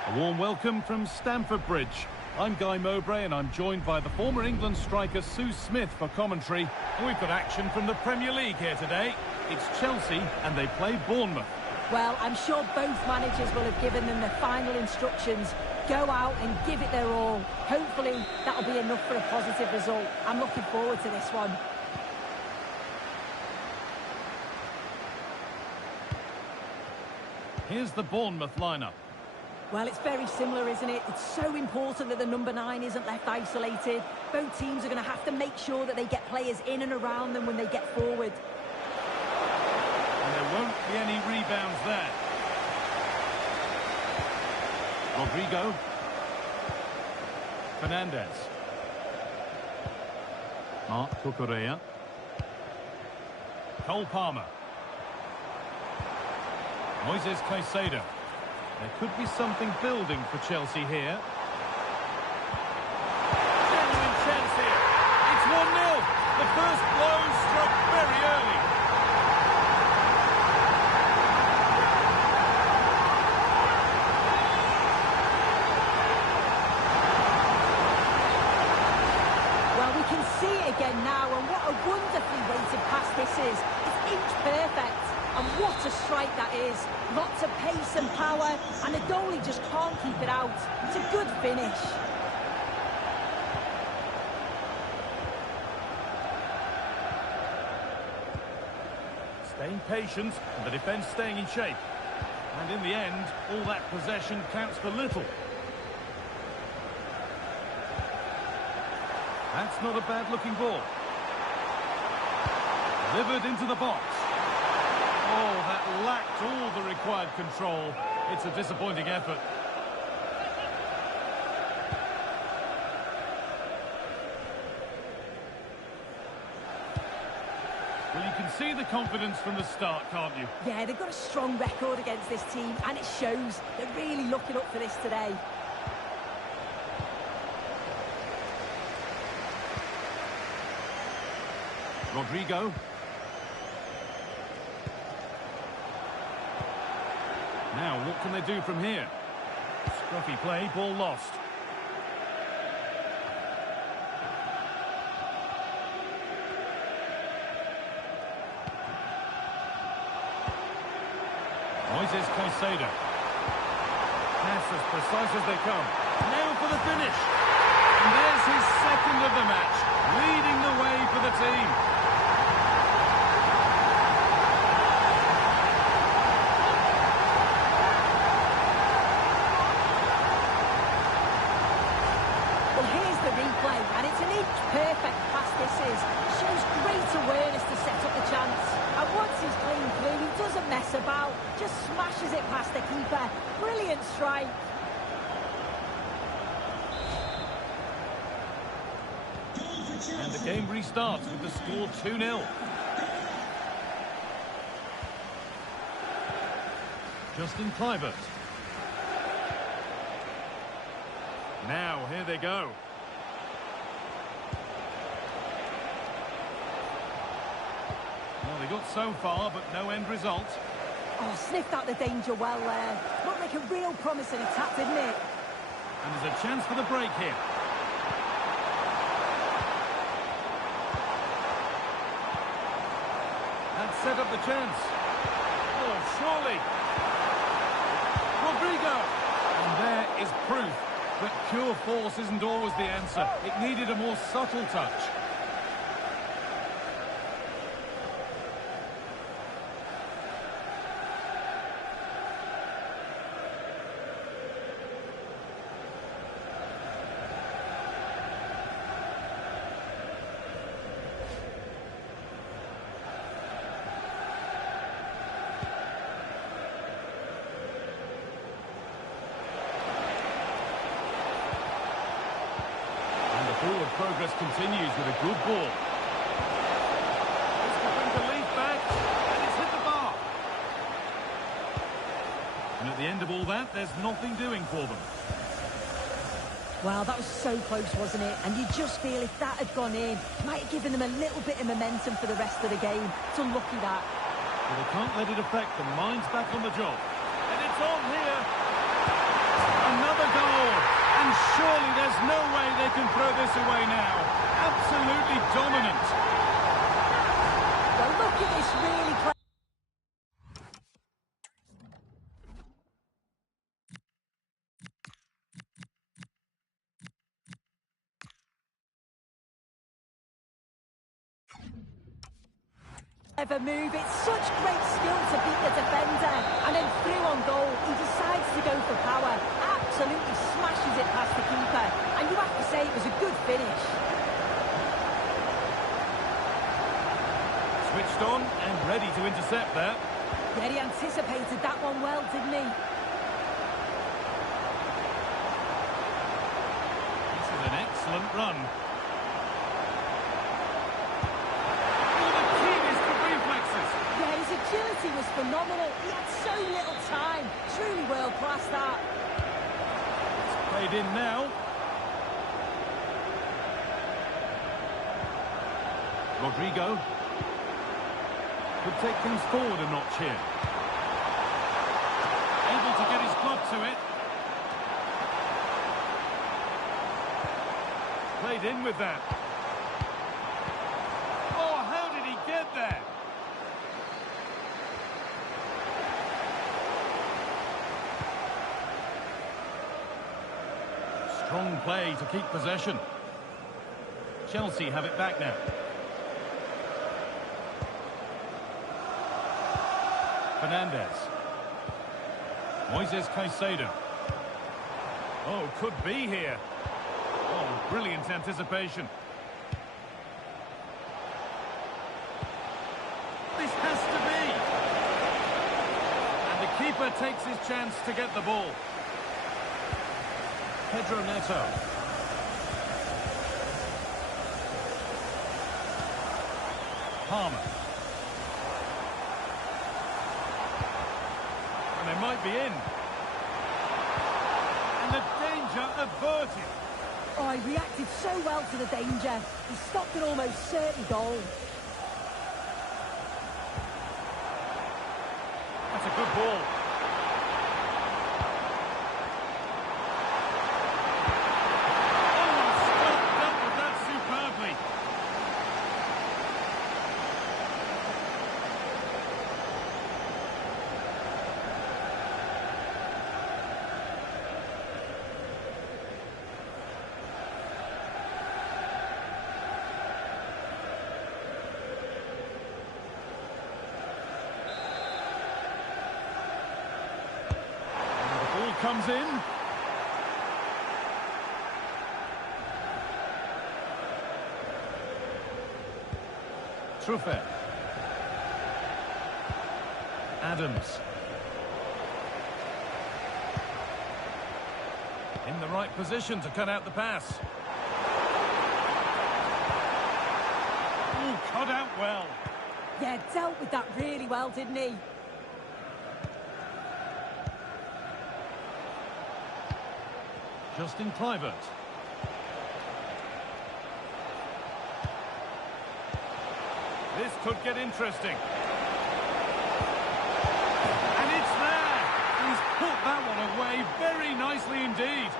A warm welcome from Stamford Bridge. I'm Guy Mowbray and I'm joined by the former England striker Sue Smith for commentary. And we've got action from the Premier League here today. It's Chelsea and they play Bournemouth. Well, I'm sure both managers will have given them the final instructions. Go out and give it their all. Hopefully that'll be enough for a positive result. I'm looking forward to this one. Here's the Bournemouth lineup. Well, it's very similar, isn't it? It's so important that the number 9 isn't left isolated. Both teams are going to have to make sure that they get players in and around them when they get forward. And there won't be any rebounds there. Rodrigo. Fernandez. Mark Cucurella. Cole Palmer. Moises Caicedo. There could be something building for Chelsea here. Genuine chance here. It's 1-0. The first blow struck very early. Well, we can see it again now, and what a wonderfully weighted pass this is. It's inch perfect. And what a strike that is. Lots of pace and power, and the goalie just can't keep it out. It's a good finish. Staying patient, and the defence staying in shape. And in the end, all that possession counts for little. That's not a bad-looking ball. Delivered into the box. Oh, that lacked all the required control. It's a disappointing effort. Well, you can see the confidence from the start, can't you? Yeah, they've got a strong record against this team, and it shows. They're really looking up for this today. Rodrigo. Now, what can they do from here? Scruffy play, ball lost. Moises Caicedo. Pass as precise as they come. Now for the finish. And there's his second of the match, leading the way for the team. And it's an inch perfect pass this is. Shows great awareness to set up the chance. And once he's clean through, he doesn't mess about. Just smashes it past the keeper. Brilliant strike. And the game restarts with the score 2-0. Justin Kluivert. Now, here they go. Well, they got so far, but no end result. Oh, sniffed out the danger well there. Looked like a real promising attack, didn't it? And there's a chance for the break here. That set up the chance. Oh, surely. Rodrigo. And there is proof that pure force isn't always the answer. It needed a more subtle touch. Forward progress continues with a good ball. This could bring the lead back, and it's hit the bar. And at the end of all that, there's nothing doing for them. Well, that was so close, wasn't it? And you just feel if that had gone in, it might have given them a little bit of momentum for the rest of the game. It's unlucky that. Well, they can't let it affect them. Mind's back on the job. And it's on here. And surely there's no way they can throw this away now. Absolutely dominant. Well, look at this really clever. Ever move. It's such great skill to beat the defender. And then through on goal, he decides to go for power. Absolutely smashes it past the keeper. And you have to say it was a good finish. Switched on and ready to intercept there. Yeah, he anticipated that one well, didn't he? This is an excellent run. Yeah, his agility was phenomenal. He had so little time. Truly world-class, that. It's played in now. Rodrigo. Could take things forward a notch here. Able to get his club to it. Played in with that. Oh, how did he get there? Strong play to keep possession. Chelsea have it back now. Fernandez. Moises Caicedo. Oh, could be here. Oh, brilliant anticipation. This has to be. And the keeper takes his chance to get the ball. Pedro Neto. Palmer. And they might be in. And the danger averted. Oh, he reacted so well to the danger. He stopped an almost certain goal. That's a good ball. Comes in. Truffet. Adams. In the right position to cut out the pass. Ooh, cut out well. Yeah, dealt with that really well, didn't he? Justin Kluivert. This could get interesting. And it's there! He's put that one away very nicely indeed.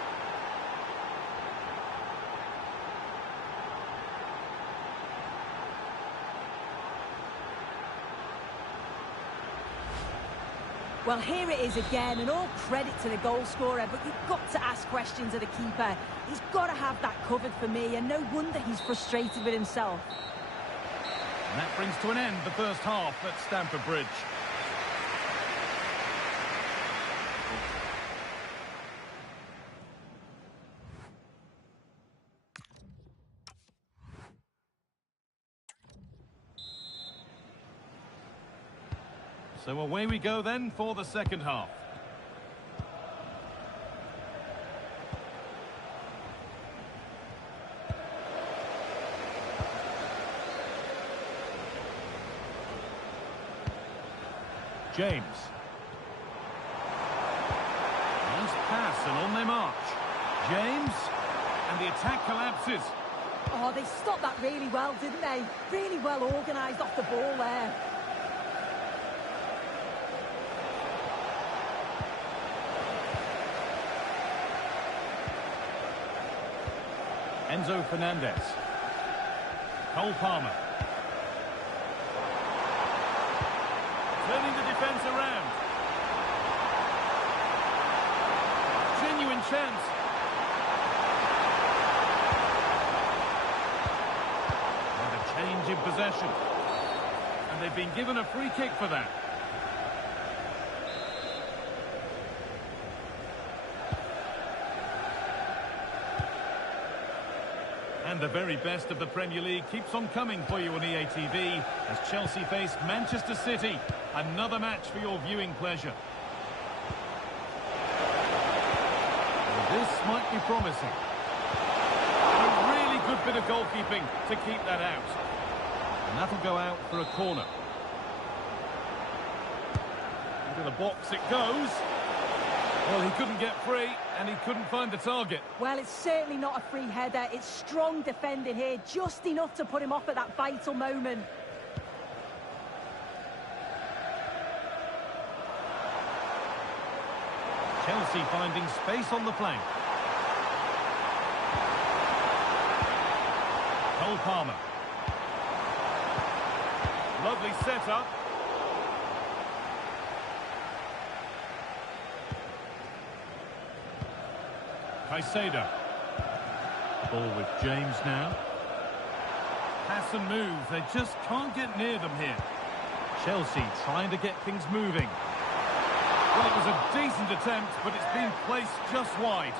Well, here it is again, and all credit to the goal scorer, but you've got to ask questions of the keeper. He's got to have that covered for me, and no wonder he's frustrated with himself. And that brings to an end the first half at Stamford Bridge. So away we go then for the second half. James. Nice pass and on they march. James. And the attack collapses. Oh, they stopped that really well, didn't they? Really well organised off the ball there. Enzo Fernandez. Cole Palmer. Turning the defence around. Genuine chance. And a change in possession. And they've been given a free kick for that. And the very best of the Premier League keeps on coming for you on EA TV as Chelsea face Manchester City. Another match for your viewing pleasure. Well, this might be promising. A really good bit of goalkeeping to keep that out. And that'll go out for a corner. Into the box it goes. Well, he couldn't get free, and he couldn't find the target. Well, it's certainly not a free header. It's strong defending here, just enough to put him off at that vital moment. Chelsea finding space on the flank. Cole Palmer. Lovely setup. Caicedo. Ball with James now. Pass and move. They just can't get near them here. Chelsea trying to get things moving. Well, it was a decent attempt, but it's been placed just wide.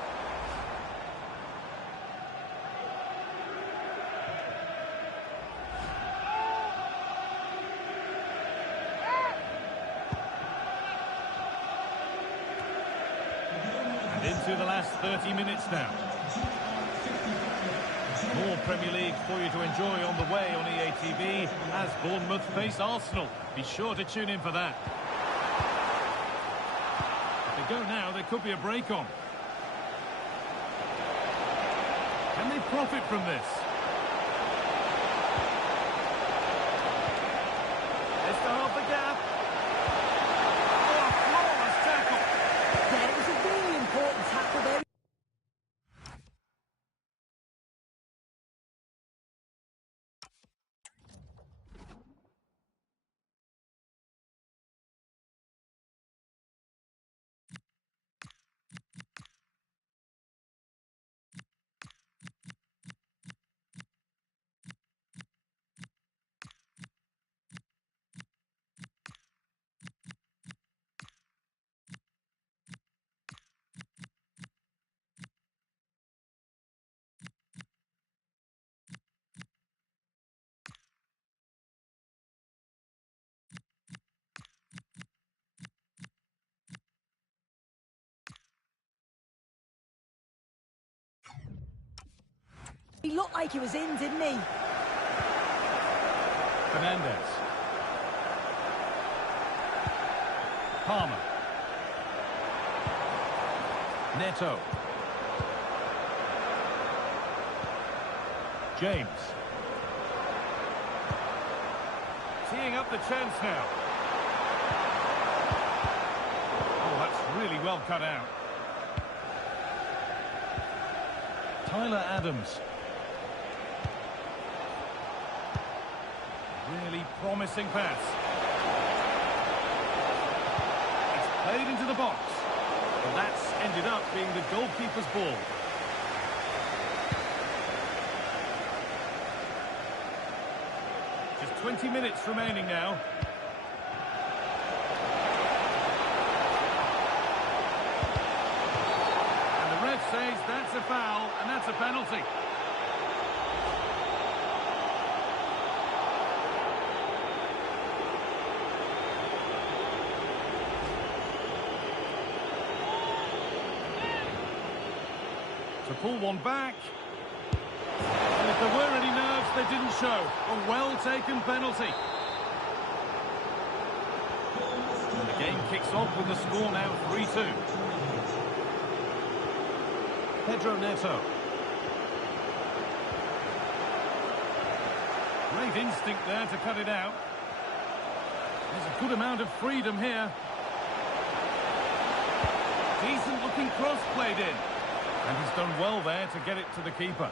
Into the last 30 minutes now. More Premier League for you to enjoy on the way on EA TV as Bournemouth face Arsenal. Be sure to tune in for that. If they go now, there could be a break on. Can they profit from this? Let's start off the gap. Oh, a flawless tackle. Yeah, it was a really important tackle there. He looked like he was in, didn't he? Fernandez. Palmer. Neto. James. Teeing up the chance now. Oh, that's really well cut out. Tyler Adams. Really promising pass. It's played into the box. And that's ended up being the goalkeeper's ball. Just 20 minutes remaining now. And the ref says that's a foul and that's a penalty. To pull one back. And if there were any nerves, they didn't show. A well-taken penalty. And the game kicks off with the score now 3-2. Pedro Neto. Great instinct there to cut it out. There's a good amount of freedom here. Decent looking cross played in. And he's done well there to get it to the keeper.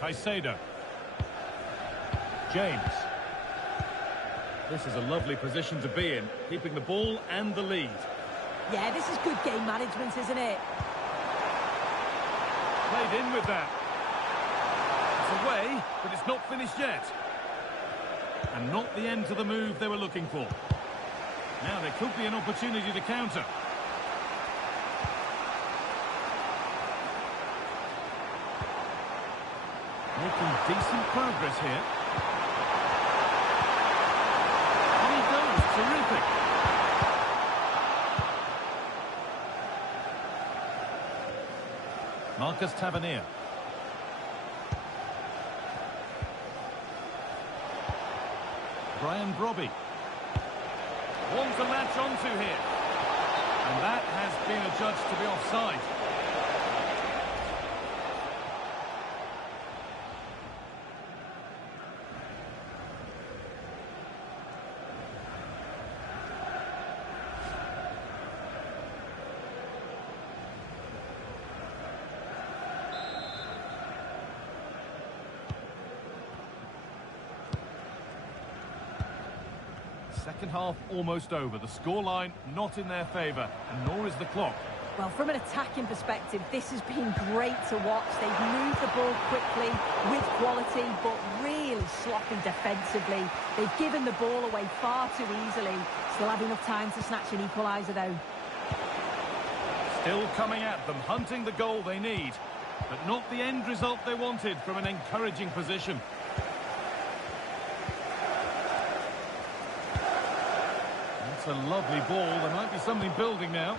Caicedo. James. This is a lovely position to be in, keeping the ball and the lead. Yeah, this is good game management, isn't it? Played in with that. It's away, but it's not finished yet. And not the end to the move they were looking for. Now there could be an opportunity to counter. Making decent progress here. On he goes, terrific. Marcus Tavernier. Brian Brobby. One to latch onto here. And that has been adjudged to be offside. Second half almost over. The scoreline not in their favour, and nor is the clock. Well, from an attacking perspective, this has been great to watch. They've moved the ball quickly, with quality, but really sloppy defensively. They've given the ball away far too easily. Still have enough time to snatch an equaliser, though. Still coming at them, hunting the goal they need, but not the end result they wanted from an encouraging position. That's a lovely ball. There might be something building now.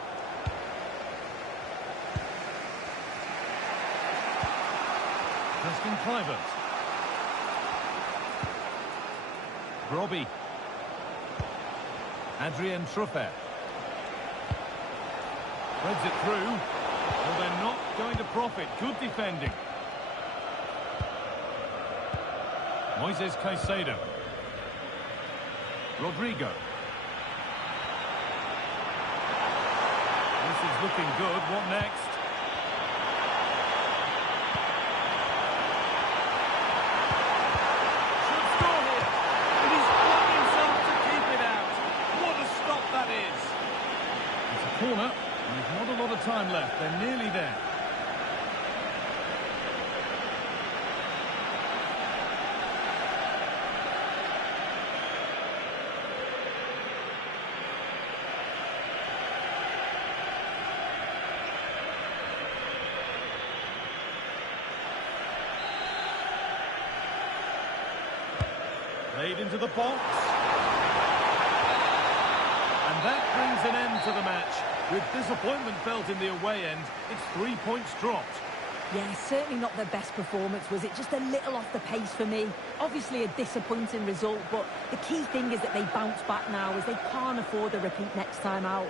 Preston Clivert. Brobby. Adrien Truffert. Threads it through. Well, they're not going to profit. Good defending. Moises Caicedo. Rodrigo. This is looking good. What next? Should score here. And he's flung himself to keep it out. What a stop that is. It's a corner, and there's not a lot of time left. They're nearly there. Played into the box. And that brings an end to the match. With disappointment felt in the away end, it's 3 points dropped. Yeah, certainly not their best performance, was it? Just a little off the pace for me. Obviously a disappointing result, but the key thing is that they bounce back now, as they can't afford a repeat next time out.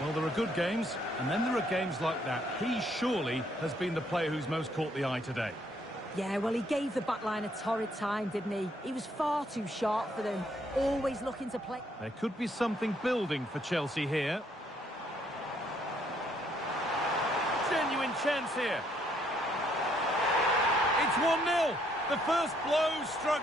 Well, there are good games, and then there are games like that. He surely has been the player who's most caught the eye today. Yeah, well, he gave the back line a torrid time, didn't he? He was far too sharp for them, always looking to play. There could be something building for Chelsea here. Genuine chance here. It's 1-0. The first blow struck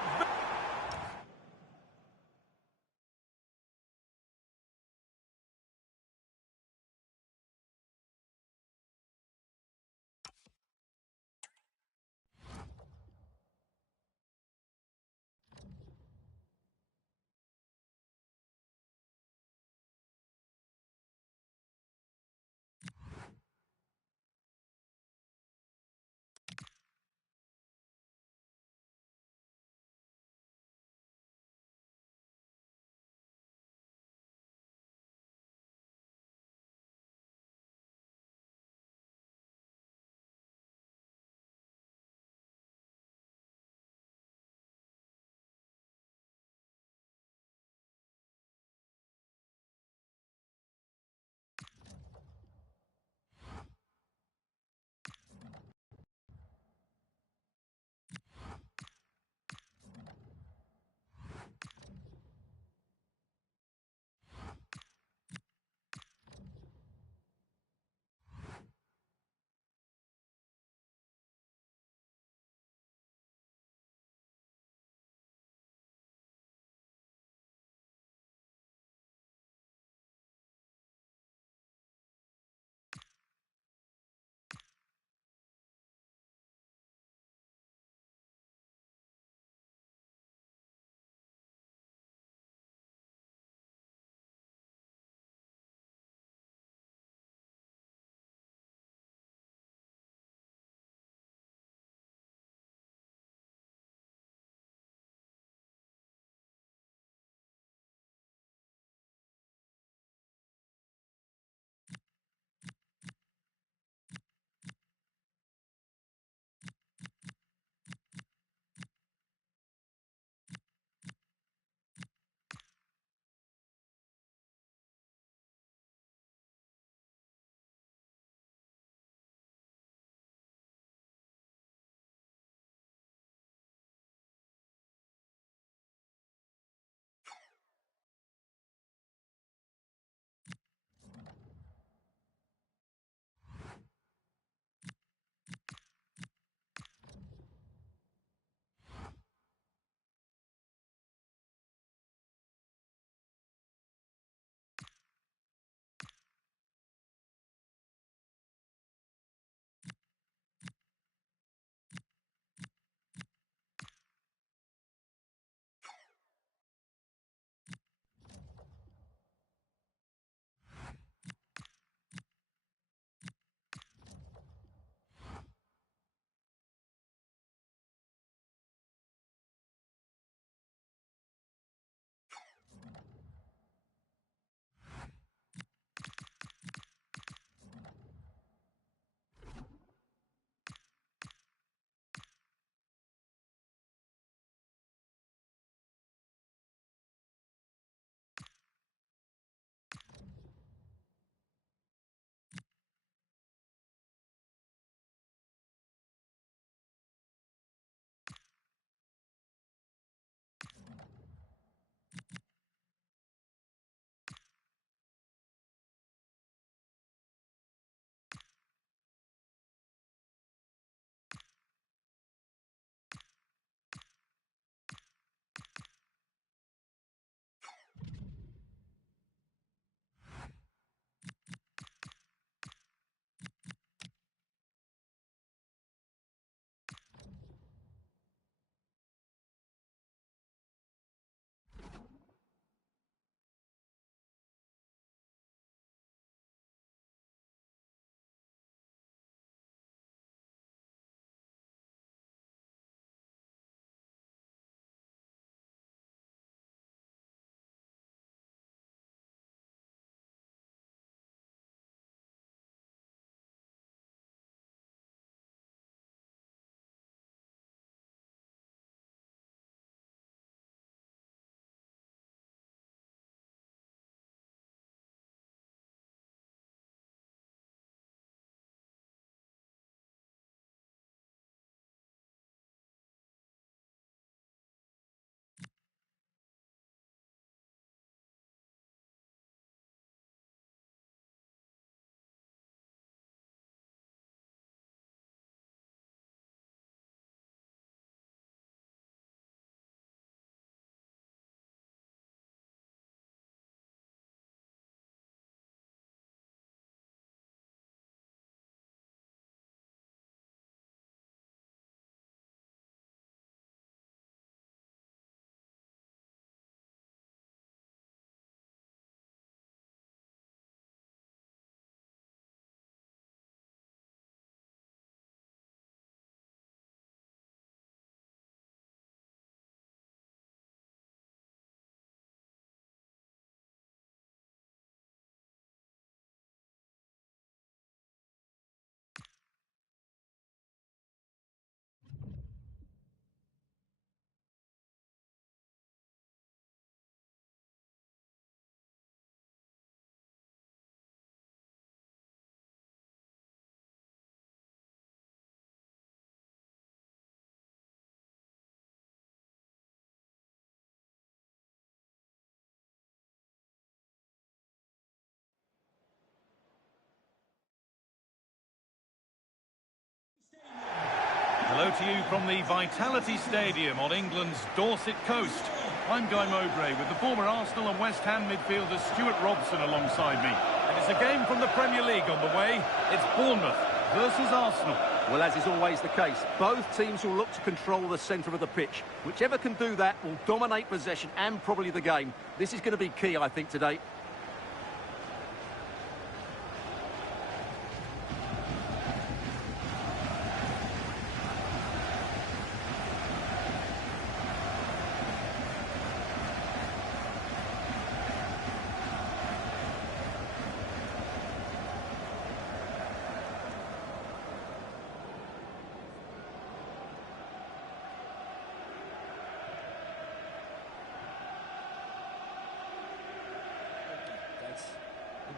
Hello to you from the Vitality Stadium on England's Dorset coast. I'm Guy Mowbray with the former Arsenal and West Ham midfielder Stuart Robson alongside me. And it's a game from the Premier League on the way. It's Bournemouth versus Arsenal. Well, as is always the case, both teams will look to control the centre of the pitch. Whichever can do that will dominate possession and probably the game. This is going to be key, I think, today.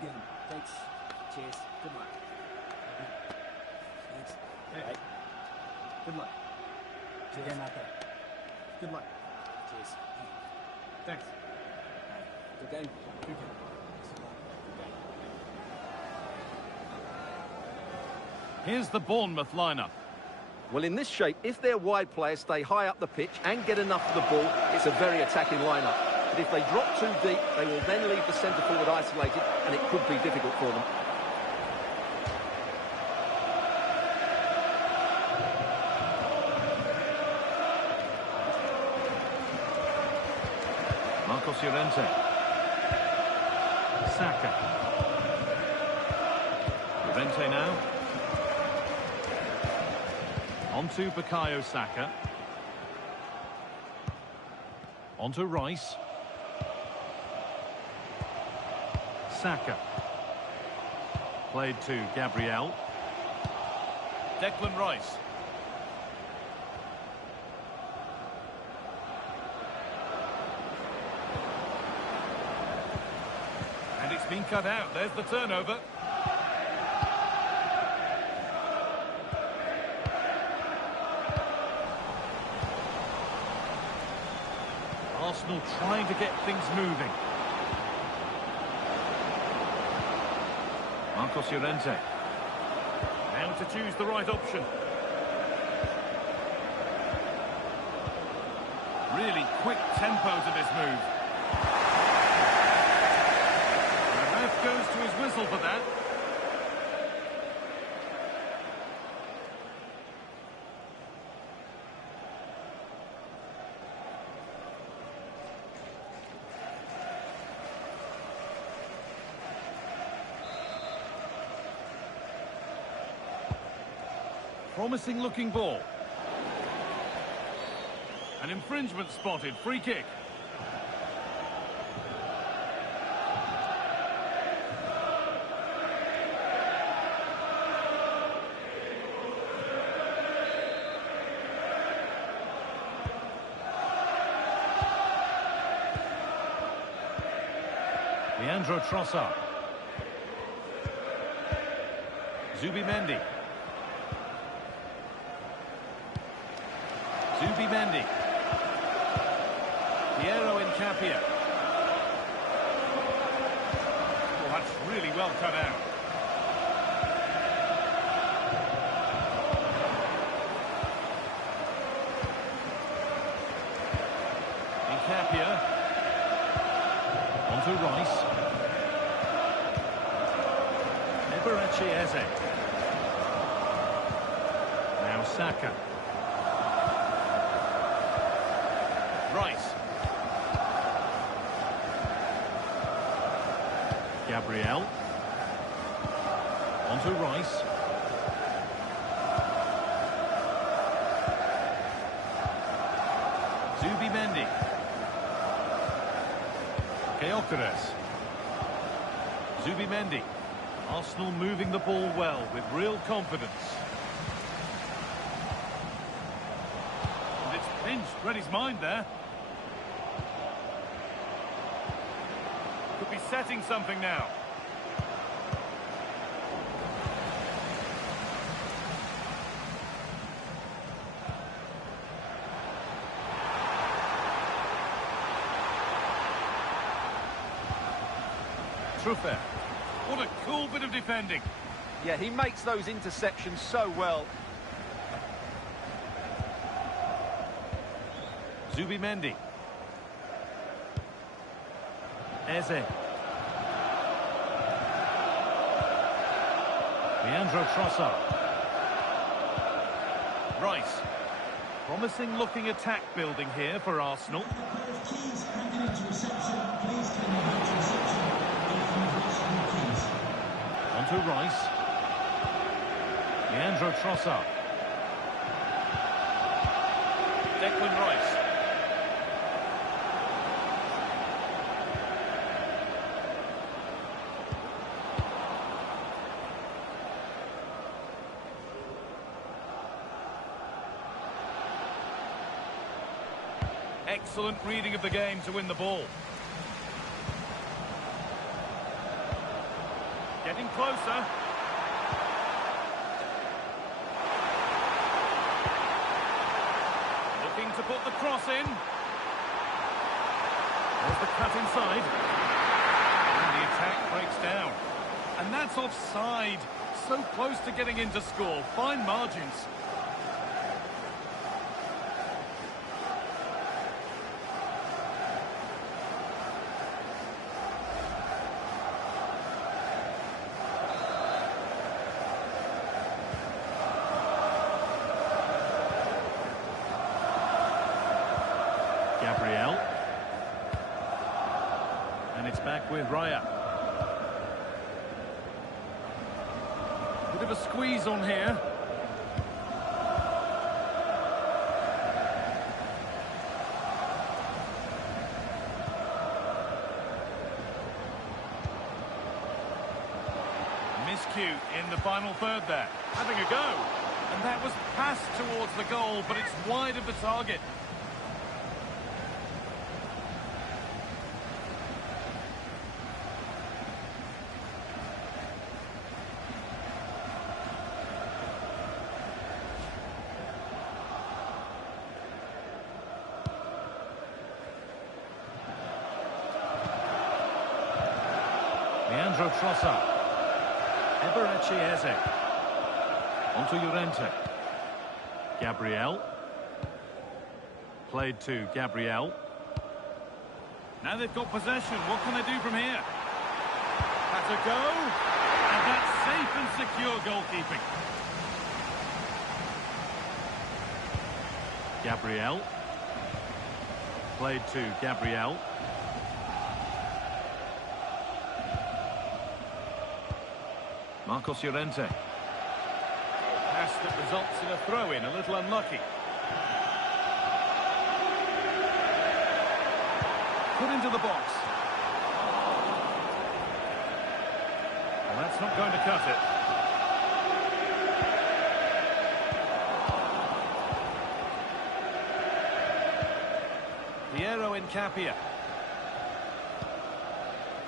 Again, thanks. Cheers. Good luck. Thanks. Hey. Good luck. Cheers. Again, out there. Good luck. Cheers. Thanks. Good game. Good game. Here's the Bournemouth lineup. Well, in this shape, if their wide players stay high up the pitch and get enough of the ball, it's a very attacking lineup. But if they drop too deep, they will then leave the centre forward isolated, and it could be difficult for them. Marcos Llorente. Saka. Llorente now. On to Bukayo Saka. On to Rice. Saka. Played to Gabriel. Declan Rice. And it's been cut out. There's the turnover. Arsenal trying to get things moving. Marcos Llorente. Now to choose the right option. Really quick tempo to this move. The ref goes to his whistle for that. Promising looking ball. An infringement spotted. Free kick. Leandro Trossard. Zubimendi. Zubimendi. Piero Incapia. Well, that's really well cut out. Incapia. On to Rice. Eberechi Eze. Now Saka. Rice. Gabriel. On to Rice. Zubimendi. Gyökeres. Zubimendi. Arsenal moving the ball well with real confidence. And it's pinched. Read his mind there. Could be setting something now. Truffert. What a cool bit of defending. Yeah, he makes those interceptions so well. Zubimendi. Eze. Leandro Trossard. Rice. Promising looking attack building here for Arsenal. On to Rice. Leandro Trossard. Declan Rice. Excellent reading of the game to win the ball. Getting closer. Looking to put the cross in. There's the cut inside. And the attack breaks down. And that's offside. So close to getting in to score. Fine margins. Gabriel. And it's back with Raya. Bit of a squeeze on here. Miscue in the final third there. Having a go. And that was passed towards the goal, but it's wide of the target. Leandro Trossard. Eberechi Eze. Onto Llorente. Gabriel. Played to Gabriel. Now they've got possession. What can they do from here? That's a go. And that's safe and secure goalkeeping. Gabriel. Played to Gabriel. Marcos Llorente. Pass that results in a throw-in, a little unlucky. Put into the box. Well, that's not going to cut it. Piero Incapia.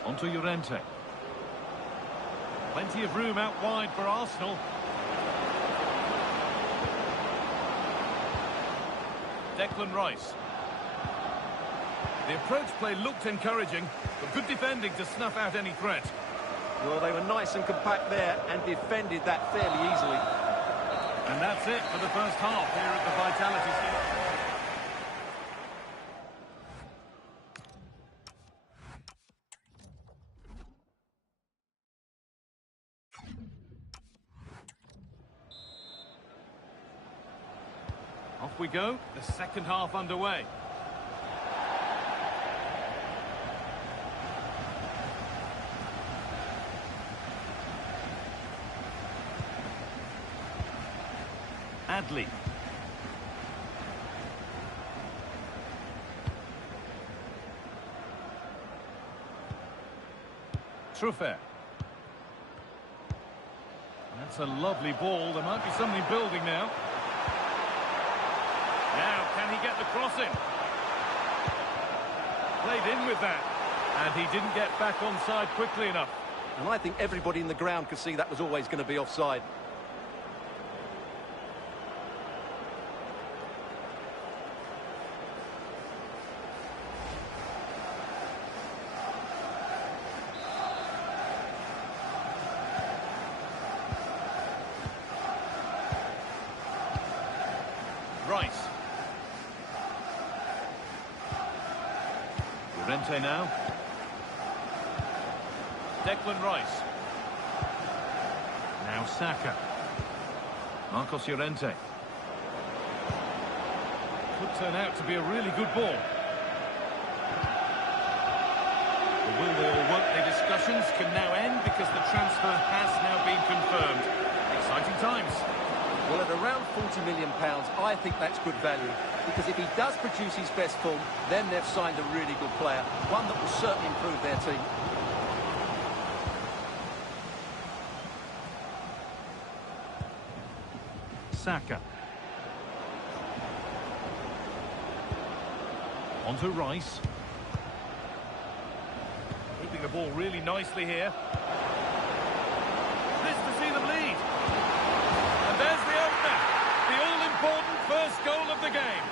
Onto Llorente. Plenty of room out wide for Arsenal. Declan Rice. The approach play looked encouraging, but good defending to snuff out any threat. Well, they were nice and compact there and defended that fairly easily. And that's it for the first half here at the Vitality Stadium. Off we go, the second half underway. Adley. Truffert. That's a lovely ball. There might be something building now. Now, can he get the cross in? Played in with that. And he didn't get back onside quickly enough. And I think everybody in the ground could see that was always going to be offside. Rice. Llorente now. Declan Rice. Now Saka. Marcos Llorente. Could turn out to be a really good ball. The will they or won't they discussions can now end because the transfer has now been confirmed. Exciting times. Well, at around £40 million, I think that's good value. Because if he does produce his best form, then they've signed a really good player. One that will certainly improve their team. Saka. Onto Rice. Keeping the ball really nicely here. This to see them lead. And there's the opener. The all-important first goal of the game.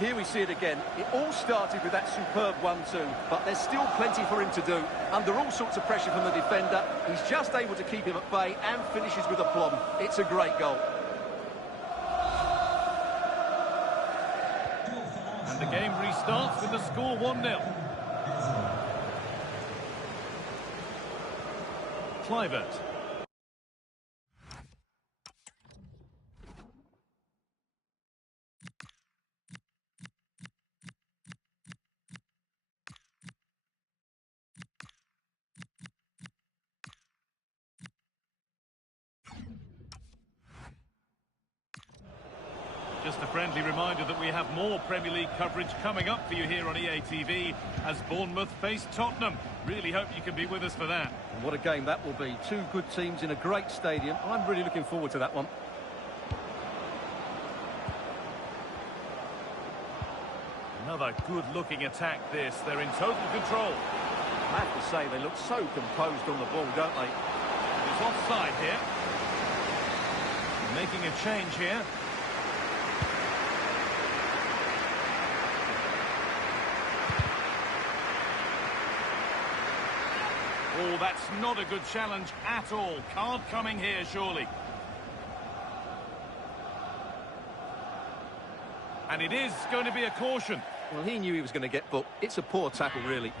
Here we see it again. It all started with that superb 1-2, but there's still plenty for him to do. Under all sorts of pressure from the defender, he's just able to keep him at bay and finishes with aplomb. It's a great goal. And the game restarts with the score 1-0. Kluivert. Just a friendly reminder that we have more Premier League coverage coming up for you here on EA TV as Bournemouth face Tottenham. Really hope you can be with us for that. And what a game that will be. Two good teams in a great stadium. I'm really looking forward to that one. Another good-looking attack this. They're in total control. I have to say, they look so composed on the ball, don't they? It's offside here. Making a change here. Oh, that's not a good challenge at all. Card coming here, surely. And it is going to be a caution. Well, he knew he was going to get booked. It's a poor tackle, really.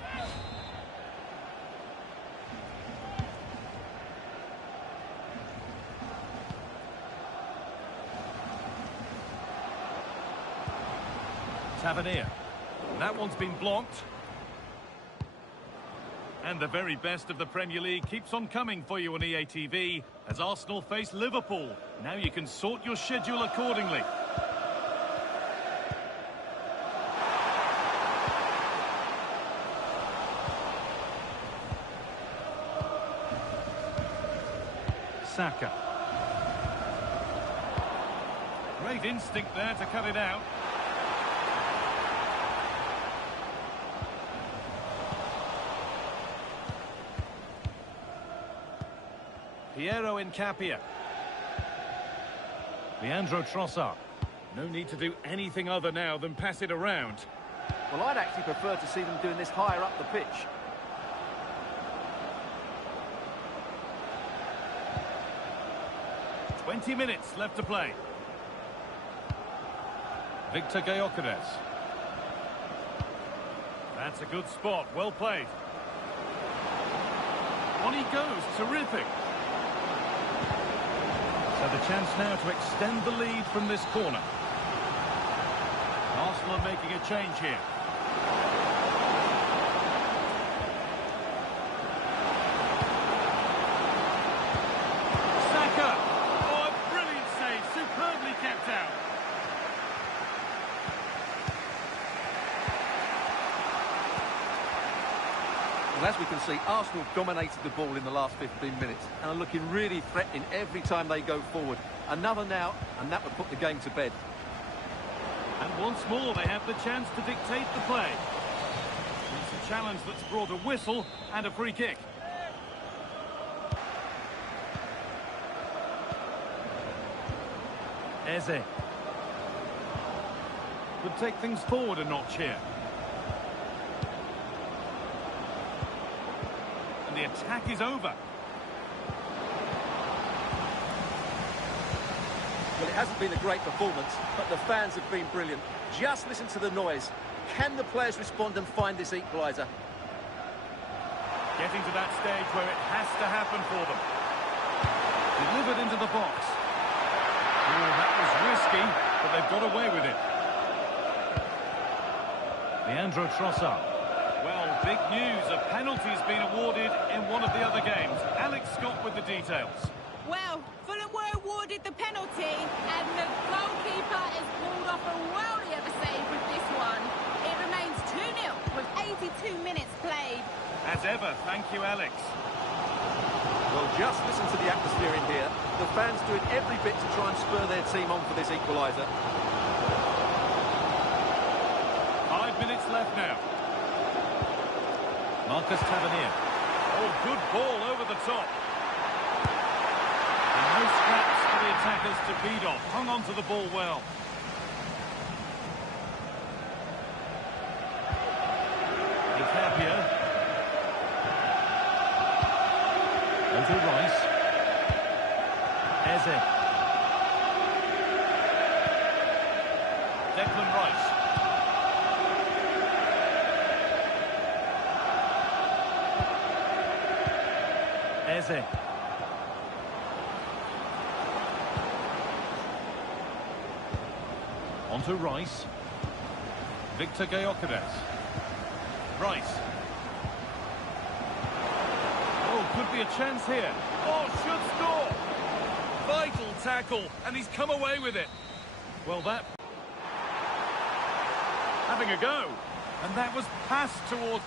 Tavernier. That one's been blocked. And the very best of the Premier League keeps on coming for you on EA TV as Arsenal face Liverpool. Now you can sort your schedule accordingly. Saka. Great instinct there to cut it out. Piero Incapia. Leandro Trossard. No need to do anything other now than pass it around. Well, I'd actually prefer to see them doing this higher up the pitch. "20 minutes left to play. Victor Gyökeres. That's a good spot, well played. On he goes, terrific. So the chance now to extend the lead from this corner. Arsenal are making a change here. Saka! Oh, a brilliant save, superbly kept out. Well, as we can see, Arsenal dominated the ball in the last 15 minutes and are looking really threatening every time they go forward. Another now, and that would put the game to bed. And once more, they have the chance to dictate the play. It's a challenge that's brought a whistle and a free kick. Eze. Could take things forward a notch here. And the attack is over. Well, it hasn't been a great performance, but the fans have been brilliant. Just listen to the noise. Can the players respond and find this equaliser? Getting to that stage where it has to happen for them. Delivered into the box. Oh, that was risky, but they've got away with it. Leandro Trossard. Well, big news. A penalty's been awarded in one of the other games. Alex Scott with the details. Well, Fulham were awarded the penalty, and the goalkeeper has pulled off a worldly of a save with this one. It remains 2-0 with 82 minutes played. As ever, thank you, Alex. Well, just listen to the atmosphere in here. The fans doing every bit to try and spur their team on for this equaliser. 5 minutes left now. Marcus Tavernier. Oh, good ball over the top. And no scraps for the attackers to beat off. Hung on to the ball well. Tapia. On to Rice. Eze. Declan Rice. Eze. On to Rice. Victor Gyökeres. Rice. Oh, could be a chance here. Oh, should score. Vital tackle, and he's come away with it. Well, that... having a go. And that was passed towards...